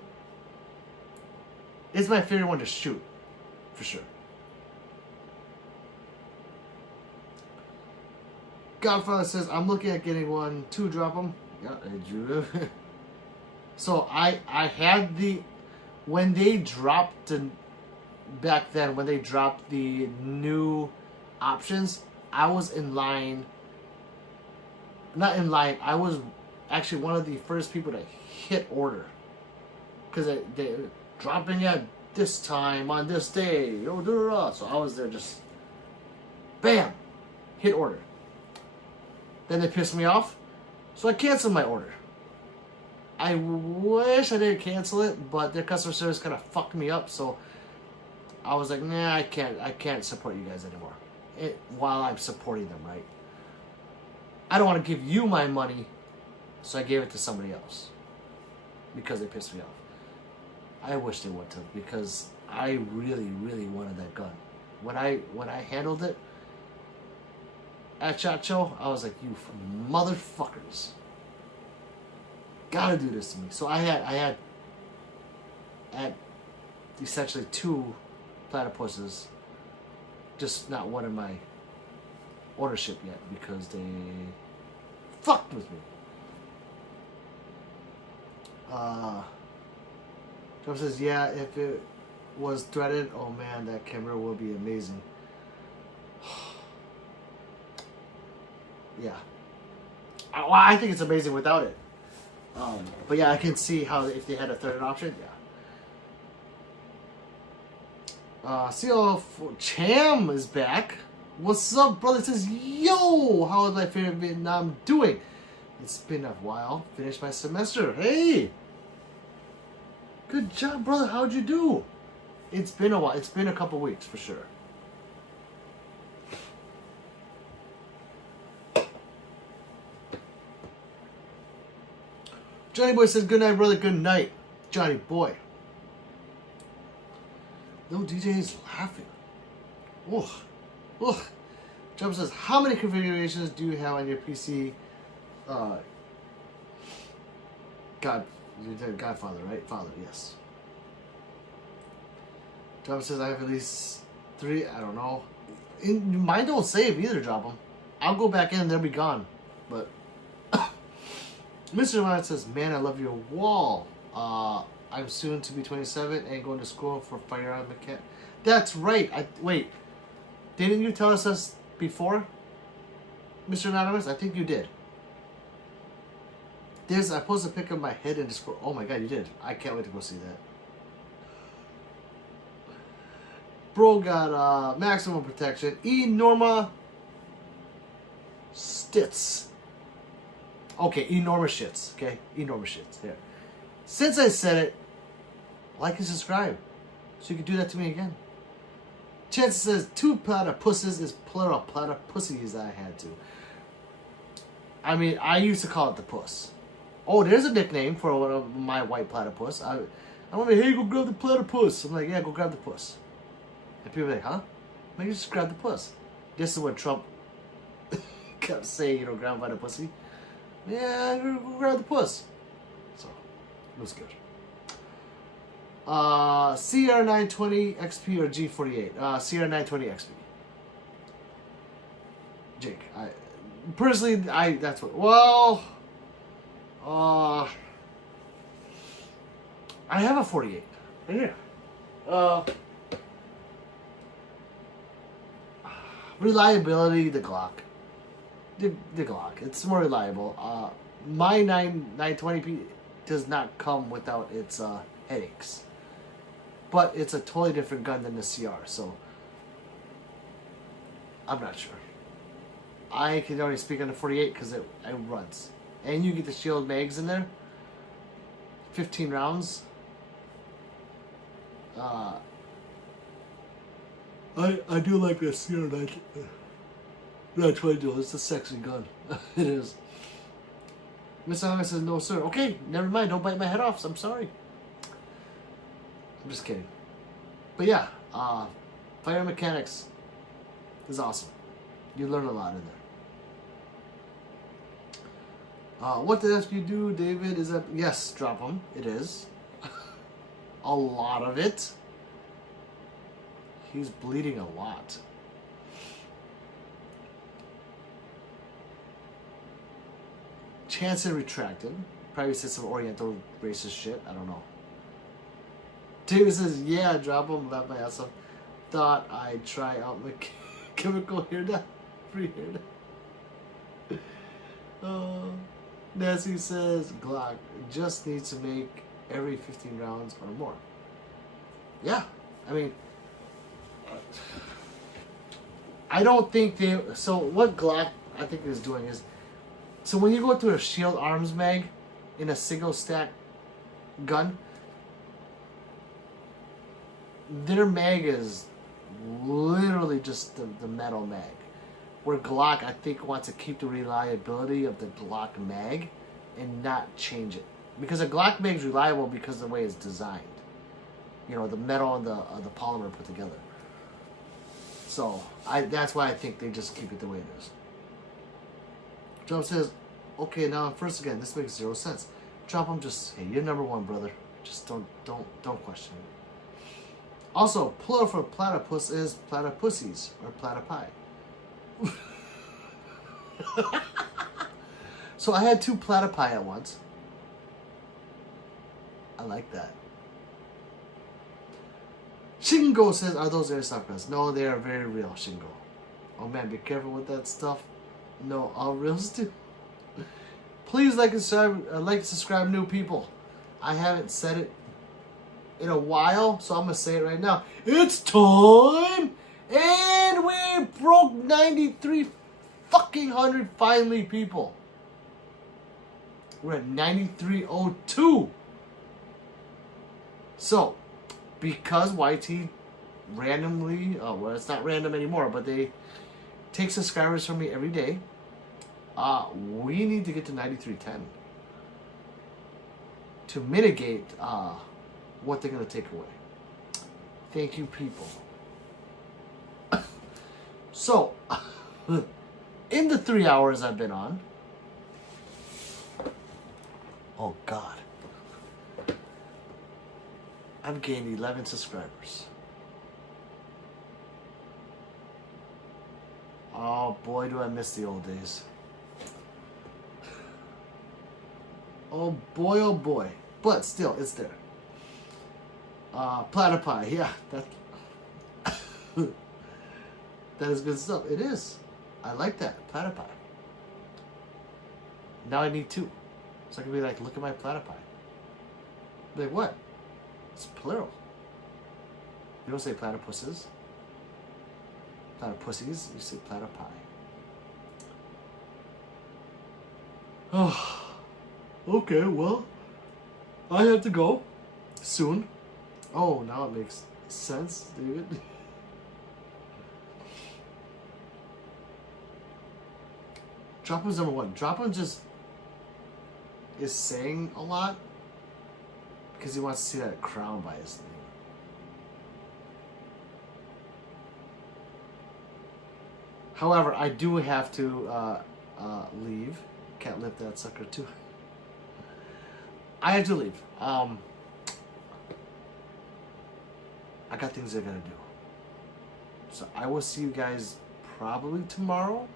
It's my favorite one to shoot, for sure. Godfather says, I'm looking at getting one to drop them. Yeah, I do. So I had when they dropped back then, when they dropped the new options, I was in line. Not in line, I was actually one of the first people to hit order. Because they dropping at this time on this day. So I was there just, bam, hit order. Then they pissed me off, so I canceled my order. I wish I didn't cancel it, but their customer service kind of fucked me up, so I was like, nah, I can't support you guys anymore. While I'm supporting them, right? I don't want to give you my money, so I gave it to somebody else because they pissed me off. I wish they would too, because I really, really wanted that gun. When I handled it at SHOT Show, I was like, you motherfuckers gotta do this to me. So I had essentially 2 platypuses, just not one in my ownership yet because they fucked with me. Trump says, yeah, if it was threaded, oh man, that camera will be amazing. Yeah. I think it's amazing without it. But yeah, I can see how if they had a third option, yeah. CO Cham is back. What's up, brother? It says, yo, how is my favorite Vietnam doing? It's been a while. Finished my semester. Hey! Good job, brother. How'd you do? It's been a while. It's been a couple weeks, for sure. Johnny Boy says, good night, brother. Good night. Johnny Boy. No DJ is laughing. Ugh. Ugh. Jump says, how many configurations do you have on your PC? Godfather, right? Father, yes. Jump says, I have at least 3. I don't know. Mine don't save either, drop them. I'll go back in and they'll be gone. But Mr. Ryan says, man, I love your wall. I'm soon to be 27 and going to school for firearms mechanic. That's right. Wait. Didn't you tell us this before, Mr. Anonymous? I think you did. I'm supposed to pick up my head and just go. Oh my god, you did. I can't wait to go see that. Bro got maximum protection. Norma Stitz. Okay, enormous shits. Okay, enormous shits. There. Since I said it, like and subscribe, so you can do that to me again. Chance says 2 platypuses is plural platypussies that I had to. I mean, I used to call it the puss. Oh, there's a nickname for one of my white platypus. I'm like, hey, go grab the platypus. I'm like, yeah, go grab the puss. And people are like, huh? I'm like, you just grab the puss. This is when Trump kept saying, grab him by the pussy. Yeah, go grab the puss. So, it was good. CR920 XP or G48? CR920 XP. Jake, personally, that's what, well, I have a 48 right here. Reliability, the Glock. The Glock, it's more reliable. My 920P does not come without its headaches. But it's a totally different gun than the CR, so I'm not sure. I can only speak on the 48 because it runs. And you get the shield mags in there. 15 rounds. I do like the CR 920. It's a sexy gun. It is. Miss Anga says, no sir. Okay, never mind. Don't bite my head off. I'm sorry. I'm just kidding. But yeah, fire mechanics is awesome. You learn a lot in there. What the F you do, David? Is that... Yes, drop them. It is. A lot of it. He's bleeding a lot. Chance and retracted. Probably said some Oriental racist shit. I don't know. David says, yeah, drop them. Laugh my ass off. Thought I'd try out my chemical hair dye. Free hair dye. Nancy says, Glock just needs to make every 15 rounds or more. Yeah. I mean, I don't think they... So what Glock, I think, is doing is So when you go through a Shield Arms mag in a single stack gun, their mag is literally just the metal mag. Where Glock, I think, wants to keep the reliability of the Glock mag and not change it. Because a Glock mag is reliable because of the way it's designed. You know, the metal and the polymer put together. So, that's why I think they just keep it the way it is. Trump says, okay, now I'm first again. This makes 0 sense. Trump, I'm just, hey, you're number one, brother. Just don't question it. Also, plural for platypus is platypussies or platypi. So I had 2 platypi at once. I like that. Shingo says, are those airsoft guns? No, they are very real, Shingo. Oh man, be careful with that stuff. No, all reals too. Please like and subscribe, new people. I haven't said it in a while, so I'm gonna say it right now. It's time, and we broke 93 fucking hundred finally, people. We're at 9302. So, because YT randomly, well, it's not random anymore, but they take subscribers from me every day. We need to get to 9310 to mitigate what they're going to take away. Thank you, people. So, in the 3 hours I've been on, oh God, I've gained 11 subscribers. Oh boy, do I miss the old days. Oh boy. But still, it's there. Platypi, yeah, that that is good stuff. It is. I like that, platypi. Now I need 2. So I can be like, look at my platypi. Like what? It's plural. You don't say platypuses. Platypussies, you say platypi. Oh, okay, well, I have to go soon. Oh, now it makes sense, David. Dropham's number 1. Dropham just is saying a lot because he wants to see that crown by his name. However, I do have to leave. Can't lift that sucker too. I have to leave. I got things I gotta do. So I will see you guys probably tomorrow.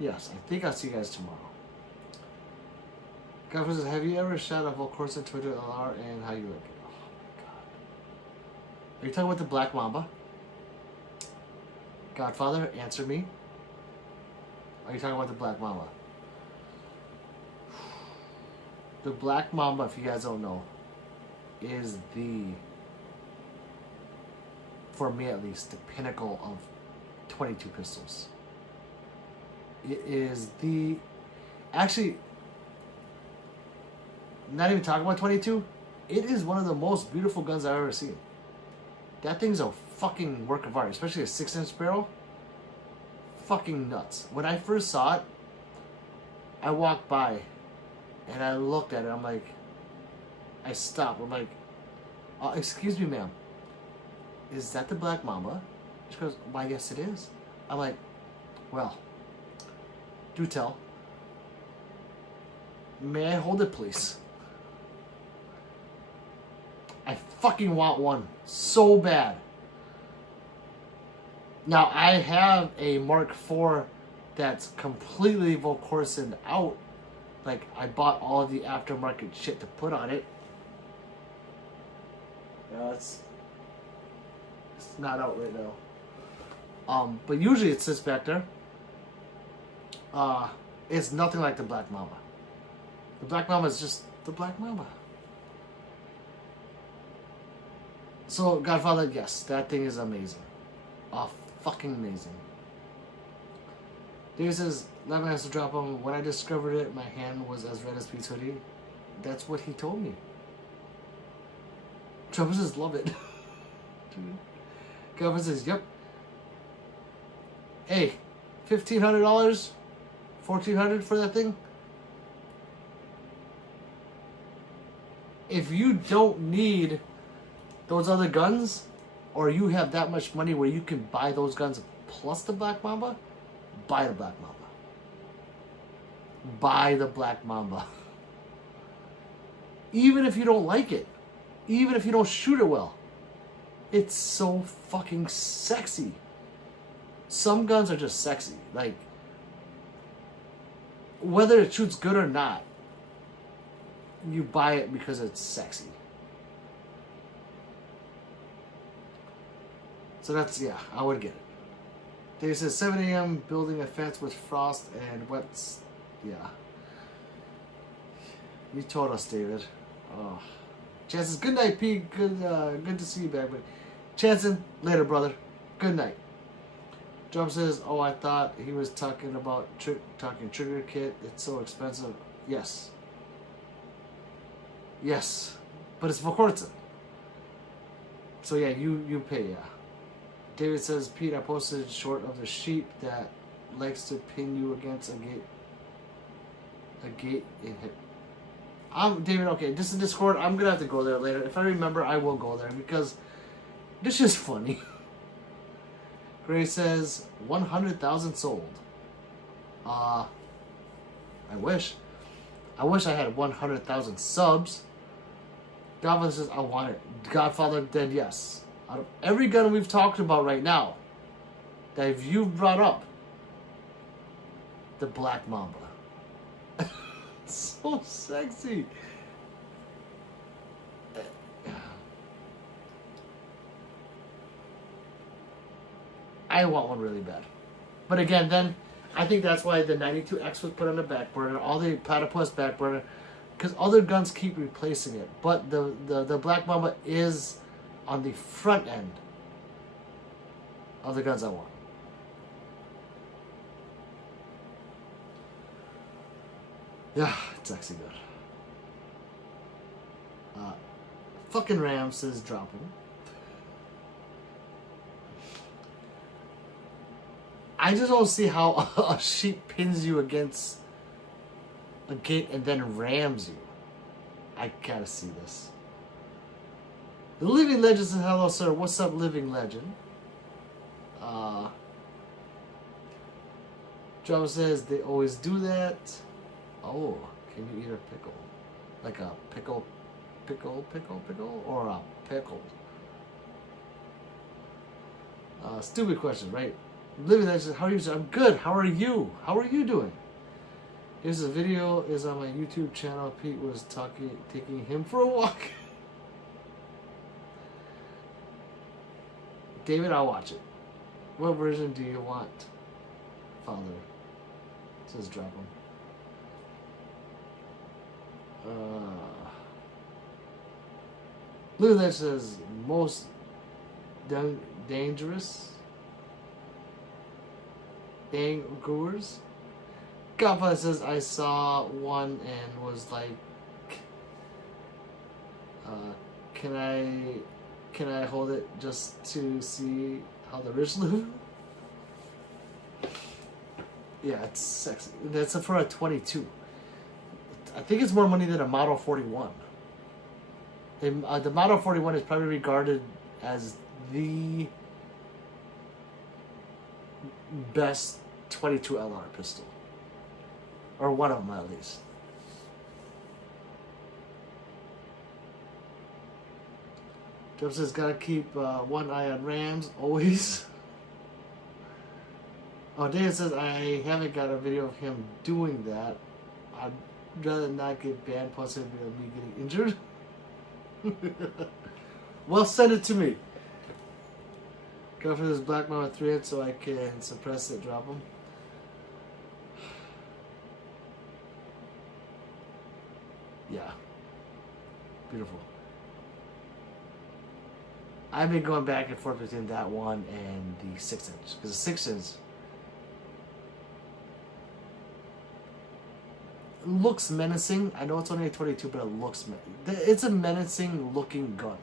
Yes, I think I'll see you guys tomorrow. God says, have you ever shot a Volcourse on Twitter LR and how you like it? Oh my God. Are you talking about the Black Mamba? Godfather, answer me. Are you talking about the Black Mamba? The Black Mamba, if you guys don't know, is for me at least, the pinnacle of 22 pistols. It is actually, not even talking about 22, it is one of the most beautiful guns I've ever seen. That thing's a fucking work of art, especially a 6-inch barrel. Fucking nuts. When I first saw it, I walked by and I looked at it. I'm like, I stopped. I'm like, excuse me, ma'am. Is that the Black Mamba? She goes, why, yes, it is. I'm like, well, do tell. May I hold it, please? I fucking want one so bad. Now, I have a Mark IV that's completely Volcoursened out. Like, I bought all of the aftermarket shit to put on it. Yeah, it's not out right now. But usually it sits back there. It's nothing like the Black Mamba. The Black Mamba is just the Black Mamba. So, Godfather, yes, that thing is amazing. Fucking amazing. David says, Lemon has to drop him. When I discovered it, my hand was as red as Pete's hoodie. That's what he told me. Trevor says, love it. Calvin says, yep. Hey, $1,500? $1,400 for that thing? If you don't need those other guns, or you have that much money where you can buy those guns plus the Black Mamba, buy the Black Mamba. Buy the Black Mamba. Even if you don't like it. Even if you don't shoot it well. It's so fucking sexy. Some guns are just sexy. Like, whether it shoots good or not, you buy it because it's sexy. So that's, yeah, I would get it. Dave says 7 a.m. building a fence with frost and wet. Yeah. You told us, David. Oh. Chanson, good night, Pete. Good to see you back. But Chanson, later, brother. Good night. Drum says, oh, I thought he was talking about talking trigger kit. It's so expensive. Yes. Yes. But it's for Forza. So yeah, you pay, yeah. David says, Pete, I posted short of the sheep that likes to pin you against a gate in hip. David, okay, this is Discord. I'm gonna have to go there later. If I remember, I will go there because this is funny. Gray says 100,000 sold. I wish I had 100,000 subs. Godfather says I want it. Godfather, then yes. Out of every gun we've talked about right now, that you've brought up, the Black Mamba. So sexy. I want one really bad. But again, then, I think that's why the 92X was put on the back burner, all the Platypus back burner, because other guns keep replacing it. But the Black Mamba is on the front end of the guns I want. Yeah, it's actually good. Fucking Ram says drop him. I just don't see how a sheep pins you against a gate and then rams you. I gotta see this. The Living Legend says, hello, sir. What's up, Living Legend? Drama says, they always do that. Oh, can you eat a pickle? Like a pickle, or a pickle? Stupid question, right? Living Legend says, how are you, sir? I'm good. How are you? How are you doing? Here's a video is on my YouTube channel. Pete was taking him for a walk. David, I'll watch it. What version do you want? Father says drop him. Lulu says most dangerous. Dangerous. Godfather says I saw one and was like, can I hold it just to see how the rich live? Yeah, it's sexy. That's for a 22. I think it's more money than a Model 41. The Model 41 is probably regarded as the best 22 LR pistol. Or one of them, at least. Jeff says, gotta keep one eye on Rams, always. Oh, Dan says, I haven't got a video of him doing that. I'd rather not get banned, plus it'd be me getting injured. Well, send it to me. Go for this Black Mamba 3 hit so I can suppress it, drop him. Yeah. Beautiful. I've been going back and forth between that one and the 6-inch. Because the 6-inch, looks menacing. I know it's only a 22, but it looks it's a menacing looking gun.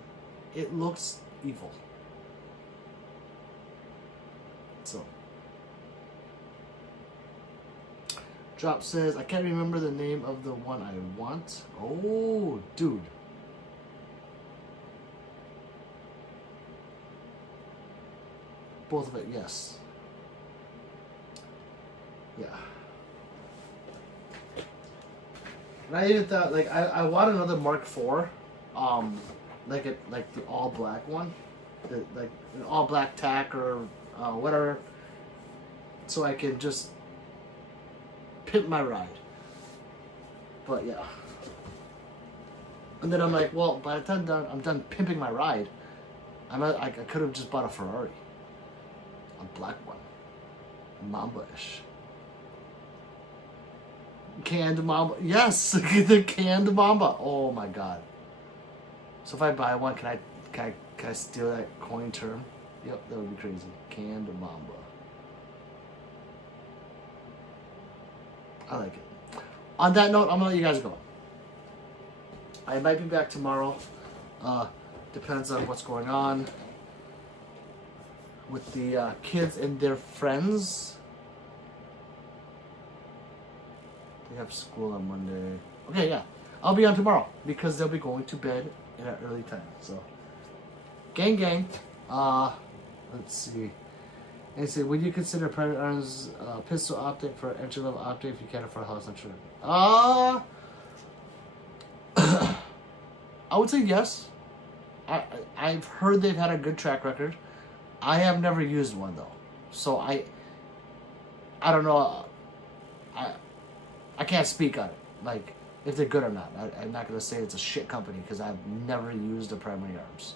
It looks evil. So, Drop says, I can't remember the name of the one I want. Oh, dude. Both of it, yes. Yeah. And I even thought, like, I want another Mark IV, like the all black one, like an all black tack or whatever, so I can just pimp my ride. But yeah. And then I'm like, well, by the time I'm done pimping my ride, I could have just bought a Ferrari, a black one, Mamba-ish. Canned Mamba. Yes, the canned Mamba. Oh my god. So if I buy one, can I steal that coin term? Yep, that would be crazy. Canned Mamba. I like it. On that note, I'm gonna let you guys go. I might be back tomorrow. Depends on what's going on with the kids and their friends. They have school on Monday. Okay, yeah. I'll be on tomorrow because they'll be going to bed in an early time. So, gang. Let's see. And say, would you consider Firearms pistol optic for entry level optic if you can't afford a house? Not sure. I would say yes. I've heard they've had a good track record. I have never used one though, so I don't know. I can't speak on it, like if they're good or not. I'm not gonna say it's a shit company because I've never used a Primary Arms.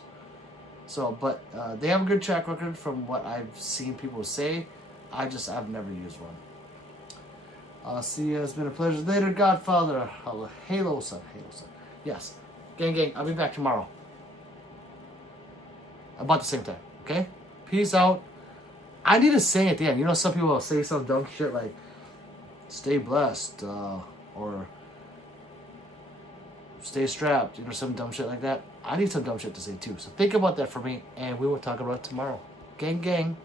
So, but they have a good track record from what I've seen people say. I've never used one. See you. It's been a pleasure. Later, Godfather. Halo son. Yes, gang. I'll be back tomorrow about the same time. Okay. Peace out. I need to say at the end. You know, some people will say some dumb shit like, stay blessed, or stay strapped, you know, some dumb shit like that. I need some dumb shit to say too. So think about that for me, and we will talk about it tomorrow. Gang.